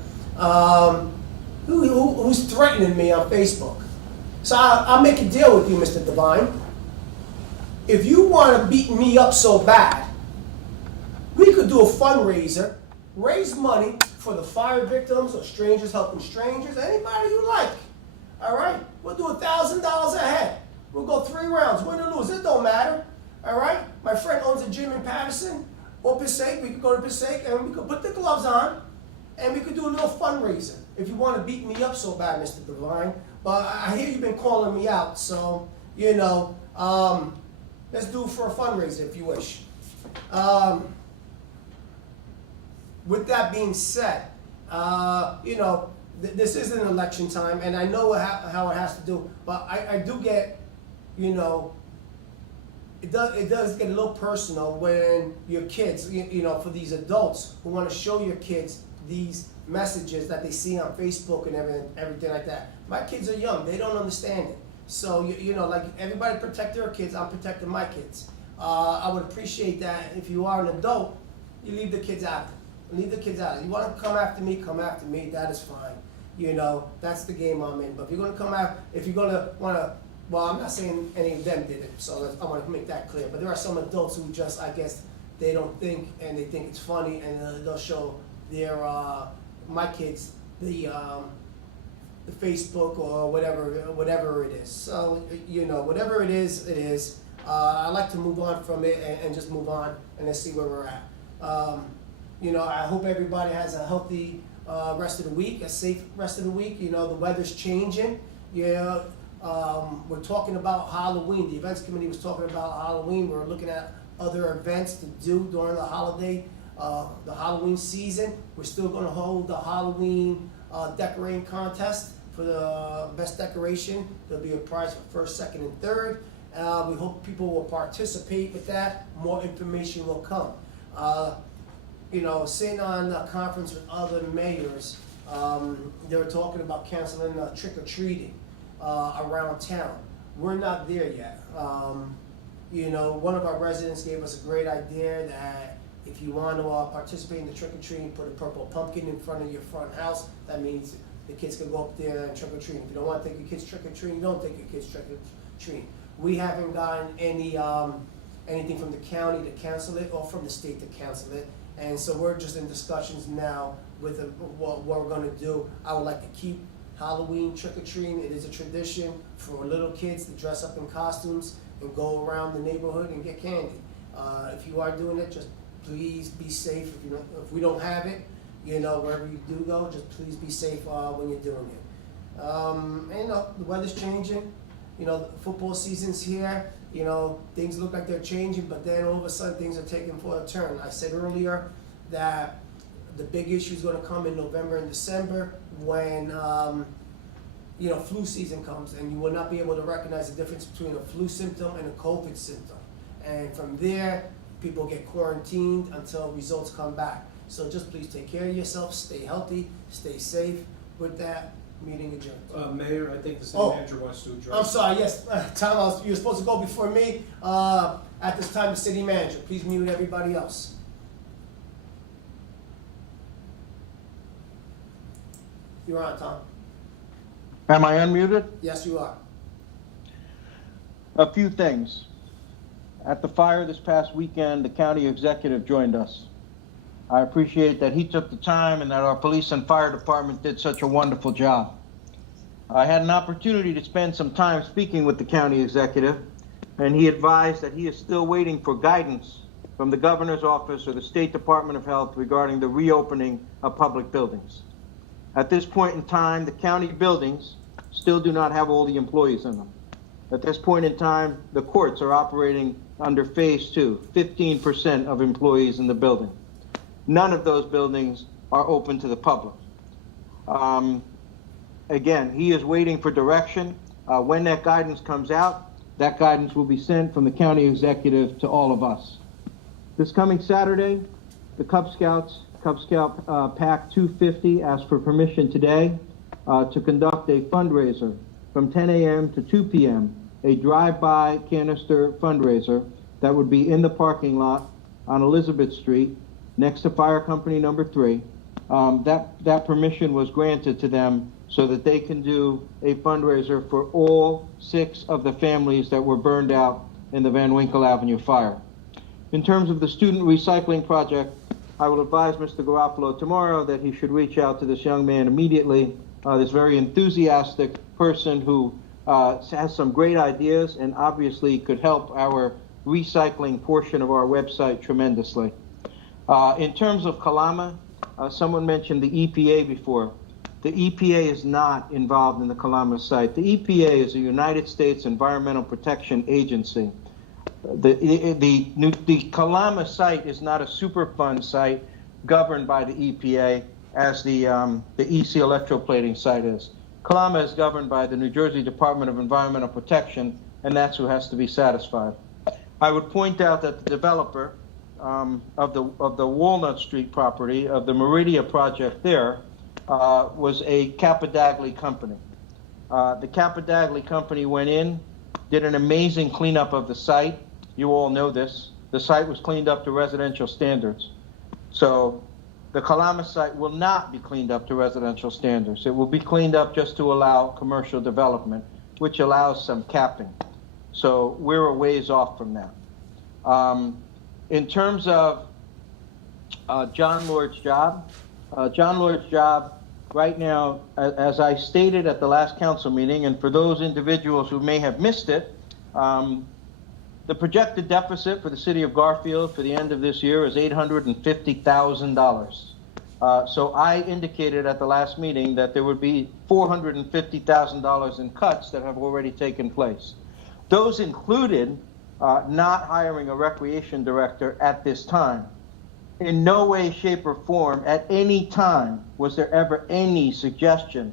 who's threatening me on Facebook. So I'll make a deal with you, Mr. Devine. If you want to beat me up so bad, we could do a fundraiser, raise money for the fire victims or strangers helping strangers, anybody you like. All right? We'll do $1,000 a head. We'll go 3 rounds, win or lose, it don't matter. All right? My friend owns a gym in Patterson or Passaic. We could go to Passaic and we could put the gloves on and we could do a little fundraiser if you want to beat me up so bad, Mr. Devine. But I hear you've been calling me out, so, let's do it for a fundraiser if you wish. With that being said, this is an election time, and I know how it has to do, but I do get, it does get a little personal when your kids, for these adults who want to show your kids these messages that they see on Facebook and everything like that. My kids are young; they don't understand it. So like everybody protect their kids, I'm protecting my kids. I would appreciate that if you are an adult, you leave the kids out. Leave the kids out. You want to come after me, come after me. That is fine. That's the game I'm in. But if you're going to come out, if you're going to want to, well, I'm not saying any of them did it, so I want to make that clear. But there are some adults who just, I guess, they don't think, and they think it's funny, and they'll show their my kids the Facebook or whatever it is. So whatever it is, it is. I like to move on from it and just move on and let's see where we're at. I hope everybody has a healthy rest of the week, a safe rest of the week. The weather's changing. We're talking about Halloween. The events committee was talking about Halloween. We're looking at other events to do during the Halloween season. We're still going to hold the Halloween decorating contest for the best decoration. There'll be a prize for first, second, and third. We hope people will participate with that. More information will come. Sitting on a conference with other mayors, they were talking about canceling trick-or-treating around town. We're not there yet. One of our residents gave us a great idea that if you want to participate in the trick-or-treating, put a purple pumpkin in front of your front house. That means the kids can go up there and trick-or-treat. If you don't want to take your kids trick-or-treating, don't take your kids trick-or-treating. We haven't gotten anything from the county to cancel it or from the state to cancel it. And so we're just in discussions now with what we're going to do. I would like to keep Halloween trick-or-treating. It is a tradition for little kids to dress up in costumes and go around the neighborhood and get candy. If you are doing it, just please be safe. If we don't have it, wherever you do go, just please be safe when you're doing it. The weather's changing. The football season's here. Things look like they're changing, but then all of a sudden things are taking for a turn. I said earlier that the big issue is going to come in November and December when, flu season comes, and you will not be able to recognize the difference between a flu symptom and a COVID symptom. And from there, people get quarantined until results come back. So just please take care of yourself, stay healthy, stay safe. With that, meeting adjourned. Mayor, I think the city manager wants to address. I'm sorry, yes, Tom, you were supposed to go before me. At this time, the city manager, please mute everybody else. You're on, Tom. Am I unmuted? Yes, you are. A few things. At the fire this past weekend, the county executive joined us. I appreciate that he took the time and that our police and fire department did such a wonderful job. I had an opportunity to spend some time speaking with the county executive, and he advised that he is still waiting for guidance from the governor's office or the State Department of Health regarding the reopening of public buildings. At this point in time, the county buildings still do not have all the employees in them. At this point in time, the courts are operating under phase 2, 15% of employees in the building. None of those buildings are open to the public. Again, he is waiting for direction. When that guidance comes out, that guidance will be sent from the county executive to all of us. This coming Saturday, the Cub Scout Pack 250 asked for permission today to conduct a fundraiser from 10 a.m. to 2 p.m., a drive-by canister fundraiser that would be in the parking lot on Elizabeth Street, next to Fire Company number 3. That permission was granted to them so that they can do a fundraiser for all 6 of the families that were burned out in the Van Winkle Avenue fire. In terms of the student recycling project, I will advise Mr. Garofalo tomorrow that he should reach out to this young man immediately, this very enthusiastic person who has some great ideas and obviously could help our recycling portion of our website tremendously. In terms of Kalama, someone mentioned the EPA before. the EPA is not involved in the Kalama site. The EPA is a United States Environmental Protection Agency. The Kalama site is not a Superfund site governed by the EPA as the EC electroplating site is. Kalama is governed by the New Jersey Department of Environmental Protection, and that's who has to be satisfied. I would point out that the developer of the Walnut Street property, of the Meridia project there, was a Capadagli company. The Capadagli company went in, did an amazing cleanup of the site. You all know this. The site was cleaned up to residential standards. So the Kalama site will not be cleaned up to residential standards. It will be cleaned up just to allow commercial development, which allows some capping. So we're a ways off from that. In terms of John Lord's job, right now, as I stated at the last council meeting, and for those individuals who may have missed it, the projected deficit for the city of Garfield for the end of this year is $850,000. So I indicated at the last meeting that there would be $450,000 in cuts that have already taken place. Those included not hiring a recreation director at this time. In no way, shape, or form at any time was there ever any suggestion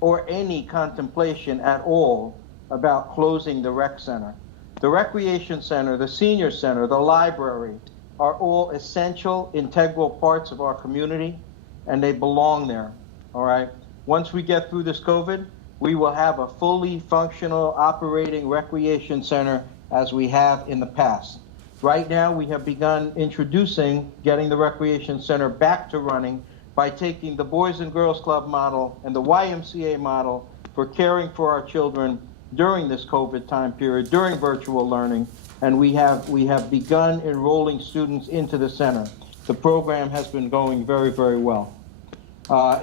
or any contemplation at all about closing the rec center. The recreation center, the senior center, the library are all essential, integral parts of our community, and they belong there, all right? Once we get through this COVID, we will have a fully functional operating recreation center as we have in the past. Right now, we have begun introducing getting the recreation center back to running by taking the Boys and Girls Club model and the YMCA model for caring for our children during this COVID time period, during virtual learning, and we have begun enrolling students into the center. The program has been going very, very well.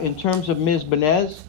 In terms of Ms. Benez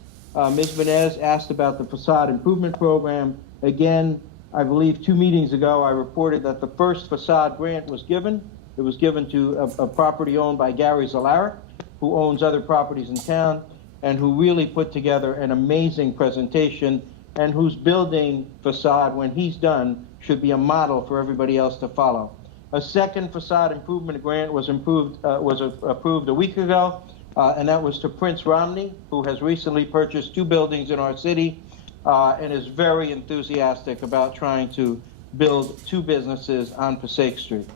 asked about the facade improvement program. Again, I believe 2 meetings ago, I reported that the first facade grant was given. It was given to a property owned by Gary Zalaric, who owns other properties in town, and who really put together an amazing presentation, and whose building facade, when he's done, should be a model for everybody else to follow. A second facade improvement grant was approved a week ago, and that was to Prince Romney, who has recently purchased 2 buildings in our city, and is very enthusiastic about trying to build 2 businesses on Passaic Street.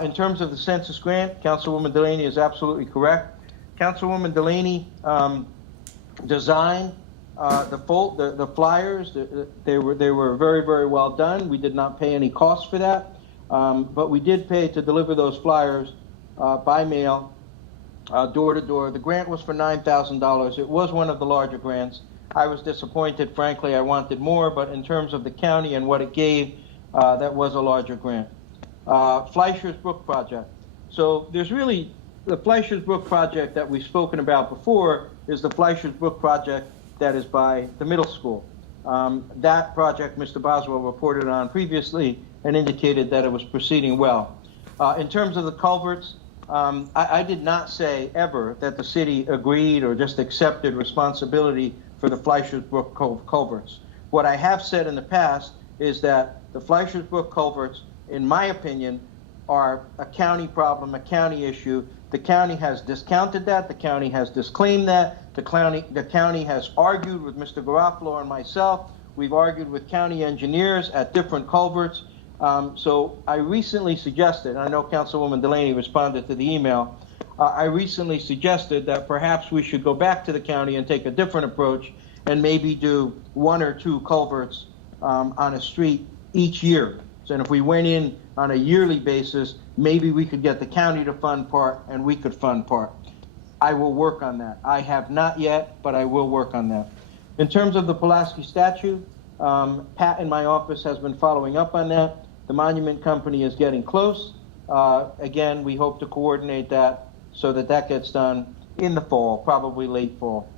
In terms of the census grant, Councilwoman Delaney is absolutely correct. Councilwoman Delaney designed the flyers. They were very, very well done. We did not pay any cost for that, but we did pay to deliver those flyers by mail, door to door. The grant was for $9,000. It was one of the larger grants. I was disappointed, frankly. I wanted more, but in terms of the county and what it gave, that was a larger grant. Fleischer's Brook project. So there's really the Fleischer's Brook project that we've spoken about before is the Fleischer's Brook project that is by the middle school. That project Mr. Boswell reported on previously and indicated that it was proceeding well. In terms of the culverts, I did not say ever that the city agreed or just accepted responsibility for the Fleischer's Brook culverts. What I have said in the past is that the Fleischer's Brook culverts, in my opinion, are a county problem, a county issue. The county has discounted that. The county has disclaimed that. The county has argued with Mr. Garofalo and myself. We've argued with county engineers at different culverts. So I recently suggested, I know Councilwoman Delaney responded to the email, I recently suggested that perhaps we should go back to the county and take a different approach and maybe do 1 or 2 culverts on a street each year. So if we went in on a yearly basis, maybe we could get the county to fund part and we could fund part. I will work on that. I have not yet, but I will work on that. In terms of the Pulaski statue, Pat in my office has been following up on that. The monument company is getting close. Again, we hope to coordinate that so that that gets done in the fall, probably late fall.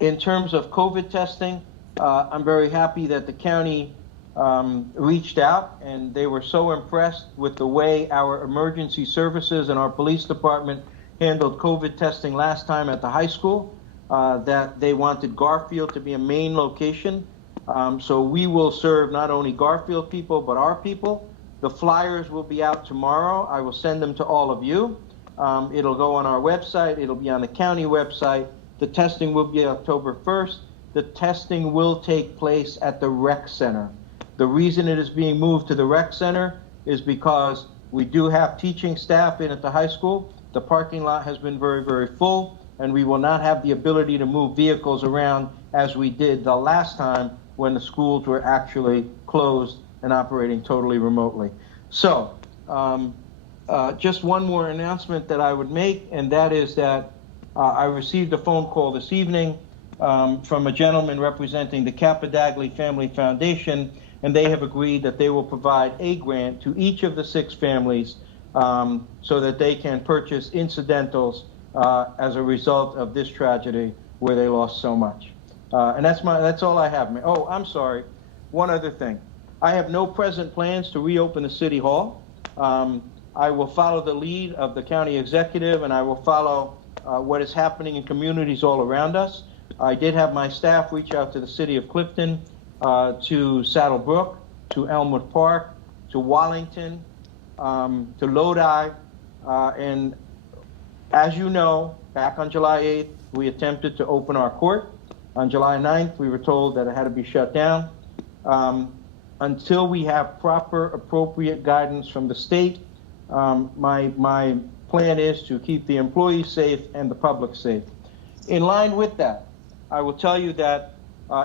In terms of COVID testing, I'm very happy that the county reached out, and they were so impressed with the way our emergency services and our police department handled COVID testing last time at the high school, that they wanted Garfield to be a main location. So we will serve not only Garfield people, but our people. The flyers will be out tomorrow. I will send them to all of you. It'll go on our website. It'll be on the county website. The testing will be October 1st. The testing will take place at the rec center. The reason it is being moved to the rec center is because we do have teaching staff in at the high school. The parking lot has been very, very full, and we will not have the ability to move vehicles around as we did the last time when the schools were actually closed and operating totally remotely. So, just one more announcement that I would make, and that is that I received a phone call this evening from a gentleman representing the Capadagli Family Foundation, and they have agreed that they will provide a grant to each of the 6 families so that they can purchase incidentals as a result of this tragedy where they lost so much. And that's all I have. Oh, I'm sorry. One other thing. I have no present plans to reopen the City Hall. I will follow the lead of the county executive, and I will follow what is happening in communities all around us. I did have my staff reach out to the city of Clifton, to Saddlebrook, to Elmwood Park, to Wallington, to Lodi, and as you know, back on July 8th, we attempted to open our court. On July 9th, we were told that it had to be shut down. Until we have proper, appropriate guidance from the state, my plan is to keep the employees safe and the public safe. In line with that, I will tell you that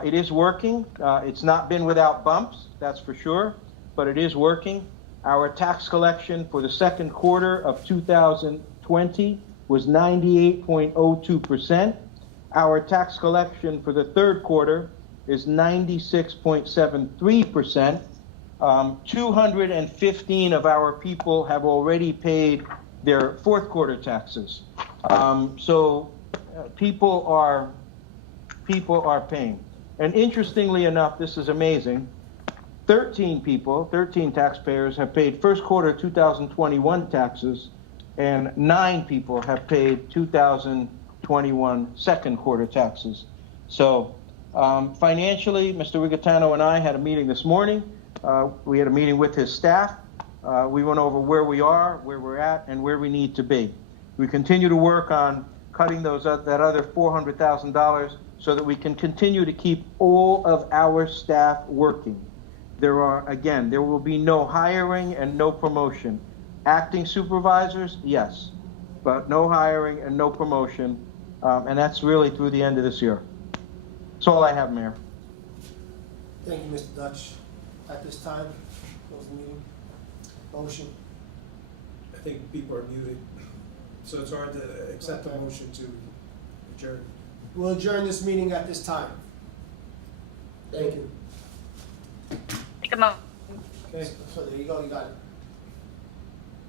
it is working. It's not been without bumps, that's for sure, but it is working. Our tax collection for the second quarter of 2020 was 98.02%. Our tax collection for the third quarter is 96.73%. 215 of our people have already paid their fourth quarter taxes. So people are paying. And interestingly enough, this is amazing, 13 taxpayers have paid first quarter 2021 taxes, and 9 people have paid 2021 second quarter taxes. So financially, Mr. Rigatano and I had a meeting this morning. We had a meeting with his staff. We went over where we are, where we're at, and where we need to be. We continue to work on cutting that other $400,000 so that we can continue to keep all of our staff working. There will be no hiring and no promotion. Acting supervisors, yes, but no hiring and no promotion, and that's really through the end of this year. That's all I have, Mayor. Thank you, Mr. Dutch. At this time, close the meeting. Motion. I think people are muted, so it's hard to accept the motion to adjourn. We'll adjourn this meeting at this time. Thank you. Take a moment. Okay, so there you go, you got it.